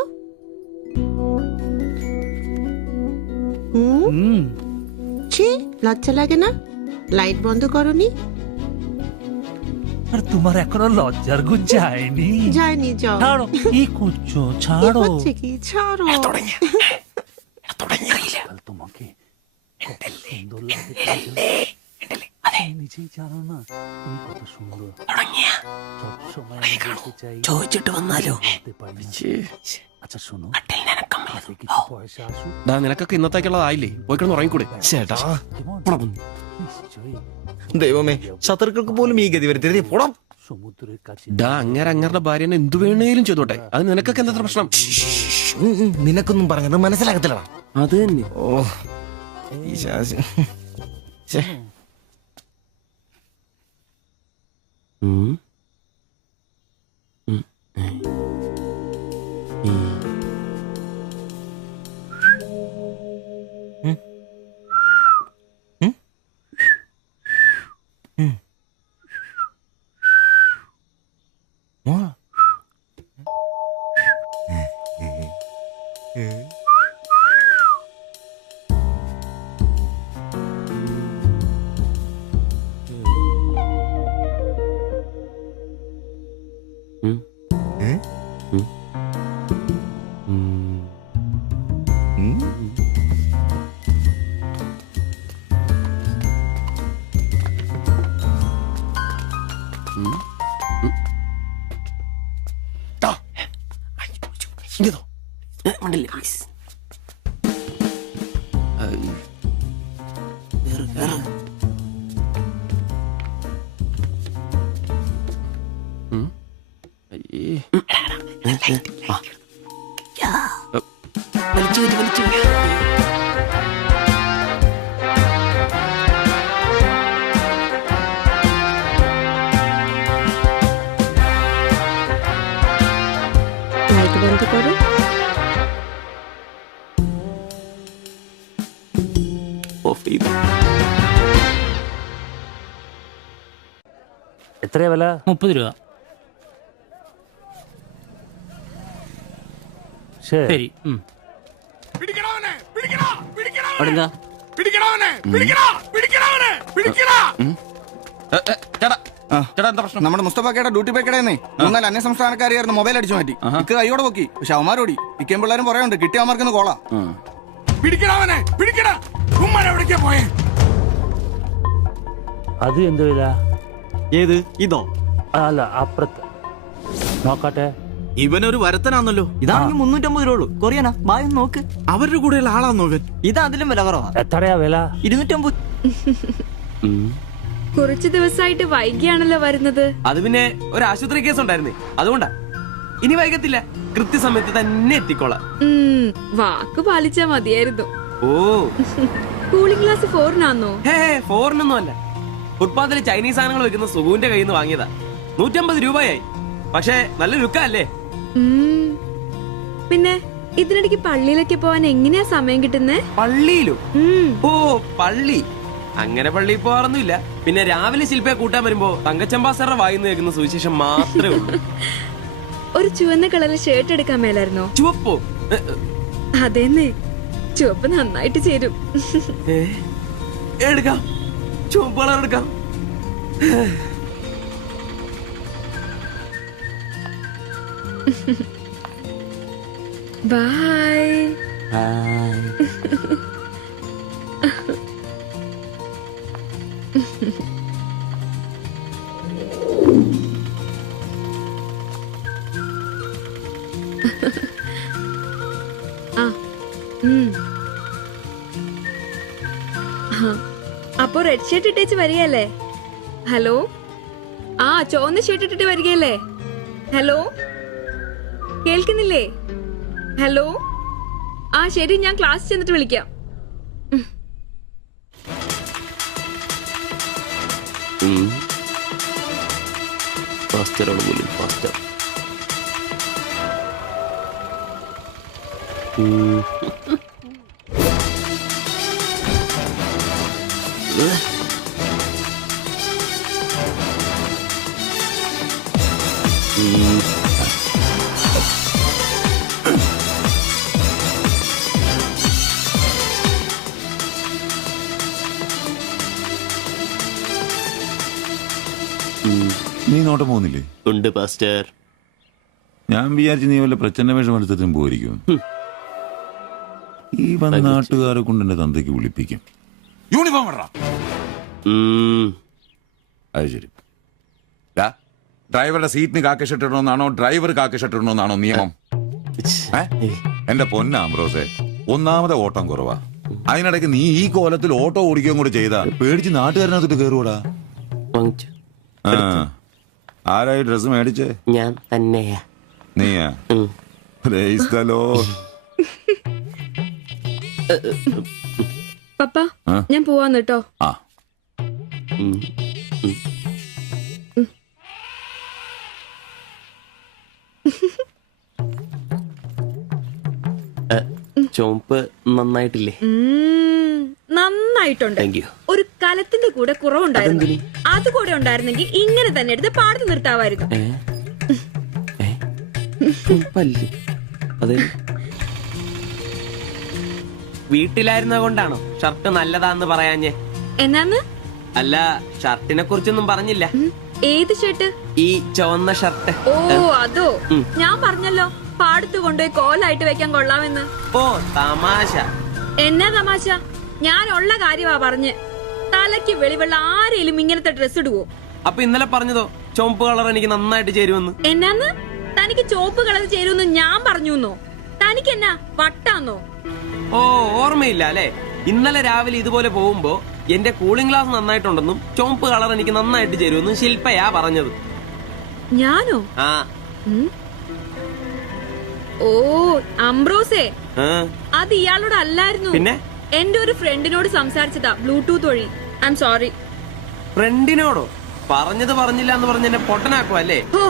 ছি, লজ্জা লাগে না? লাইট বন্ধ করনি? আর তোমার এখনো লজ্জার গুণ যায়নি? যায়নি, যাও। ছাড়ো, কি করছো? ছাড়ো। হচ্ছে কি? ছাড়ো। তোমাকে সুন্দর লাগে, নিজেই জানো না তুমি কত সুন্দর। সবসময় চাই ചോദിച്ചിട്ട് വന്നാലോ? আচ্ছা শোনো, നിനക്കൊക്കെ ഇന്നത്തേക്കുള്ളതായില്ലേ പോയിക്കൊണ്ട് ഉറങ്ങിക്കൂടെ ചേട്ടാ ദൈവമേ, ശത്രുക്കൾക്ക് പോലും ഈ ഗതി വരുത്തരുതേ. പോടാം. അങ്ങരുടെ ഭാര്യനെ എന്തു വേണേലും ചെയ്തോട്ടെ, അത് നിനക്കൊക്കെ എന്താ പ്രശ്നം? നിനക്കൊന്നും പറഞ്ഞത് മനസ്സിലാകത്തില്ലടാ. അത് തന്നെ. ഓ ഈ ശാസി. লাইট বন্ধ করো। എത്രയാ വില? 30 രൂപ. ശരി. നമ്മുടെ മുസ്തഫാക്കയുടെ ഡ്യൂട്ടി പേക്കടേന്നേ 3-4 അന്യ സംസ്ഥാനക്കാരിയായിരുന്നു മൊബൈൽ അടിച്ചു മാറ്റി. ഇക്ക് കൈയോടെ പൊക്കി, പക്ഷെ അവന്മാരോടി ഇക്കേം പിള്ളേരും പറയുന്നുണ്ട് കിട്ടിയ അവന്മാർക്കൊന്ന് കോളാ. അത് എന്ത് വില? ഏത് ഇതോ? അല്ല അപ്പുറത്ത് നോക്കട്ടെ. ഇവനൊരു വരത്തനാന്നല്ലോ. ഇതാണെങ്കിൽ 350 രൂപ ഉള്ളൂ. കൊറിയാനാ ബായ് നോക്ക്. അവരുടെ കൂടെയുള്ള ആളാന്നോ ഇവൻ? ഇത് അതിലും വില കുറവാ. എത്രയാ വില? 250. കുറച്ചു ദിവസമായിട്ട് വൈകിയാണല്ലോ വരുന്നത്. അത് പിന്നെ ഒരു ആശുപത്രി കേസ് ഉണ്ടായിരുന്നേ, അതുകൊണ്ടാ. ഇനി വൈകത്തില്ല, കൃത്യസമയത്ത് തന്നെ എത്തിക്കോളാം. വാക്ക് പാലിച്ചാ മതിയായിരുന്നു. ഓ കൂളിംഗ് ഗ്ലാസ് 4-നാന്നോ? ഹേ 4-നൊന്നും അല്ല. ഫുട്പാത്തില് ചൈനീസ് സാധനങ്ങൾ വെക്കുന്ന സുഗുവിന്റെ കയ്യിൽ നിന്ന് വാങ്ങിയതാ. 150 രൂപയായി. പക്ഷെ നല്ല ലുക്കല്ലേ? പിന്നെ ഇതിനിടയ്ക്ക് പള്ളിയിലൊക്കെ പോവാൻ എങ്ങനെയാ സമയം കിട്ടുന്നേ? പള്ളിയിലും? ഓ പള്ളി അങ്ങനെ പള്ളിയിൽ പോവാറൊന്നുമില്ല. പിന്നെ രാവിലെ ശില്പയെ കൂട്ടാൻ വരുമ്പോ തങ്കച്ചമ്പാസറുടെ വായിന്ന് കേൾക്കുന്ന സുവിശേഷം മാത്രമേ ഉള്ളൂ. ഒരു ചുവന്ന കളറിൽ ഷർട്ട് എടുക്കാൻ മേലായിരുന്നോ? ചുവപ്പോ? അതെന്നെ, ചുവപ്പ് നന്നായിട്ട് ചേരും. എടുക്കാം, ചുവപ്പ് കളർ എടുക്കാം. ബൈ. അപ്പൊ റെഡ് ഷർട്ട് ഇട്ടേച്ച് വരികയല്ലേ? ഹലോ, ആ ചുവന്ന ഷർട്ട് ഇട്ടിട്ട് വരികയല്ലേ? ഹലോ, കേൾക്കുന്നില്ലേ? ഹലോ, ആ ശരി, ഞാൻ ക്ലാസ് ചെന്നിട്ട് വിളിക്കാം. നീ നോട്ടം പോകുന്നില്ലേ? ഉണ്ട് പാസ്റ്റർ. ഞാൻ വിചാരിച്ചു നീ വല്ല പ്രച്ഛന്ന വേഷം എടുത്തിട്ടും പോയിരിക്കും. ഈ വന്ന നാട്ടുകാരെ കൊണ്ട് എന്റെ തന്തയ്ക്ക് വിളിപ്പിക്കും. യൂണിഫോം ഇടറാ. അത് ശരി. ഡ്രൈവറുടെ സീറ്റിന് കാക്കി ഷർട്ട് ഇടണമെന്നാണോ ഡ്രൈവർ കാക്കി ഷർട്ട് ഇടണമെന്നാണോ നിയമം? എന്റെ പൊന്ന ആംബ്രോസെ, ഒന്നാമത്തെ ഓട്ടം കുറവാ. അതിനിടയ്ക്ക് നീ ഈ കോലത്തിൽ ഓട്ടോ ഓടിക്കുകയും കൂടി ചെയ്താ പേടിച്ച് നാട്ടുകാരനകത്തിട്ട് കയറൂടാ. ആരായി ഡ്രസ് മേടിച്ചേ? ഞാൻ തന്നെയാ. നീയാ? Price the Lord. പപ്പ ഞാൻ പോവാന്ന് കേട്ടോ. ആ ചോപ്പ് നന്നായിട്ടില്ലേ? നന്നായിട്ടുണ്ട്. ഒരു കലത്തിന്റെ കൂടെ കുറവുണ്ടായിരുന്നു. അത് കൂടെ ഉണ്ടായിരുന്നെങ്കിൽ ഇങ്ങനെ തന്നെ എടുത്ത് പാടത്ത് നിർത്താമായിരുന്നു. വീട്ടിലായിരുന്ന കൊണ്ടാണോ ഷർട്ട് നല്ലതാന്ന് പറയാഞ്ഞേ? എന്നാന്ന്? അല്ല, ഷർട്ടിനെ കുറിച്ചൊന്നും പറഞ്ഞില്ല. ഏത് ഷർട്ട്? ഈ ചുവന്ന ഷർട്ട്. ഓ അതോ, ഞാൻ പറഞ്ഞല്ലോ പാടത്ത് കൊണ്ടുപോയി കോലായിട്ട് വെക്കാൻ കൊള്ളാമെന്ന്. ഓ തമാശ. എന്നാ തമാശ? ഞാൻ ഉള്ള കാര്യമാ പറഞ്ഞ്. തലയ്ക്ക് വെളിവുള്ള ആരെയും ഇങ്ങനത്തെ ഡ്രസ് ഇടുവോ? അപ്പൊ ഇന്നലെ പറഞ്ഞതോ ചുവപ്പ് കളർ എനിക്ക് നന്നായിട്ട് ചേരുമെന്ന്? എന്നാന്ന്? തനിക്ക് ചുവപ്പ് കളർ ചേരുമെന്ന് ഞാൻ പറഞ്ഞുന്നോ? തനിക്ക് എന്നാ വട്ടാന്നോ? ഓ ഓർമ്മയില്ല അല്ലെ? ഇന്നലെ രാവിലെ ഇതുപോലെ പോകുമ്പോ എന്റെ കൂളിംഗ് ഗ്ലാസ് നന്നായിട്ടുണ്ടെന്നും ചുവപ്പ് കളർ എനിക്ക് നന്നായിട്ട് ചേരുമെന്നും ശില്പയാ പറഞ്ഞത്. ഞാനോ? ആ. ഓ അംബ്രോസേ, അത് ഇയാളോട് അല്ലായിരുന്നു. പിന്നെ എന്റെ ഒരു ഫ്രണ്ടിനോട് സംസാരിച്ചതാ ബ്ലൂടൂത്ത് വഴി. I'm sorry. ഫ്രണ്ടിനോടോ? പറഞ്ഞത് പറഞ്ഞില്ല എന്ന് പറഞ്ഞ് എന്നെ പൊട്ടനാക്കുവോ അല്ലേ? ഓ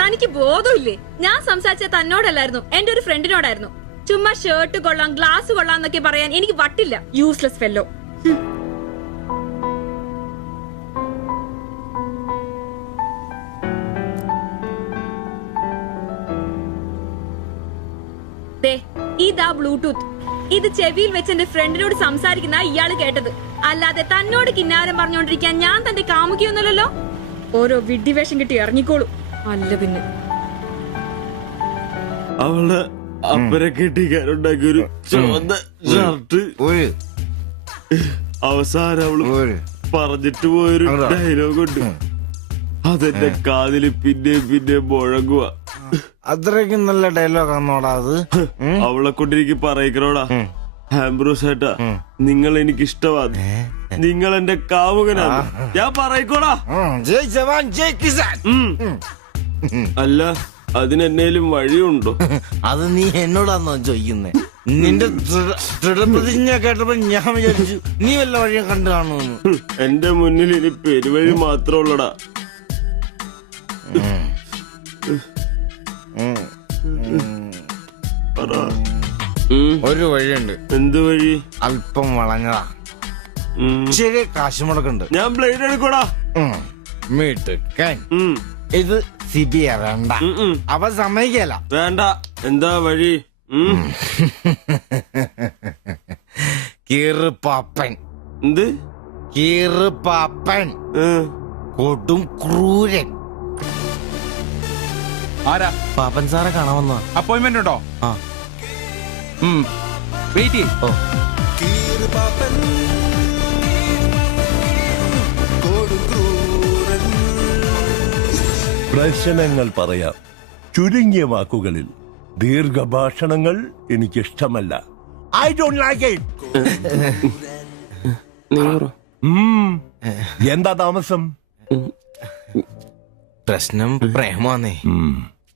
തനിക്ക് ബോധമില്ലേ? ഞാൻ സംസാരിച്ച തന്നോടല്ലായിരുന്നു, എന്റെ ഒരു ഫ്രണ്ടിനോടായിരുന്നു. ചുമ്മാ ഷർട്ട് കൊള്ളാം ഗ്ലാസ് കൊള്ളാം എന്നൊക്കെ പറയാൻ എനിക്ക് വട്ടില്ല. Useless fellow. ഇതാ ബ്ലൂടൂത്ത്. ഇത് ചെവിയിൽ വെച്ച് എന്റെ ഫ്രണ്ടിനോട് സംസാരിക്കുന്ന ഇയാള് കേട്ടത്. അല്ലാതെ തന്നോട് കിന്നാരം പറഞ്ഞോണ്ടിരിക്കാൻ ഞാൻ തന്റെ കാമുകിയൊന്നുമല്ലല്ലോ. ഓരോ വിഡ്ഢിവേഷം കിട്ടി ഇറങ്ങിക്കോളൂ. അല്ല പിന്നെ അവളുടെ അപ്പനെ കെട്ടിക്കാനുണ്ടാക്കിയൊരു ചുവന്ന ഷർട്ട് അവസാനം അവള് പറഞ്ഞിട്ട് പോയൊരു ഡയലോഗ് ഉണ്ട്. അതെന്റെ കാതില് പിന്നെ മുഴങ്ങുക. അത്രയ്ക്കും നല്ല ഡയലോഗ് ആണോടാ അത്? അവളെ കൊണ്ടെനിക്ക് പറയിക്കണോടാ. ആംബ്രോസ് ഏട്ടാ, നിങ്ങൾ എനിക്ക് ഇഷ്ടമാണ്, നിങ്ങൾ എന്റെ കാമുകനാണ്, ഞാൻ പറയിക്കോടാ. അല്ല, അതിനെന്നേലും വഴിയുണ്ടോ? അത് നീ എന്നോടാന്നോ ചോദിക്കുന്നേ? നിന്റെ ദൃഢപ്രതിജ്ഞ കേട്ടപ്പോ ഞാൻ വിചാരിച്ചു നീ വല്ല വഴിയും കണ്ടു കാണുമെന്ന്. എന്റെ മുന്നിൽ ഇനി പെരുവഴി മാത്രമുള്ളടാ. ഒരു വഴിയുണ്ട്. എന്ത് വഴി? അല്പം വളഞ്ഞതാ, ശരി കാശ് മുടക്കുണ്ട്. ഞാൻ ബ്ലേഡ് എടുക്കോടാ. മീട്ടുക്കൻ ഇത് സിബി വേണ്ട, അവ സമ്മതിക്കല. വേണ്ട. എന്താ വഴി? കീറുപാപ്പൻ. എന്ത് കീറുപാപ്പൻ? കൊടും ക്രൂരൻ. ആരാ? പാപ്പൻ സാറെ കാണാൻ വന്ന. അപ്പോയിന്റ്മെന്റ് ഉണ്ടോ? ആ വെയിറ്റ് ചെയ്യ്. പ്രശ്നങ്ങൾ പറയാം ചുരുങ്ങിയ വാക്കുകളിൽ. ദീർഘഭാഷണങ്ങൾ എനിക്കിഷ്ടമല്ല. I don't like it. എന്താ താമസം? പ്രശ്നം പ്രേമാന്നേ.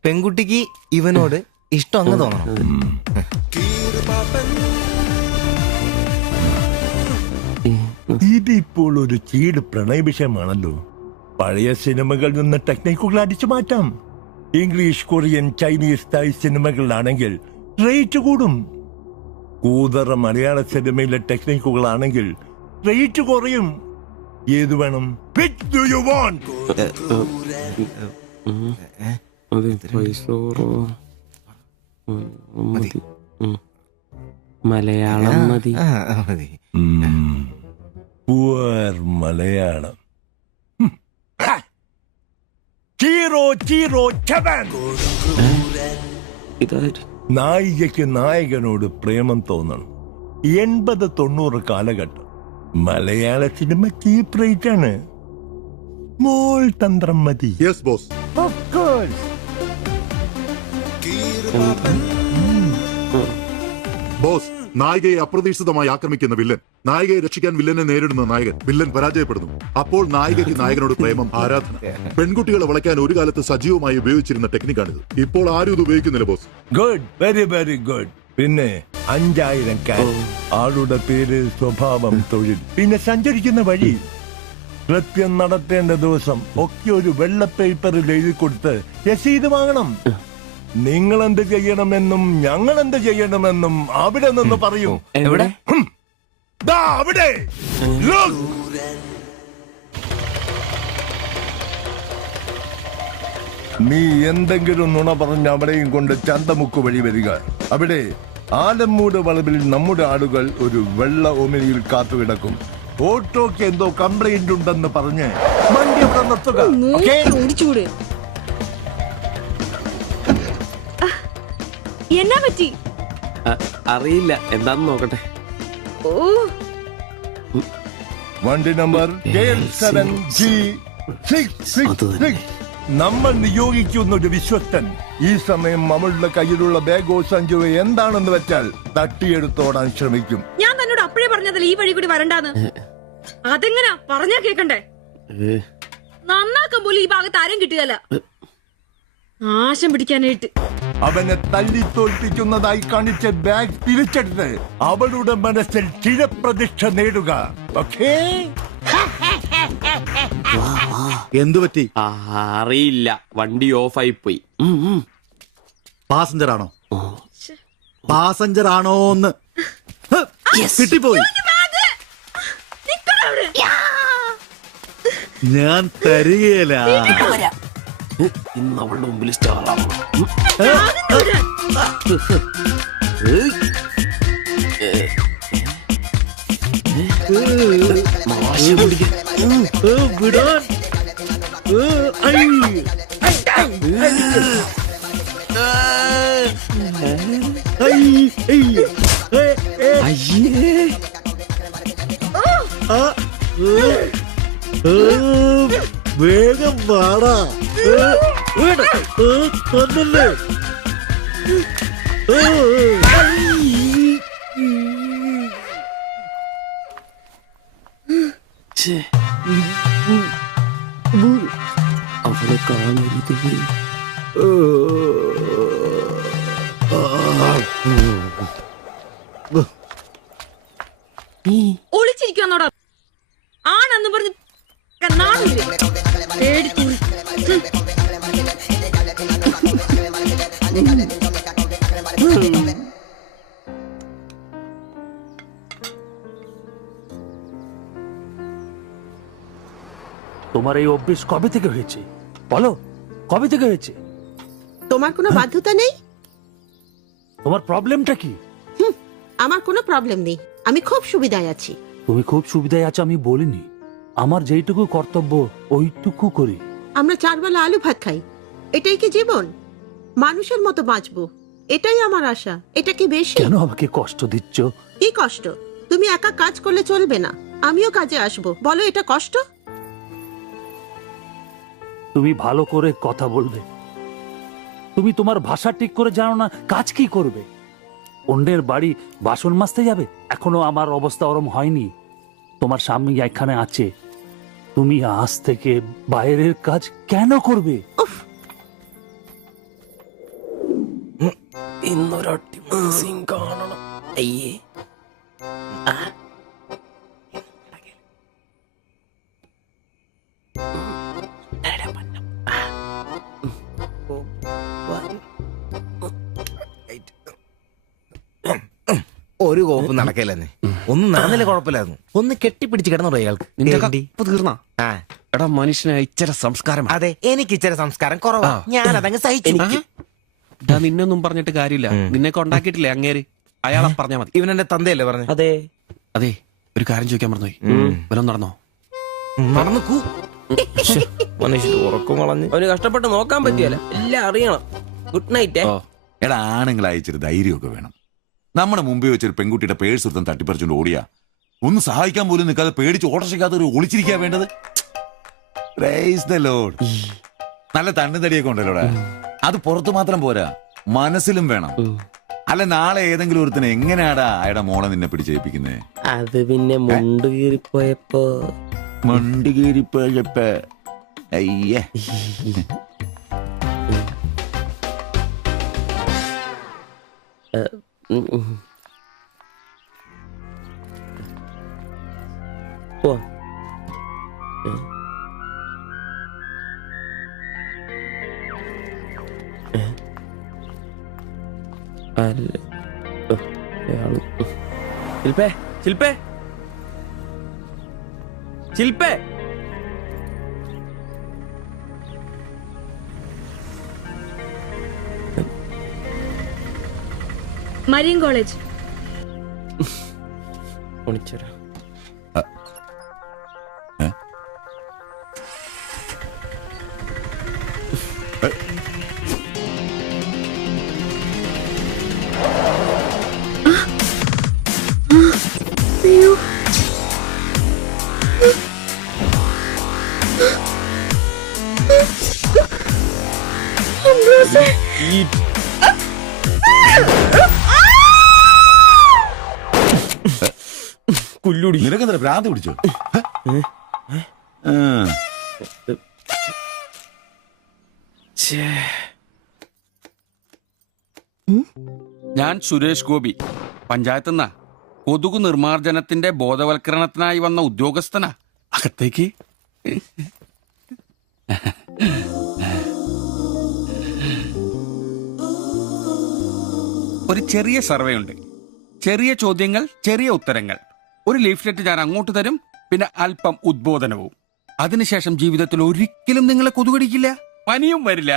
പെൺകുട്ടിക്ക് ഇവനോട് ഇഷ്ടം അങ്ങ് തോന്നണം. ഇതിപ്പോൾ ഒരു ചീട് പ്രണയ വിഷയമാണല്ലോ. പഴയ സിനിമകളിൽ നിന്ന് ടെക്നിക്കുകൾ അടിച്ചു മാറ്റാം. ഇംഗ്ലീഷ്, കൊറിയൻ, ചൈനീസ്, തായ് സിനിമകളിലാണെങ്കിൽ റേറ്റ് കൂടും. കൂതറ മലയാള സിനിമയിലെ ടെക്നിക്കുകളാണെങ്കിൽ റേറ്റ് കുറയും. ഏത് വേണം? Which do you want? Malayalam മതി. പുവർ മലയാളം. Chi Rho Chi Rho ചവൻ. നായികയ്ക്ക് നായകനോട് പ്രേമം തോന്നണം. 80-90 കാലഘട്ടം മലയാള സിനിമ ചീപ്പ് റേറ്റ് ആണ്. മോൾ തന്ത്രം മതി. Yes boss. Of course. Boss, നായികയെ അപ്രതീക്ഷിതമായി ആക്രമിക്കുന്ന വില്ലൻ, നായികയെ രക്ഷിക്കാൻ വില്ലനെ നേരിടുന്ന നായകൻ, വില്ലൻ പരാജയപ്പെടുന്നു. അപ്പോൾ നായികയ്ക്ക് നായകനോട് പ്രേമം, ആരാധന. പെൺകുട്ടികളെ വളയ്ക്കാൻ ഒരു കാലത്ത് സജീവമായി ഉപയോഗിച്ചിരുന്ന ടെക്നിക്കാണിത്. ഇപ്പോൾ ആരും ഇത് ഉപയോഗിക്കുന്നില്ല boss. Good, very very good. പിന്നെ 5000 ക്യാഷ്, ആളുടെ പേര്, സ്വഭാവം, തൊഴിൽ, പിന്നെ സഞ്ചരിക്കുന്ന വഴി, കൃത്യം നടത്തേണ്ട ദിവസം ഒക്കെ ഒരു വെള്ള പേപ്പറിൽ എഴുതി കൊടുത്ത് രസീത് വാങ്ങണം. നിങ്ങൾ എന്ത് ചെയ്യണമെന്നും ഞങ്ങൾ എന്ത് ചെയ്യണമെന്നും അവിടെ നിന്ന് പറയൂ. എവിടെ? ദാ അവിടെ. Look. നീ എന്തെങ്കിലും നുണ പറഞ്ഞ് അവിടെയും കൊണ്ട് ചന്തമുക്ക് വഴി വരിക. അവിടെ ആലമ്മൂട് വളവിൽ നമ്മുടെ ആളുകൾ ഒരു വെള്ള ഒമിനിയിൽ കാത്തുകിടക്കും. ഓട്ടോക്ക് എന്തോ കംപ്ലൈന്റ് ഉണ്ടെന്ന് പറഞ്ഞ് വണ്ടി അവിടെ നിർത്തുക. ഓക്കേ? എന്നാ പറ്റി? അറിയില്ല, എന്താന്ന് നോക്കട്ടെ. വണ്ടി നമ്പർ K7G666. നമ്മൾ നിയോഗിക്കുന്ന ഒരു വിശ്വസ്തൻ ഈ സമയം അവളുടെ കയ്യിലുള്ള ബാഗോ സഞ്ചോ എന്താണെന്ന് വെച്ചാൽ തട്ടിയെടുത്തോടാൻ ശ്രമിക്കും. ഞാൻ തന്നോട് അപ്പോഴേ പറഞ്ഞതല്ല ഈ വഴി കൂടി വരണ്ടാന്ന്. അതെങ്ങനാ പറഞ്ഞാ കേക്കണ്ടേ? നന്നാക്കാൻ പോലും ഈ ഭാഗത്ത് ആരും കിട്ടുകയല്ല. നാശം പിടിക്കാനായിട്ട് അവനെ തല്ലി തോൽപ്പിക്കുന്നതായി കാണിച്ച ബാഗ് തിരിച്ചെടുത്ത് അവളുടെ മനസ്സിൽ ചിരപ്രതിഷ്ഠ നേടുക. ഓക്കേ? എന്തു പറ്റി? അറിയില്ല, വണ്ടി ഓഫായി പോയി. പാസഞ്ചർ ആണോ? പാസഞ്ചർ ആണോന്ന് കിട്ടിപ്പോയി. ഞാൻ തരികയില്ല. ഇന്ന് അവളുടെ മുമ്പിൽ സ്റ്റാർ വേഗം വാടാ. കൊന്നല്ലേ? അവളെ കാണരുത്. ഒളിച്ചിരിക്കുന്നോടാ ആണെന്ന് പറഞ്ഞ് তোমার এই অভ্যেস কবে থেকে হয়েছে বলো? কবে থেকে হয়েছে? তোমার কোনো বাধ্যতা নেই? তোমার প্রবলেমটা কি? আমার কোনো প্রবলেম নেই, আমি খুব সুবিধায় আছি। তুমি খুব সুবিধায় আছো আমি বলিনি, আমার যেইটুকু কর্তব্য ওইটুকু করি। আমরা 4 বেলা আলু ভাত খাই, এটাই কি জীবন? মানুষের মতো বাঁচবো, এটাই আমার আশা। এটা কি বেশি? কেন আমাকে কষ্ট দিচ্ছ? কি কষ্ট? তুমি একা কাজ করলে চলবে না, আমিও কাজে আসবো। বলো এটা কষ্ট? তুমি ভালো করে কথা বলবে, তুমি তোমার ভাষা ঠিক করে জানো না, কাজ কি করবে? অন্যের বাড়ি বাসন মাজতে যাবে? এখনো আমার অবস্থা ওরম হয়নি। তোমার স্বামী এখানে আছে, তুমি আজ থেকে বাইরের কাজ কেন করবে? ഇന്നൊരൊട്ടി സീൻ കാണണം. അയ്യേ ഒരു കോപ്പ് നടക്കില്ലെന്നെ. ഒന്നും നടന്നില്ല, കുഴപ്പമില്ലായിരുന്നു. ഒന്ന് കെട്ടിപ്പിടിച്ച് കിടന്നു അയാൾക്ക്. തീർന്നാ? എടാ മനുഷ്യന് ഇച്ചിര സംസ്കാരം. അതെ, എനിക്ക് ഇച്ചിരി സംസ്കാരം കുറവാ, ഞാൻ അതങ്ങ് സഹിച്ചു. നിന്നൊന്നും പറഞ്ഞിട്ട് കാര്യമില്ല, നിന്നെ കൊണ്ടാക്കിയിട്ടില്ലേ അങ്ങേര്, അയാളെ പറഞ്ഞാ മതി. ഇവനെന്റെ തന്തയല്ലേ പറഞ്ഞു? അതെ അതെ. ഒരു കാര്യം ചോദിക്കാൻ മറന്നുപോയി, വല്ലതും നടന്നോ? നടന്നു മനുഷ്യർ ഉറക്കം വളഞ്ഞ് അവന് കഷ്ടപ്പെട്ട് നോക്കാൻ പറ്റിയല്ല, എല്ലാം അറിയണം. Good night. എടാ, ആണുങ്ങൾ അയച്ചൊരു ധൈര്യമൊക്കെ വേണം. നമ്മുടെ മുമ്പിൽ വെച്ചൊരു പെൺകുട്ടിയുടെ പേഴ്സ് ഒരുത്തൻ തട്ടിപ്പറിച്ചുകൊണ്ട് ഓടിയാ ഒന്ന് സഹായിക്കാൻ പോലും നിൽക്കാതെ പേടിച്ച് ഓട്ടർഷിക്കാതെ ഒരു ഒളിച്ചിരിക്കാ വേണ്ടത്. Price the Lord. നല്ല തണ്ണുതടിയൊക്കെ ഉണ്ടല്ലോടാ, അത് പുറത്തു മാത്രം പോരാ, മനസ്സിലും വേണം. അല്ല നാളെ ഏതെങ്കിലും ഒരുത്തിന് എങ്ങനെയാടാ അയാളുടെ മോളെ നിന്നെ പിടിച്ചേൽപ്പിക്കുന്നേ? അത് പിന്നെ മുണ്ട് കീറിപ്പോയപ്പോ മണ്ട് കീറിപ്പോയപ്പോ അയ്യേ. ശില്പേ ശില്പേ ശില്പേ മരിയൻ കോളേജ്. വിളിച്ചരാ. കുല്ലുടി നിനക്കെന്താ ഭ്രാന്ത് പിടിച്ചോ? ഞാൻ സുരേഷ് ഗോപി, പഞ്ചായത്ത് നിന്നാ. കൊതുകു നിർമാർജനത്തിന്റെ ബോധവൽക്കരണത്തിനായി വന്ന ഉദ്യോഗസ്ഥനാ. അകത്തേക്ക്. ഒരു ചെറിയ സർവേ ഉണ്ട്. ചെറിയ ചോദ്യങ്ങൾ, ചെറിയ ഉത്തരങ്ങൾ. ഒരു ലീഫ്ലെറ്റ് ഞാൻ അങ്ങോട്ട് തരും, പിന്നെ അല്പം ഉദ്ബോധനവും. അതിനുശേഷം ജീവിതത്തിൽ ഒരിക്കലും നിങ്ങളെ കൊതുകടിക്കില്ല, പനിയും വരില്ല.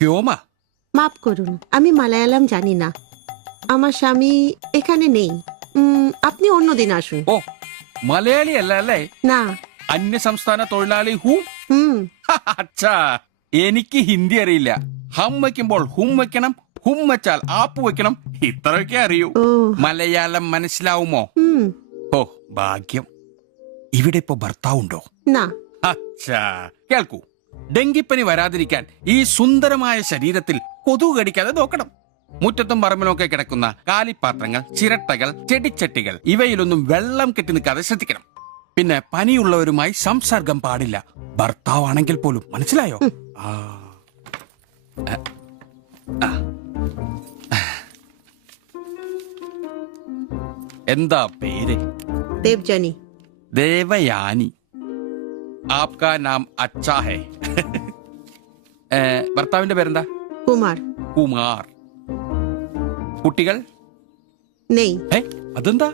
ക്യോമാ? মাফ করুন, আমি মালায়ালাম জানি না। আমার স্বামী এখানে নেই। আপনি অন্যদিন আসুন। ഓ, മലയാളി അല്ല അല്ലേ? না। അന്യ സംസ്ഥാന തൊഴിലാളി ഹൂം? അച്ഛാ, എനിക്ക് ഹിന്ദി അറിയില്ല. ഹം വയ്ക്കുമ്പോൾ ഹും വെക്കണം, ഹും വെച്ചാൽ ആപ്പ് വെക്കണം, ഇത്രയൊക്കെ അറിയൂ. മലയാളം മനസ്സിലാവുമോ? ഓ ഭാഗ്യം. ഇവിടെ ഇപ്പൊ ഭർത്താവുണ്ടോ? അച്ഛാ കേൾക്കൂ, ഡെങ്കിപ്പനി വരാതിരിക്കാൻ ഈ സുന്ദരമായ ശരീരത്തിൽ കൊതുക് കടിക്കാതെ നോക്കണം. മുറ്റത്തും പറമ്പിലൊക്കെ കിടക്കുന്ന കാലിപ്പാത്രങ്ങൾ, ചിരട്ടകൾ, ചെടിച്ചട്ടികൾ ഇവയിലൊന്നും വെള്ളം കെട്ടി നിൽക്കാതെ ശ്രദ്ധിക്കണം. പിന്നെ പനിയുള്ളവരുമായി സംസർഗം പാടില്ല, ഭർത്താവാണെങ്കിൽ പോലും. മനസ്സിലായോ? എന്താ പേര്? ദേവ്ജാനി. ദേവയാനി. ആപ്കാ നാം അച്ഛാ ഹേ. ഭർത്താവിന്റെ പേരെന്താ? കുമാർ. കുമാർ. കുട്ടികൾ? അതെന്താ?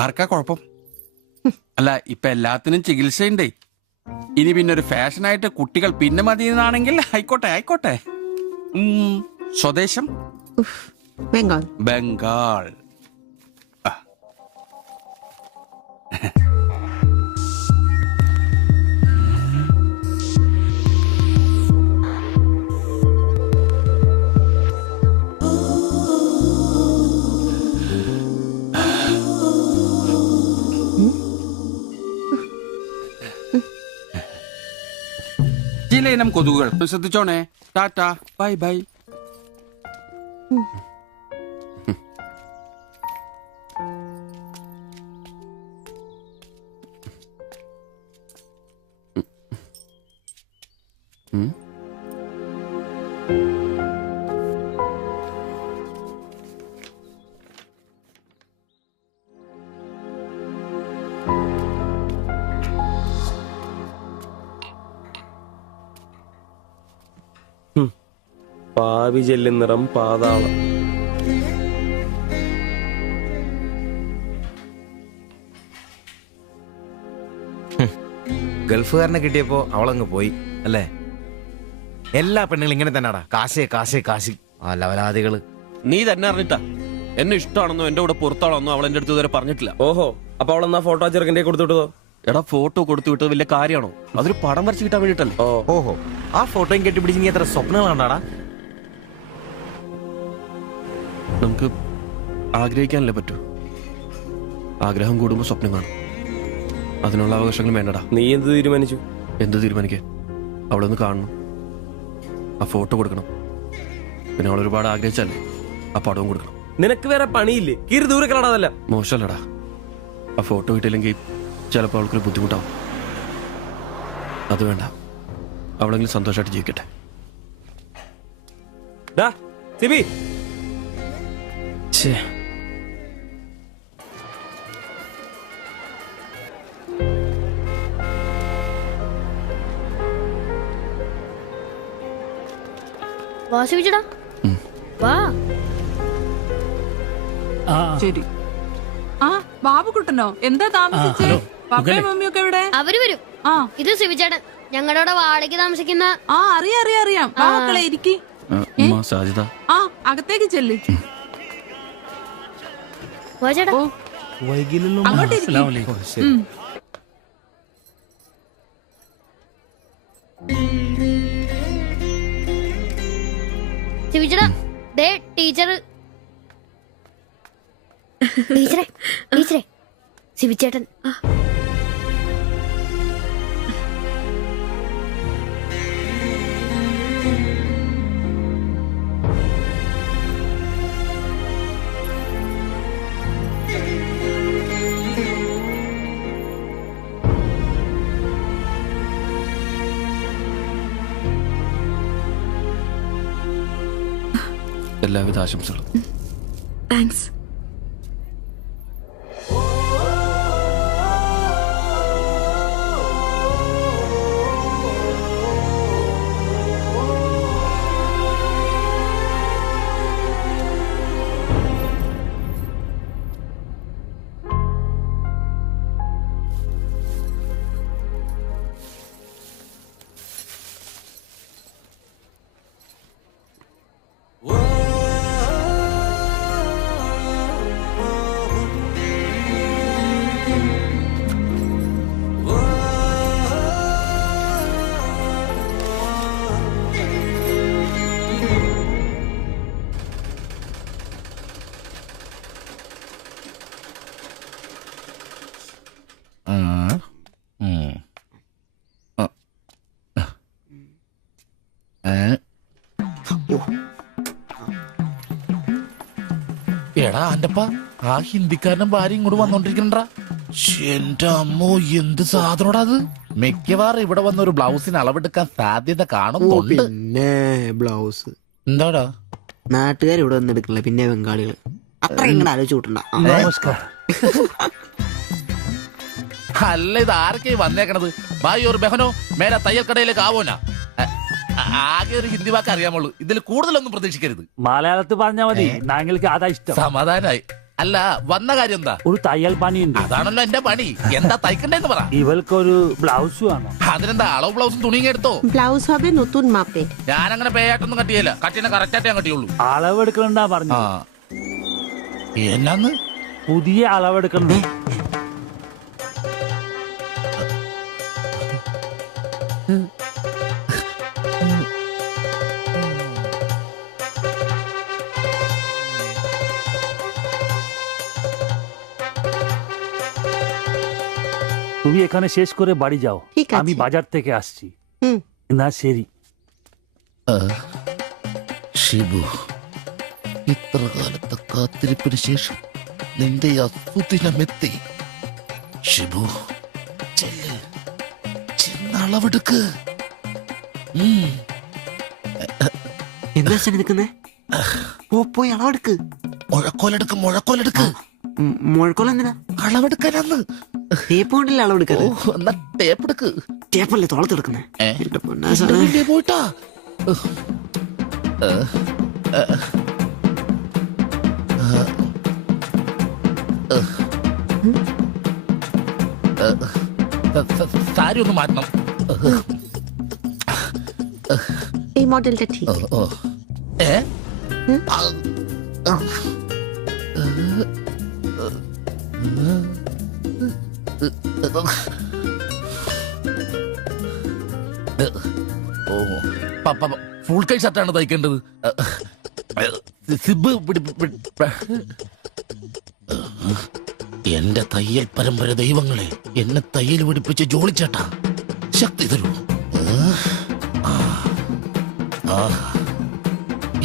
ആർക്കാ കുഴപ്പം? അല്ല, ഇപ്പൊ എല്ലാത്തിനും ചികിത്സയുണ്ടേ. ഇനി പിന്നെ ഒരു ഫാഷനായിട്ട് കുട്ടികൾ പിന്നെ മതിയെന്നാണെങ്കിൽ ആയിക്കോട്ടെ ആയിക്കോട്ടെ. സ്വദേശം? ബംഗാൾ. ബംഗാൾ. ചിലയിനം കൊതുകുകൾ ശ്രദ്ധിച്ചോണേ. Tata, bye bye. പാവി ജെല്ലിൻ നിറം പാതാളം. ഗൾഫുകാരനെ കിട്ടിയപ്പോ അവളങ്ങ് പോയി അല്ലേ? എല്ലാ പെണ്ണുങ്ങളും ഇങ്ങനെ തന്നെടാ, കാശേ കാശേ കാശി. ആ ലവലാദികള്. നീ തന്നെ അറിഞ്ഞിട്ടാ? എന്നെ ഇഷ്ടമാണെന്നോ എന്റെ കൂടെ പുറത്താണെന്നോ അവൾ എന്റെ അടുത്ത് ഇതുവരെ പറഞ്ഞിട്ടില്ല. ഓഹോ, അപ്പൊ അവളെന്നാ ഫോട്ടോ ചെറുക്കൻ്റെ കൊടുത്തുവിട്ടതോ? എടാ, ഫോട്ടോ കൊടുത്തു വിട്ടത് വലിയ കാര്യമാണോ? അതൊരു പടം വരച്ച് കിട്ടാൻ വേണ്ടിട്ടല്ലേ. ഓഹോ, ആ ഫോട്ടോയും കെട്ടിപ്പിടിച്ച് നീ എത്ര സ്വപ്നങ്ങൾ കണ്ടാടാ? നമുക്ക് ആഗ്രഹിക്കാനല്ലേ പറ്റൂ. ആഗ്രഹം കൂടുമ്പോ സ്വപ്നം കാണും. അതിനുള്ള അവകാശങ്ങൾ വേണ്ടടാ. നീ എന്ത് തീരുമാനിച്ചു? എന്ത് തീരുമാനിക്കാൻ? അവളൊന്ന് കാണണം, ആ ഫോട്ടോ കൊടുക്കണം. പിന്നെ അവൾ ഒരുപാട് ആഗ്രഹിച്ചല്ലേ, ആ പടവും കൊടുക്കണം. നിനക്ക് വേറെ പണിയില്ലേ? കീറി ദൂരെ കളടാതല്ല. മോശമല്ലടാ, ആ ഫോട്ടോ കിട്ടിയില്ലെങ്കിൽ ചിലപ്പോൾ അവൾക്കൊരു ബുദ്ധിമുട്ടാവും. അത് വേണ്ട, അവളെങ്കിലും സന്തോഷമായിട്ട് ജീവിക്കട്ടെ. സിബി വാ സിബിച്ചേട്ടാ, വാ. ശരി. ആ ബാബുക്കുട്ടനോ, എന്താ താമസിച്ചേ? പപ്പയും മമ്മിയൊക്കെ എവിടെ? അവര് വരും. ഇത് സിബിച്ചേട്ടൻ, ഞങ്ങളുടെ വാടകയ്ക്ക് താമസിക്കുന്ന. ആ അറിയാം. മക്കളെ ഇരിക്കി. സാജിദ, ആ അകത്തേക്ക് ചെല്ല്. വാ ചേട്ടാ. അങ്ങോട്ട് ഇരിക്ക്. സിബിച്ചേട്ടാ, ദേ ടീച്ചർ. ടീച്ചറെ സിബിച്ചേട്ടൻ. എല്ലാവിധ ആശംസകളും. താങ്ക്സ്. എടാ അന്റപ്പ, ആ ഹിന്ദിക്കാരനും ഭാര്യ ഇങ്ങോട്ട് വന്നോണ്ടിരിക്കണ്ടാ. എന്റെ അമ്മോ, എന്ത് സാധനോടാ അത്. മിക്കവാറും ഇവിടെ വന്ന ഒരു ബ്ലൗസിന് അളവെടുക്കാൻ സാധ്യത കാണുന്നുണ്ട്. പിന്നെ ബ്ലൗസ് എന്താടാ, നാട്ടുകാർ ഇവിടെ വന്ന് എടുക്കണില്ല, പിന്നെ ബംഗാളികൾ. അത്ര ഇങ്ങനെ ആലോചിച്ച് കൂട്ടണ്ട. അല്ല, ഇത് ആരൊക്കെ വന്നേക്കണത്? ഭായി ഒരു ബഹനോ മേലെ തയ്യൽ കടയിലേക്ക് ആവോനാ. ആകെ ഒരു ഹിന്ദി വാക്ക് അറിയാമുള്ളൂ, ഇതിൽ കൂടുതലൊന്നും പ്രതീക്ഷിക്കരുത്. മലയാളത്തിൽ പറഞ്ഞാൽ മതി, ഞങ്ങൾക്ക് അതാ ഇഷ്ടം. സമാധാനായി. അല്ല, വന്ന കാര്യം എന്താ? ഒരു തയ്യൽ പണിയുണ്ട്. അതാണല്ലോ എന്റെ പണി. എന്താ തയ്ക്കണ്ടേന്ന് പറ. ഇവൾക്കൊരു ബ്ലൗസ് വേണം. അതിനെന്താ, അളവ് ബ്ലൗസും തുണിയും എടുത്തോ? ব্লাউজ হবে নতুন মাপে। ഞാനങ്ങനെ പേയായിട്ടൊന്നും കട്ടിയല്ല, കട്ടിനെ കറക്റ്റായിട്ട് ഞാൻ കട്ടിയുള്ളൂ. അളവെടുക്കണ്ടാ പറഞ്ഞു. എന്നാന്ന്? പുതിയ അളവെടുക്കണ്ടേ? তুমি এখানে শেষ করে বাড়ি যাও, আমি বাজার থেকে আসছি। না ശരി. ഷിബു, ഇത്ര കാലത്തെ കാത്തിരിപ്പിന് ശേഷം നിന്റെ അസുദിനമെത്തി. ഷിബു, ചെന്നളവെടുക്ക്. എന്താ നിൽക്കുന്നേ? പോയി അളവെടുക്ക്. മുഴക്കോലെടുക്ക്. മുഴക്കോൽ എന്തിനാ? അളവെടുക്കാനാന്ന്. ടേപ്പ് കൊണ്ടല്ലേ അളവെടുക്കാൻ? ടേപ്പ് എടുക്ക്. ടേപ്പല്ലേ തോളത്തെടുക്കുന്നേ? പോയിട്ടാ. സാരി ഒന്ന് മാറ്റണം. এই মডেলটা ঠিক। ഫുൾ കൈ ഷർട്ടാണ് തയ്ക്കേണ്ടത്. എന്റെ തയ്യൽ പരമ്പര ദൈവങ്ങളെ, എന്നെ തയ്യൽ പിടിപ്പിച്ച് ജോളിച്ചേട്ടാ, ശക്തി തരൂ.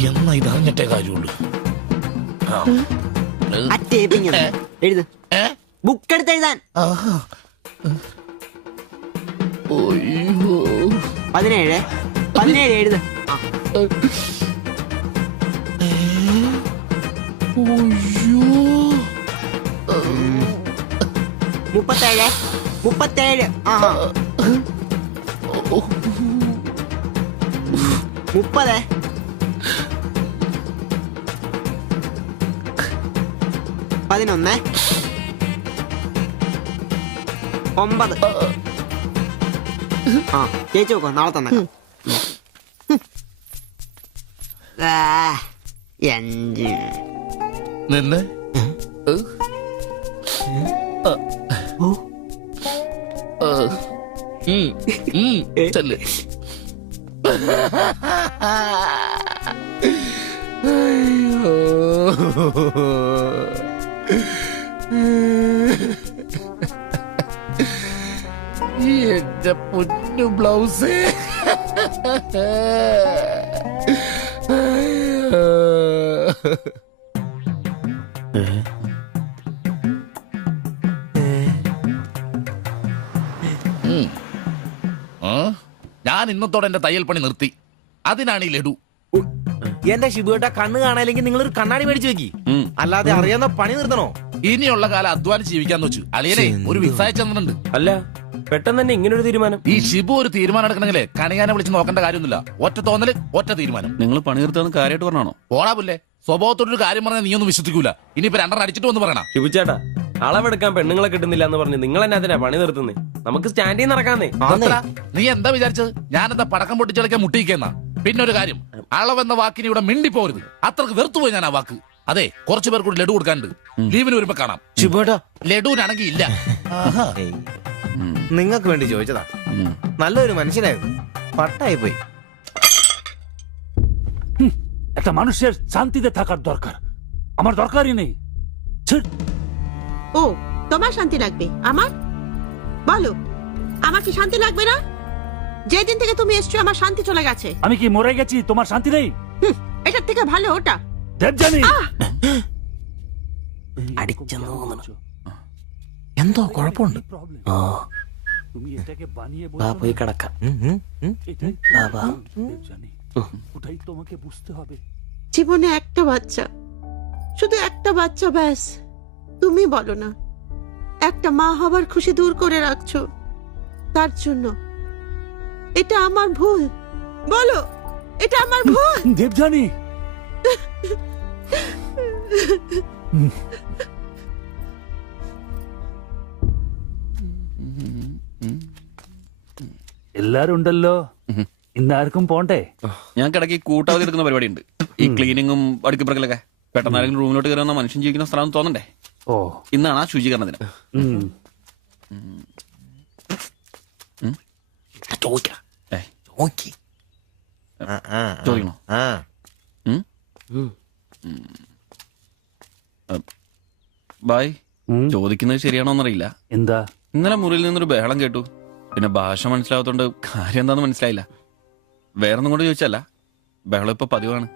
എന്നാ ഇത് അറിഞ്ഞിട്ടേ കാര്യമുള്ളൂ. ആ ടേപ്പിംഗ് എഴുത്, ബുക്ക് എടുത്ത് എഴുതാൻ. 17 എഴുത്. 37. ആഹാ 30. 11. 9. ആ ചേച്ചി നോക്കോ, നാളെ തന്നെ. 5. നിന്ന് ചെല്ല്. എന്റെ പൊന്നു ബ്ലൗസ്. ഞാൻ ഇന്നത്തോടെ എന്റെ തയ്യൽ പണി നിർത്തി. അതിനാണ് ഈ ലഡു. എന്റെ ഷിബുവേട്ട കണ്ണ് കാണാനില്ലെങ്കിൽ നിങ്ങൾ ഒരു കണ്ണാടി മേടിച്ചു വെക്കി, അല്ലാതെ അറിയാവുന്ന പണി നിർത്തണോ? ഇനിയുള്ള കാലം അധ്വാനിച്ച് ജീവിക്കാന്ന് വെച്ചു. അളിയനെ ഒരു വിസ അയച്ചെന്നിട്ടുണ്ട്. അല്ല, പെട്ടെന്ന് തന്നെ ഇങ്ങനെ ഒരു തീരുമാനം. ഈ ഷിബു ഒരു തീരുമാനം എടുക്കണമെങ്കിലേ കണിയാനെ വിളിച്ച് നോക്കേണ്ട കാര്യമൊന്നുമില്ല. ഒറ്റ തോന്നല്, ഒറ്റ തീരുമാനം. നിങ്ങൾ പണി നിർത്താന്ന് കാര്യമായിട്ട് പറഞ്ഞാണോ? പോടാ പുല്ലേ, സ്വഭാവത്തോടൊരു കാര്യം പറഞ്ഞാൽ നീ ഒന്നും വിശ്വസിക്കൂല. ഇനിയിപ്പോ 2 അടിച്ചിട്ട് വന്ന് പറയണം. ശിബുച്ചേട്ടാ, അളവെടുക്കാൻ പെണ്ണുങ്ങളെ കിട്ടുന്നില്ല എന്ന് പറഞ്ഞ് നിങ്ങൾ തന്നെ അതിനാ പണി നിർത്തുന്നേ. നമുക്ക് സ്റ്റാൻഡിൽ നടക്കാന്നേ. നീ എന്താ വിചാരിച്ചത്? ഞാനെന്താ പടക്കം പൊട്ടിച്ചടക്കാൻ മുട്ടിയിക്കെന്നാ? പിന്നെ ഒരു കാര്യം, അളവെന്ന വാക്കിന് ഇവിടെ മിണ്ടിപ്പോരുത്. അത്രക്ക് വെറുത്തുപോയി ഞാൻ ആ വാക്ക്. അതെ, കുറച്ചു പേർ കൂടി ലഡു കൊടുക്കാനുണ്ട്. ലീവിന് വരുമ്പോ കാണാം. ലഡുവിനാണെങ്കിൽ ഇല്ല. നിങ്ങൾക്ക് വേണ്ടി ചോദിച്ചതാ. നല്ലൊരു മനുഷ്യനായിരുന്നു, പട്ടായി പോയി. একটা মানুষের শান্তিতে থাকার দরকার, আমার দরকারই নেই। ও তোমার শান্তি লাগবে, আমার বলো, আমার কি শান্তি লাগবে না? যেদিন থেকে তুমি এসছো আমার শান্তি চলে গেছে। আমি কি মরে গেছি? তোমার শান্তি নেই? এটার থেকে ভালো ওটা। দেবজানি അടിച്ചെന്ന് തോന്നുന്നു. എന്തോ കുഴപ്പമുണ്ട്. তুমি এটাকে বানিয়ে പോയി കിടക്കാം. ওটাই তোমাকে বুঝতে হবে। জীবনে একটা বাচ্চা, শুধু একটা বাচ্চা, ব্যাস। তুমি বলো না, একটা মা হবার খুশি দূর করে রাখছো, তার জন্য এটা আমার ভুল? বলো, এটা আমার ভুল? দেবজানি, എല്ലാരും ഉണ്ടല്ലോ, ഇന്നാർക്കും പോണ്ടേ? ഞങ്ങൾക്കിടയ്ക്ക് കൂട്ടാതെ എടുക്കുന്ന പരിപാടി ഉണ്ട്. ഈ ക്ലീനിങ്ങും അടുക്കപ്പുറക്കലൊക്കെ. പെട്ടെന്ന് ആരെങ്കിലും റൂമിലോട്ട് കയറുന്ന മനുഷ്യൻ ജീവിക്കുന്ന സ്ഥലം തോന്നണ്ടേ? ഓ, ഇന്നാണ് ആ ശുചീകരണ ദിനം. ചോദിക്കണോ? ബായ്, ചോദിക്കുന്നത് ശരിയാണോന്നറിയില്ല. എന്താ? ഇന്നലെ മുറിയിൽ നിന്നൊരു ബഹളം കേട്ടു. പിന്നെ ഭാഷ മനസ്സിലാവാത്തോണ്ട് കാര്യം എന്താന്ന് മനസ്സിലായില്ല. വേറൊന്നും കൊണ്ട് ചോദിച്ചല്ല, ബഹളം ഇപ്പൊ പതിവാണ്.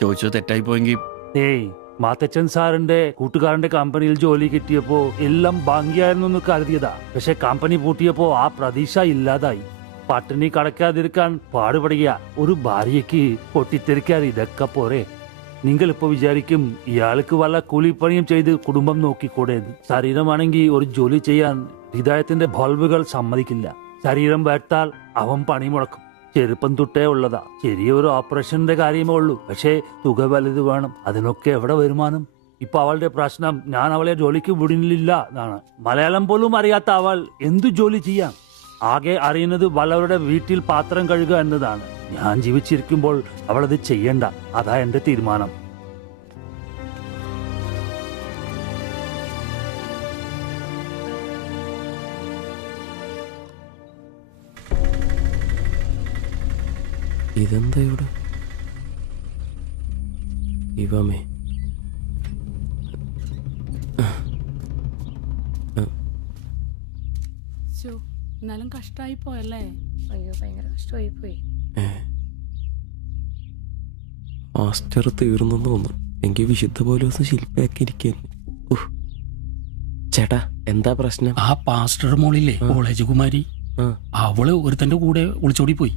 ചോദിച്ചത് തെറ്റായി പോയെങ്കിൽ. ഏയ്, മാത്തച്ചൻ സാറിന്റെ കൂട്ടുകാരന്റെ കമ്പനിയിൽ ജോലി കിട്ടിയപ്പോ എല്ലാം ഭാഗ്യായിരുന്നു എന്ന് കരുതിയതാ. പക്ഷെ കമ്പനി പൂട്ടിയപ്പോ ആ പ്രതീക്ഷ ഇല്ലാതായി. പട്ടിണി കടക്കാതിരിക്കാൻ പാടുപെടുക. ഒരു ഭാര്യയ്ക്ക് പൊട്ടിത്തെറിക്കാൻ ഇതൊക്കെ പോരെ? നിങ്ങളിപ്പോ വിചാരിക്കും ഇയാൾക്ക് വല്ല കൂലിപ്പണിയും ചെയ്ത് കുടുംബം നോക്കിക്കൂടേന്ന്. ശരീരമാണെങ്കിൽ ഒരു ജോലി ചെയ്യാൻ ഹൃദയത്തിന്റെ ബൾബുകൾ സമ്മതിക്കില്ല. ശരീരം വേർത്താൽ അവൻ പണി മുടക്കും. ചെറുപ്പം തൊട്ടേ ഉള്ളതാ. ചെറിയൊരു ഓപ്പറേഷന്റെ കാര്യമേ ഉള്ളൂ, പക്ഷേ തുക വലുത് വേണം. അതിനൊക്കെ എവിടെ വരുമാനം? ഇപ്പൊ അവളുടെ പ്രശ്നം ഞാൻ അവളെ ജോലിക്ക് വിടുന്നില്ല എന്നാണ്. മലയാളം പോലും അറിയാത്ത അവൾ എന്തു ജോലി ചെയ്യാം? ആകെ അറിയുന്നത് വല്ലവരുടെ വീട്ടിൽ പാത്രം കഴുകുക എന്നതാണ്. ഞാൻ ജീവിച്ചിരിക്കുമ്പോൾ അവളത് ചെയ്യണ്ട. അതാ എന്റെ തീരുമാനം. ഇതെന്താ ഇവിടെ? ഇവമേ എന്നാലും കഷ്ടായി പോയല്ലേ? അയ്യോ, ഭയങ്കര കഷ്ടമായി പോയി. മാസ്റ്റർ തീർന്നെന്ന് തോന്നുന്നു. എങ്കിൽ വിശുദ്ധ പോലീസ് ശില്പിയാക്കിയിരിക്കുന്നു. ചേട്ടാ എന്താ പ്രശ്നം? ആ പാസ്റ്റർ മോളില്ലേ കോളേജ് കുമാരി, അവള് ഒരുത്തന്റെ കൂടെ ഒളിച്ചോടി പോയി.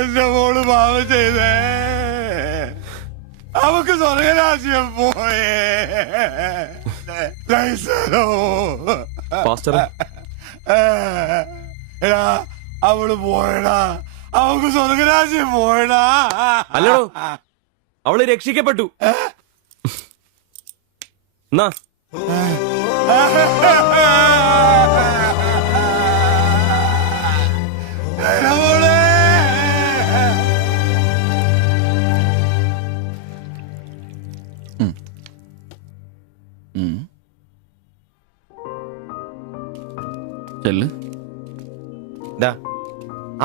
എന്റെ മോള് പാവം ചെയ്തേ, അവക്ക് സ്വർഗരാജ്യം പോയേ. എടാ അവള് പോയടാ, അവക്ക് സ്വർഗരാജ്യം പോയടാ. അല്ലടോ, അവള് രക്ഷിക്കപ്പെട്ടു. എന്നാ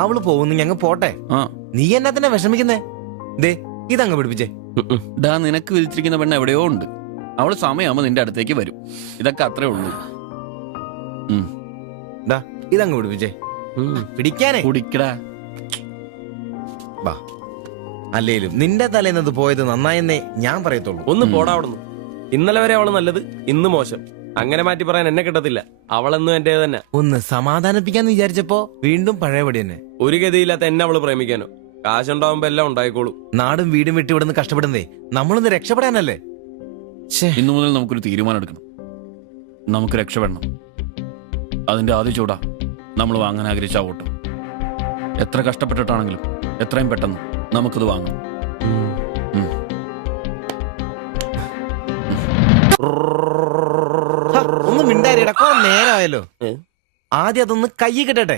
അവള് പോകുന്നു, ഞങ്ങ പോട്ടെ. നീ എന്നാ തന്നെ വിഷമിക്കുന്നേ? ദേ ഇതങ്ങ് പിടിപ്പിച്ചേ. നിനക്ക് വിധിച്ചിരിക്കുന്ന പെണ്ണ് എവിടെയോ ഉണ്ട്. അവള് സമയമാകുമ്പോ നിന്റെ അടുത്തേക്ക് വരും. ഇതൊക്കെ അത്രേ ഉള്ളൂ. ഇതങ്ങ് പിടിപ്പിച്ചേ. പിടിക്കാനേ കുടിക്കടാ. അല്ലേലും നിന്റെ തലേന്നത് പോയത് നന്നായെന്നേ ഞാൻ പറയത്തുള്ളൂ. ഒന്ന് പോടാ അവിടുന്ന്. ഇന്നലെ വരെ അവള് നല്ലത്, ഇന്ന് മോശം. അങ്ങനെ മാറ്റി പറയാൻ എന്നെ കിട്ടത്തില്ല. അവളെന്നും എന്റെ തന്നെ. ഒന്ന് സമാധാനിപ്പിക്കാന്ന് വിചാരിച്ചപ്പോ വീണ്ടും പഴയപടി തന്നെ. ഒരു ഗതിയില്ലാത്ത എന്നെ അവള് പ്രേമിക്കാനോ? കാശുണ്ടാവുമ്പോ എല്ലാം ഉണ്ടായിക്കോളൂ. നാടും വീടും വിട്ട് ഇവിടുന്ന് കഷ്ടപ്പെടുന്നേ നമ്മളൊന്ന് രക്ഷപ്പെടാനല്ലേ. ഇന്നു മുതൽ നമുക്കൊരു തീരുമാനം എടുക്കണം. നമുക്ക് രക്ഷപ്പെടണം. അതിന്റെ ആദ്യ ചൂടാ നമ്മൾ വാങ്ങാൻ ആഗ്രഹിച്ച ഓട്ടം. എത്ര കഷ്ടപ്പെട്ടിട്ടാണെങ്കിലും എത്രയും പെട്ടെന്ന് നമുക്കത് വാങ്ങണം. ഒന്ന് മിണ്ടാരിടാ, നേരമായല്ലോ. ആദ്യം അതൊന്ന് കൈ കിട്ടട്ടെ,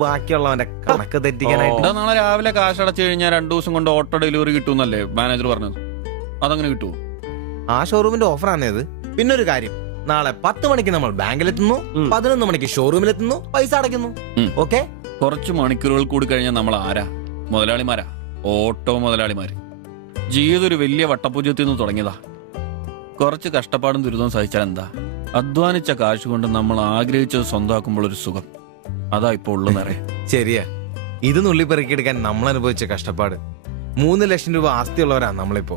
ബാക്കിയുള്ളവന്റെ കണക്ക് തെറ്റിക്കാനായിട്ട്. നാളെ രാവിലെ കാശ് അടച്ചു കഴിഞ്ഞാൽ 2 ദിവസം കൊണ്ട് ഓട്ടോ ഡെലിവറി കിട്ടുമെന്നല്ലേ മാനേജർ പറഞ്ഞത്? അതങ്ങനെ കിട്ടുമോ? ആ ഷോറൂമിന്റെ ഓഫറാണേത്. പിന്നൊരു കാര്യം, നാളെ 10 മണിക്ക് നമ്മൾ ബാങ്കിലെത്തുന്നു, 11 മണിക്ക് ഷോറൂമിലെത്തുന്നു, പൈസ അടയ്ക്കുന്നു. ഓക്കെ, കുറച്ച് മണിക്കൂറുകൾ കൂടി കഴിഞ്ഞാൽ നമ്മൾ ആരാ? മുതലാളിമാരാ, ഓട്ടോ മുതലാളിമാര്. ജീവിതം ഒരു വലിയ വട്ടപൂജ്യത്തിൽ നിന്ന് തുടങ്ങിയതാ. കുറച്ച് കഷ്ടപ്പാടും ദുരിതവും സഹിച്ചാൽ എന്താ? അധ്വാനിച്ച കാശ് കൊണ്ട് നമ്മൾ ആഗ്രഹിച്ചത് സ്വന്തമാക്കുമ്പോൾ ഒരു സുഖം, അതാ ഇപ്പൊ ഉള്ളു നിറയെ. ശരിയാ, ഇത് നുള്ളിപ്പെറുക്കിയെടുക്കാൻ നമ്മൾ അനുഭവിച്ച കഷ്ടപ്പാട്. 3 ലക്ഷം രൂപ ആസ്തിയുള്ളവരാ നമ്മളിപ്പോ.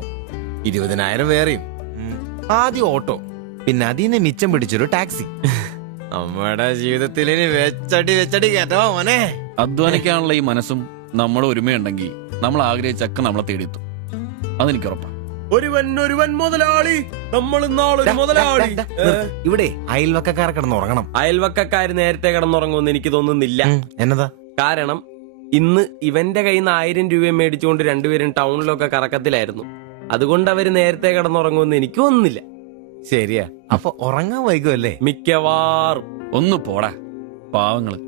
20,000 വേറെയും. ആദ്യം ഓട്ടോ, പിന്നെ അതിന് മിച്ചം പിടിച്ചൊരു ടാക്സി. നമ്മുടെ ജീവിതത്തിൽ വെച്ചടി കേട്ടോ മോനെ. അധ്വാനിക്കാനുള്ള ഈ മനസ്സും നമ്മുടെ ഒരുമയുണ്ടെങ്കിൽ നമ്മൾ ആഗ്രഹിച്ചൊക്കെ നമ്മളെ തേടിയെത്തും. അതെനിക്ക് ഉറപ്പാ. ഒരുവൻ മുതലാളി, നമ്മൾ ഇന്നാളൊരു മുതലാളി. ഇവിടെ അയൽവക്കക്കാർ കിടന്നുറങ്ങണം. അയൽവക്കക്കാര് നേരത്തെ കിടന്നുറങ്ങുമെന്ന് എനിക്ക് തോന്നുന്നില്ല. എന്നതാ കാരണം ഇന്ന് ഇവന്റെ കയ്യിൽ നിന്ന് 1000 രൂപ മേടിച്ചുകൊണ്ട് രണ്ടുപേരും ടൗണിലൊക്കെ കറക്കത്തിലായിരുന്നു. അതുകൊണ്ട് അവര് നേരത്തെ കിടന്നുറങ്ങുമെന്ന് എനിക്ക് തോന്നുന്നില്ല. ശരിയാ, അപ്പൊ ഉറങ്ങാൻ വൈകുമല്ലേ? മിക്കവാറും. ഒന്ന് പോടാ പാവങ്ങള്.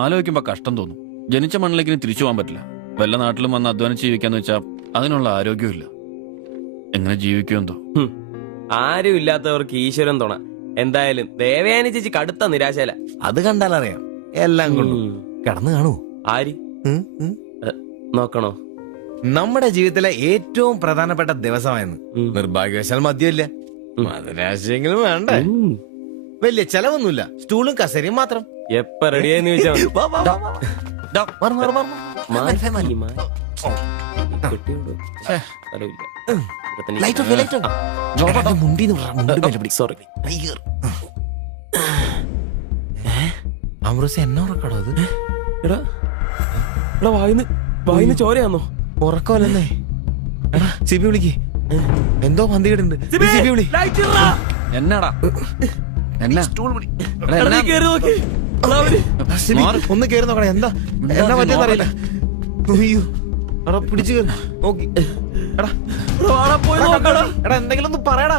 ആലോചിക്കുമ്പോ കഷ്ടം തോന്നും. ജനിച്ച മണ്ണിലേക്ക് തിരിച്ചു പോകാൻ പറ്റില്ല. വല്ല നാട്ടിലും വന്ന് അധ്വാനിച്ച് ജീവിക്കാന്ന് വെച്ചാ അതിനുള്ള ആരോഗ്യമില്ല. എങ്ങനെ ജീവിക്കുമെന്തോ. ആരും ഇല്ലാത്തവർക്ക് ഈശ്വരൻ തുണ. എന്തായാലും ദേവയാനി ചേച്ചി കടുത്ത നിരാശയില. അത് കണ്ടാലറിയാം എല്ലാം കൊണ്ടും. കടന്നു കാണൂ. ആര് നോക്കണോ? നമ്മുടെ ജീവിതത്തിലെ ഏറ്റവും പ്രധാനപ്പെട്ട ദിവസമായിരുന്നു. നിർഭാഗ്യവശാൽ മദ്യമില്ല. മധുരാശയെങ്കിലും വേണ്ടേ? വലിയ ചെലവൊന്നുമില്ല, സ്റ്റൂളും കസേരയും മാത്രം. എപ്പ റെഡിയായെന്ന് ചോദിച്ചാൽ അമൃത എന്നാ ഉറക്കടോ അത്? എടാ വായിന്ന് ചോരയാന്നോ? ഉറക്കമല്ലേ? എടാ സിബി വിളിക്ക്, എന്തോ പന്തികേടുണ്ട്. സിബി വിളി. എന്നാടാ ഒന്ന് കേറി നോക്കണേ. എന്താ പറ്റിയെന്ന് അറിയില്ല. അയ്യോ എടാ പിടിച്ചു കയറി നോക്കി. എടാ എന്തെങ്കിലും ഒന്ന് പറയടാ.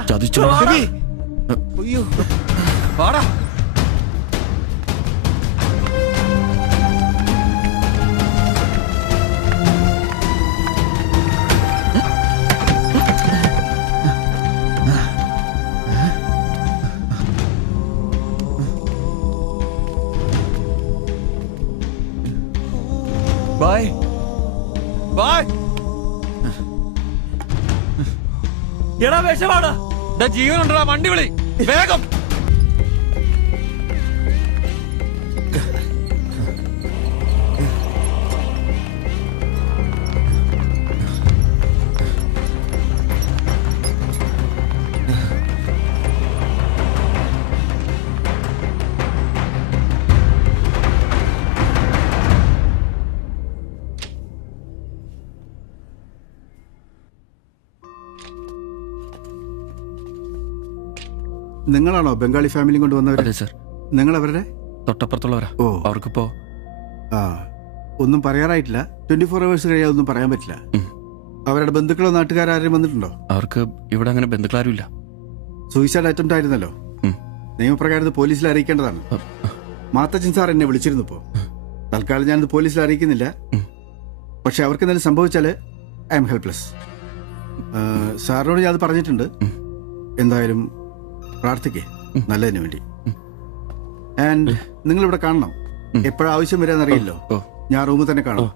അയ്യോ വാടാ. Bye bye. എടാ വിഷമാടാ, ജീവനുണ്ടാ, വണ്ടി വിളി വേഗം. നിങ്ങളാണോ ബംഗാളി ഫാമിലി കൊണ്ട് വന്നവർ? അതെ സർ. നിങ്ങൾ അവരുടെ തൊട്ടപ്പുറത്തുള്ളവരാ. ഓ, അവർക്കിപ്പോ ഒന്നും പറയാറായിട്ടില്ല. 24 hours കഴിയാതെ ഒന്നും പറയാൻ പറ്റില്ല. അവരുടെ ബന്ധുക്കളോ നാട്ടുകാരും വന്നിട്ടുണ്ടോ? അവർക്ക് ഇവിടെ അങ്ങനെ ബന്ധുക്കളാരും ഇല്ല. സൂയിസൈഡ് അറ്റംപ്റ്റ് ആയിരുന്നല്ലോ. നിയമപ്രകാരം ഇത് പോലീസിൽ അറിയിക്കേണ്ടതാണ്. മാത്തച്ചൻ സാർ എന്നെ വിളിച്ചിരുന്നു. ഇപ്പോ തൽക്കാലം ഞാനിത് പോലീസിൽ അറിയിക്കുന്നില്ല. പക്ഷെ അവർക്ക് എന്തെങ്കിലും സംഭവിച്ചാൽ ഐ എം ഹെൽപ്ലെസ്. സാറിനോട് ഞാൻ അത് പറഞ്ഞിട്ടുണ്ട്. എന്തായാലും പ്രാർത്ഥിക്കേ നല്ലതിന് വേണ്ടി. ആൻഡ് നിങ്ങൾ ഇവിടെ കാണണം. എപ്പോഴാവശ്യം വരാന്നറിയില്ലോ. ഞാൻ റൂമിൽ തന്നെ കാണാം.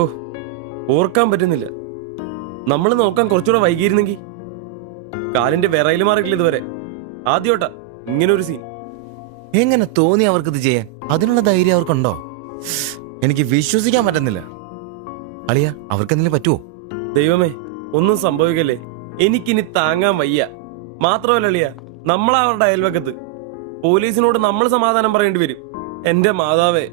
ഓ, ഓർക്കാൻ പറ്റുന്നില്ല. നമ്മൾ നോക്കാൻ കുറച്ചുകൂടെ വൈകിയിരുന്നെങ്കിൽ. കാലിന്റെ വിറയിൽ മാറിയിട്ടില്ല ഇതുവരെ. ആദ്യോട്ടാ ഇങ്ങനെ ഒരു സീൻ. എങ്ങനെ തോന്നി അവർക്കിത് ചെയ്യാൻ? അതിനുള്ള ധൈര്യം അവർക്കുണ്ടോ? എനിക്ക് വിശ്വസിക്കാൻ പറ്റുന്നില്ല. അളിയ, അവർക്കെന്തെങ്കിലും പറ്റുമോ? ദൈവമേ, ഒന്നും സംഭവിക്കല്ലേ. എനിക്കിനി താങ്ങാൻ വയ്യ. മാത്രമല്ല അളിയ, നമ്മളാ അവരുടെ അയൽവക്കത്ത്. പോലീസിനോട് നമ്മൾ സമാധാനം പറയേണ്ടി വരും. എന്റെ മാതാവേ.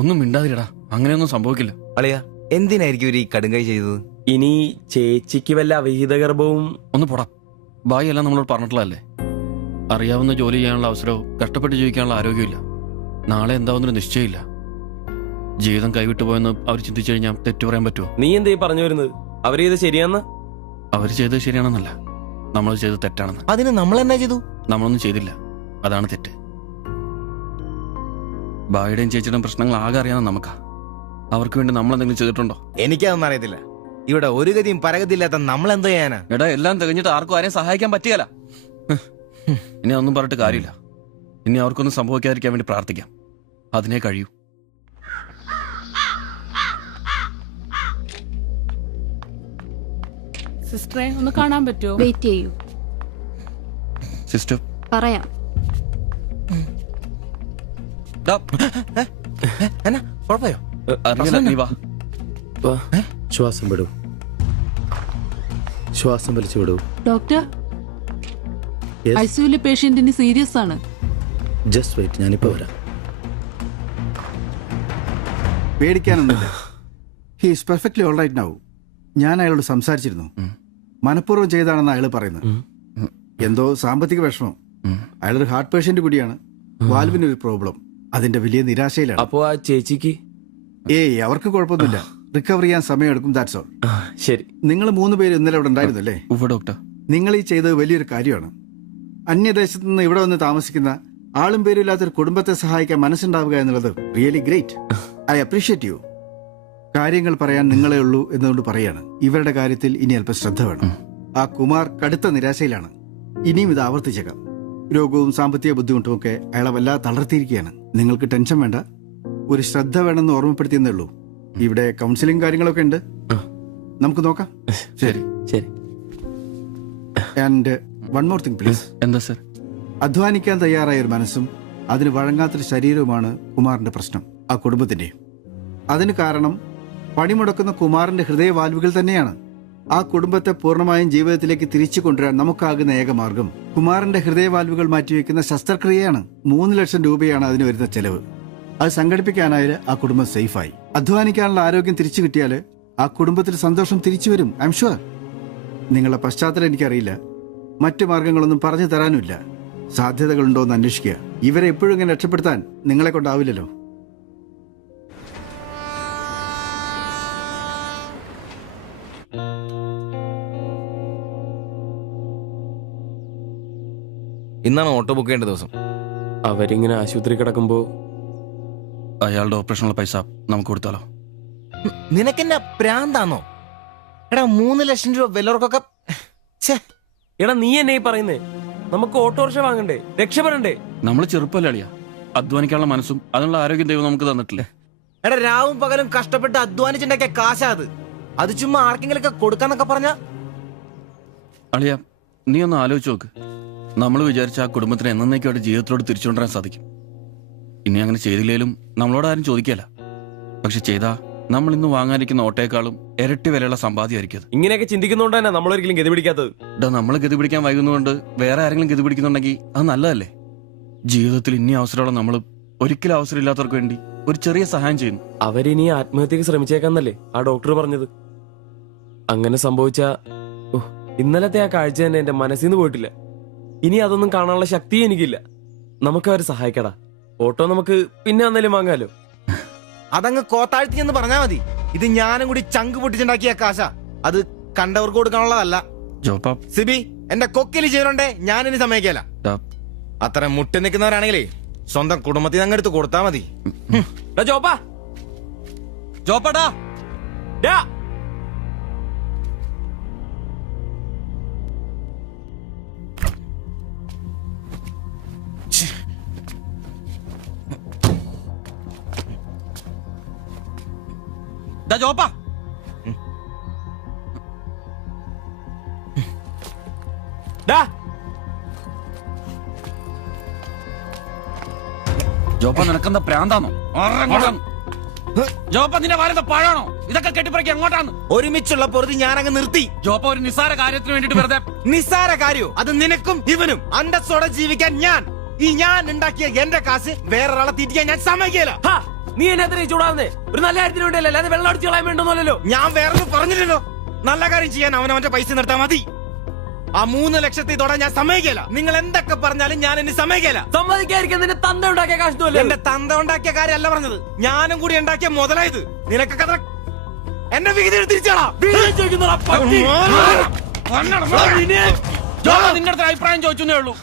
ഒന്നും മിണ്ടാതിരടാ, അങ്ങനെയൊന്നും സംഭവിക്കില്ല. അളിയ, എന്തിനായിരിക്കും ഒരു ഈ കടുങ്കൈ ചെയ്തത്? ഇനി ചേച്ചിക്ക് വല്ല അവിഹിത ഗർഭവും. ഒന്ന് പോടാ. ബായി എല്ലാം നമ്മളോട് പറഞ്ഞിട്ടുള്ളതല്ലേ. അറിയാവുന്ന ജോലി ചെയ്യാനുള്ള അവസരവും കഷ്ടപ്പെട്ട് ജീവിക്കാനുള്ള ആരോഗ്യമില്ല. നാളെ എന്താവുന്നൊരു നിശ്ചയമില്ല. ജീവിതം കൈവിട്ടു പോയെന്ന് അവർ ചിന്തിച്ചു കഴിഞ്ഞാൽ തെറ്റു പറയാൻ പറ്റുമോ? നീ എന്തേ പറഞ്ഞു വരുന്നത്? അവർ ചെയ്ത് ശരിയാന്ന? അവർ ചെയ്തത് ശരിയാണെന്നല്ല, നമ്മൾ ചെയ്തത് തെറ്റാണെന്ന്. അതിന് നമ്മൾ എന്നാ ചെയ്തു? നമ്മളൊന്നും ചെയ്തില്ല, അതാണ് തെറ്റ്. ബായുടെയും ചേച്ചിയുടെയും പ്രശ്നങ്ങൾ ആകെ അറിയാവുന്ന നമുക്കാ. അവർക്ക് വേണ്ടി നമ്മൾ എന്തെങ്കിലും ചെയ്തിട്ടുണ്ടോ? എനിക്കതൊന്നും അറിയത്തില്ല. ഇവിടെ ഒരു ഗതിയും പരഗതിയില്ലാത്ത നമ്മൾ എന്തോ ചെയ്യാനാ? എടാ, എല്ലാം തികഞ്ഞിട്ട് ആർക്കും ആരെയും സഹായിക്കാൻ പറ്റിയല്ല. ഇനി ഒന്നും പറഞ്ഞിട്ട് കാര്യമില്ല. ഇനി അവർക്കൊന്നും സംഭവിക്കാതിരിക്കാൻ വേണ്ടി പ്രാർത്ഥിക്കാം. അതിനെ കഴിയൂ. സിസ്റ്ററെ ഒന്ന് കാണാൻ പറ്റുമോ? വെയിറ്റ് ചെയ്യൂ, സിസ്റ്റർ. പറയാം. കുഴപ്പയോ? അറിയില്ല, നീ വാ. ശ്വാസം വിടൂ, ശ്വാസം വലിച്ചു വിടൂ. ഡോക്ടർ, ഐസിയുലെ പേഷ്യന്റിന് സീരിയസ് ആണ്. ജസ്റ്റ് വെയിറ്റ്, ഞാനിപ്പോ വരാം. പേടിക്കാനൊന്നുമില്ല. He is perfectly all right now. ഞാൻ അയാളോട് സംസാരിച്ചിരുന്നു. മനഃപൂർവ്വം ചെയ്താണെന്ന് അയാൾ പറയുന്നത്. എന്തോ സാമ്പത്തിക വിഷമം. അയാളൊരു ഹാർട്ട് പേഷ്യന്റ് കൂടിയാണ്. വാൽവിനൊരു പ്രോബ്ലം. അതിന്റെ വലിയ നിരാശയിലാണ്. അപ്പോ ആ ചേച്ചിക്ക്? ഏയ്, അവർക്ക് കുഴപ്പമൊന്നുമില്ല. റിക്കവർ ചെയ്യാൻ സമയമെടുക്കും. That's all. ശരി. നിങ്ങൾ 3 പേര് ഇന്നലെ ഇവിടെ ഉണ്ടായിരുന്നല്ലേ? ഡോക്ടർ, നിങ്ങൾ ഈ ചെയ്തത് വലിയൊരു കാര്യമാണ്. അന്യദേശത്ത് നിന്ന് ഇവിടെ വന്ന് താമസിക്കുന്ന ആളും പേരും ഇല്ലാത്തൊരു കുടുംബത്തെ സഹായിക്കാൻ മനസ്സുണ്ടാവുക എന്നുള്ളത് really great. I appreciate you. കാര്യങ്ങൾ പറയാൻ നിങ്ങളെ ഉള്ളൂ എന്നുകൊണ്ട് പറയാണ്. ഇവരുടെ കാര്യത്തിൽ ഇനി അല്പം ശ്രദ്ധ വേണം. ആ കുമാർ കടുത്ത നിരാശയിലാണ്. ഇനിയും ഇത് ആവർത്തിച്ചേക്കാം. രോഗവും സാമ്പത്തിക ബുദ്ധിമുട്ടും ഒക്കെ അയാളെ വല്ലാതെ തളർത്തിയിരിക്കുകയാണ്. നിങ്ങൾക്ക് ടെൻഷൻ വേണ്ട. ഒരു ശ്രദ്ധ വേണമെന്ന് ഓർമ്മപ്പെടുത്തിയെന്നേ ഉള്ളൂ. ഇവിടെ കൗൺസിലിംഗ് കാര്യങ്ങളൊക്കെ ഉണ്ട്. നമുക്ക് നോക്കാം. ശരി ശരി. And one more thing please. എന്താ സർ? അധ്വാനിക്കാൻ തയ്യാറായ ഒരു മനസ്സും അതിന് വഴങ്ങാത്തൊരു ശരീരവുമാണ് കുമാറിന്റെ പ്രശ്നം, ആ കുടുംബത്തിന്റെ. അതിന് കാരണം പണിമുടക്കുന്ന കുമാറിന്റെ ഹൃദയവാൽവുകൾ തന്നെയാണ്. ആ കുടുംബത്തെ പൂർണ്ണമായും ജീവിതത്തിലേക്ക് തിരിച്ചു കൊണ്ടുവരാൻ നമുക്കാകുന്ന ഏക മാർഗം കുമാറിന്റെ ഹൃദയവാൽവുകൾ മാറ്റിവെക്കുന്ന ശസ്ത്രക്രിയയാണ്. 3 ലക്ഷം രൂപയാണ് അതിന് വരുന്ന ചെലവ്. അത് സംഘടിപ്പിക്കാനായാൽ ആ കുടുംബം സേഫായി. അധ്വാനിക്കാനുള്ള ആരോഗ്യം തിരിച്ചു കിട്ടിയാൽ ആ കുടുംബത്തിൽ സന്തോഷം തിരിച്ചു വരും. I am sure. നിങ്ങളുടെ പശ്ചാത്തലം എനിക്കറിയില്ല. മറ്റു മാർഗങ്ങളൊന്നും പറഞ്ഞു തരാനുമില്ല. സാധ്യതകളുണ്ടോ എന്ന് അന്വേഷിക്കുക. ഇവരെ എപ്പോഴും ഇങ്ങനെ രക്ഷപ്പെടുത്താൻ നിങ്ങളെ കൊണ്ടാവില്ലല്ലോ. ഇന്നാണ് ഓട്ടോ ബുക്ക് ചെയ്യേണ്ട ദിവസം. അവരിങ്ങനെ ആശുപത്രി കിടക്കുമ്പോ അയാളുടെ ഓപ്പറേഷനുള്ള പൈസ നമുക്ക് കൊടുത്താലോ? നിനക്കെന്നെ പ്രാന്താണോ? എടാ 3 ലക്ഷം രൂപ വല്ലവർക്കൊക്കെ എടാ നീ എന്നെ ഈ പറയുന്നേ? നമുക്ക് ഓട്ടോറിക്ഷ വാങ്ങണ്ടേ, രക്ഷപ്പെടണ്ടേ? നമ്മൾ ചെറുപ്പല്ലേ അളിയാ, അധ്വാനിക്കാനുള്ള മനസ്സും അതിനുള്ള ആരോഗ്യം ദൈവം നമുക്ക് തന്നിട്ടില്ലേ? എടാ രാവും പകലും കഷ്ടപ്പെട്ട് അധ്വാനിച്ചുണ്ടാക്കിയ കാശാ അത് ചുമ്മാ ആർക്കെങ്കിലൊക്കെ കൊടുക്കാന്നൊക്കെ പറഞ്ഞ. അളിയാ, നീ ഒന്ന് ആലോചിച്ച് നോക്ക്. നമ്മൾ വിചാരിച്ച ആ കുടുംബത്തിന് എന്നേക്കുമായിട്ട് ജീവിതത്തിലോട് തിരിച്ചുകൊണ്ടുവരാൻ സാധിക്കും. ഇനി അങ്ങനെ ചെയ്തില്ലേലും നമ്മളോട് ആരും ചോദിക്കല. പക്ഷെ ചെയ്താ നമ്മൾ ഇന്ന് വാങ്ങാനിരിക്കുന്ന ഓട്ടേക്കാളും ഇരട്ടി വിലയുള്ള സമ്പാദ്യമായിരിക്കും അത്. ഇങ്ങനെയൊക്കെ ചിന്തിക്കുന്നോണ്ട് തന്നെ നമ്മളൊരിക്കലും ഗതി പിടിക്കാത്തത്. നമ്മൾ ഗതി പിടിക്കാൻ വൈകുന്നതുകൊണ്ട് വേറെ ആരെങ്കിലും ഗതി പിടിക്കുന്നുണ്ടെങ്കിൽ അത് നല്ലതല്ലേ? ജീവിതത്തിൽ ഇനി അവസരമുള്ള നമ്മൾ ഒരിക്കലും അവസരം ഇല്ലാത്തവർക്ക് വേണ്ടി ഒരു ചെറിയ സഹായം ചെയ്യുന്നു. അവരിനി ആത്മഹത്യക്ക് ശ്രമിച്ചേക്കാന്നല്ലേ ആ ഡോക്ടർ പറഞ്ഞത്? അങ്ങനെ സംഭവിച്ച ഇന്നലത്തെ ആ കാഴ്ച തന്നെ എന്റെ മനസ്സിൽ നിന്ന് പോയിട്ടില്ല. ഇനി അതൊന്നും കാണാനുള്ള ശക്തി എനിക്കില്ല. നമുക്ക് അവരെ സഹായിക്കടാ. ഓട്ടോ നമുക്ക് പിന്നെ വന്നാലും വാങ്ങാലോ. അതങ്ങ് കോത്താഴ്ത്തി എന്ന് പറഞ്ഞാ മതി. ഇത് ഞാനും കൂടി ചങ്ക് പൊട്ടിച്ചുണ്ടാക്കിയ കാശ. അത് കണ്ടവർക്ക് കൊടുക്കാനുള്ളതല്ല. സിബി, എന്റെ കൊക്കില് ജീവനുണ്ടേ ഞാനിനി സമ്മതിക്കല. അത്ര മുട്ടി നിൽക്കുന്നവരാണെങ്കിലേ സ്വന്തം കുടുംബത്തിൽ അങ്ങ് എടുത്ത് കൊടുത്താ മതി. ജോപ്പാടാ ജോപ്പാ, ജോപ്പ നിനക്കെന്താ പ്രാന്താന്നോ? ജോപ്പ നിന്റെ വാരെന്താ പഴാണോ? ഇതൊക്കെ കെട്ടിപ്പറക്കി എങ്ങോട്ടാണ്? ഒരുമിച്ചുള്ള പൊറുതി ഞാനങ്ങ് നിർത്തി. ജോപ്പ ഒരു നിസ്സാര കാര്യത്തിന് വേണ്ടിട്ട് വെറുതെ. നിസ്സാര കാര്യോ? അത് നിനക്കും ഇവനും അന്തസ്സോടെ ജീവിക്കാൻ ഞാൻ ഉണ്ടാക്കിയ എന്റെ കാശ് വേറൊരാളെ തീറ്റിക്കാൻ ഞാൻ സമ്മതിക്കില്ല. നീ എന്നെ ചൂടാവുന്നേ ഒരു നല്ല കാര്യത്തിന് വേണ്ടിയല്ലേ, അല്ലാതെ വെള്ളം അടിച്ചു കളയാൻ വേണ്ടല്ലോ. ഞാൻ വേറൊന്നും പറഞ്ഞില്ലല്ലോ. നല്ല കാര്യം ചെയ്യാൻ അവനവന്റെ പൈസ നിർത്താൻ മതി. ആ 3 ലക്ഷത്തിൽ തൊടാൻ ഞാൻ സമ്മതിക്കില്ല. നിങ്ങൾ എന്തൊക്കെ പറഞ്ഞാലും ഞാൻ എന്നെ സമ്മതിക്കില്ല. സമ്മതിക്കാതിരിക്കാൻ നിന്റെ തന്ത ഉണ്ടാക്കിയ കാശ്. എന്റെ തന്ത ഉണ്ടാക്കിയ കാര്യമല്ല പറഞ്ഞത്, ഞാനും കൂടി ഉണ്ടാക്കിയ മുതലായത്. നിനക്കൊക്കെ എന്റെ വിഹിതം തിരിച്ചാളാ. നിന്റെ അടുത്ത് അഭിപ്രായം ചോദിച്ചേ ഉള്ളൂ.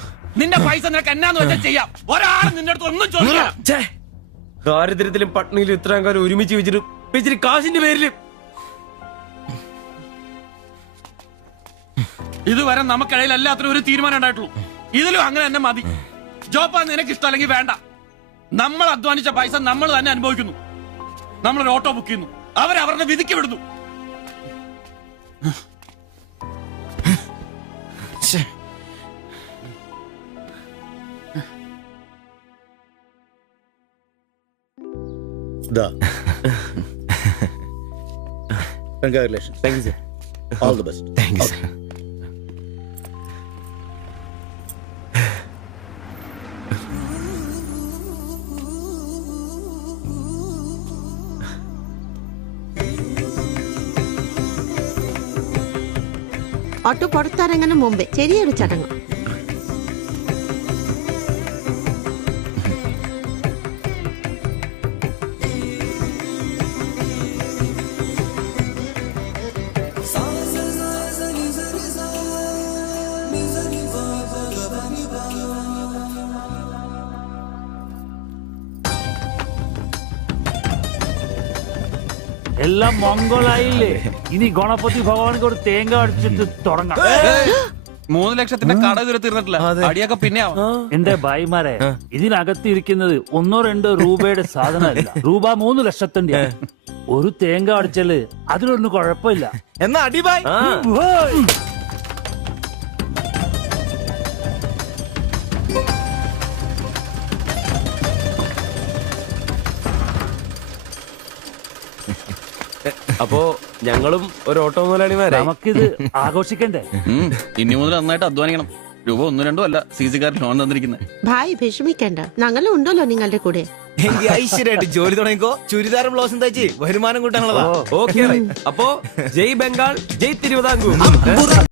നിന്റെ പൈസ നിനക്ക് എന്നാന്ന് വെച്ചാൽ ചെയ്യാം. ഒരാളും നിന്റെ അടുത്ത് ഒന്നും ചോദിക്കാം. ദാരിദ്ര്യത്തിലും പട്ടിണിയിലും ഇത്രയും കാലം ഒരുമിച്ച് വെച്ചിട്ട് കാശിന്റെ പേരിലും ഇതുവരെ നമുക്കിടയിൽ എല്ലാത്തിനും ഒരു തീരുമാനം ഉണ്ടായിട്ടുള്ളൂ. ഇതിലും അങ്ങനെ തന്നെ മതി. ജോപ്പ നിനക്ക് ഇഷ്ടമല്ലെങ്കിൽ വേണ്ട. നമ്മൾ അധ്വാനിച്ച പൈസ നമ്മൾ തന്നെ അനുഭവിക്കുന്നു. നമ്മളൊരു ഓട്ടോ ബുക്ക് ചെയ്യുന്നു, അവരവരുടെ വിധിക്ക് വിടുന്നു. Congratulations. Thank you, sir. All the best. Thank you, sir. Auto പുറത്തിറങ്ങുന്ന മുമ്പേ ചെറിയൊരു ചടങ്ങ്. എല്ലാം മംഗളായില്ലേ? ഇനി ഗണപതി ഭഗവാനക്ക് ഒരു തേങ്ങ അടിച്ചിട്ട് തുടങ്ങാം. 3 ലക്ഷത്തിന്റെ കട ഇതുവരെ തീർന്നിട്ടില്ല. അടിയൊക്കെ പിന്നെ എന്റെ ഭായിമാരെ, ഇതിനകത്ത് ഇരിക്കുന്നത് 1-2 രൂപയുടെ സാധനമല്ല, രൂപ 3 ലക്ഷത്തിന്റെ. ഒരു തേങ്ങ അടിച്ചാല് അതിലൊന്നും കുഴപ്പമില്ല. എന്നാ അടിബായ്. അപ്പോ ഞങ്ങളും ഒരു ഓട്ടോ മുതലാളിമാരെ. നമുക്കിത് ആഘോഷിക്കണ്ടേ? ഇനി മുതൽ നന്നായിട്ട് അധ്വാനിക്കണം. രൂപ 1-2 അല്ല CC-കാർ ലോൺ തന്നിരിക്കുന്നത്. ഭായ് വിഷമിക്കണ്ട, ഞങ്ങളും ഉണ്ടല്ലോ നിങ്ങളുടെ കൂടെ. എങ്കിൽ ഐശ്വര്യമായിട്ട് ജോലി തുടങ്ങിക്കോ. ചുരിദാറും ബ്ലൗസും തയ്ച്ച് വരുമാനം കൂട്ടാനുള്ളതാ. ഓക്കെ. അപ്പോ ജയ് ബംഗാൾ, ജയ് തിരുവിതാംകൂർ.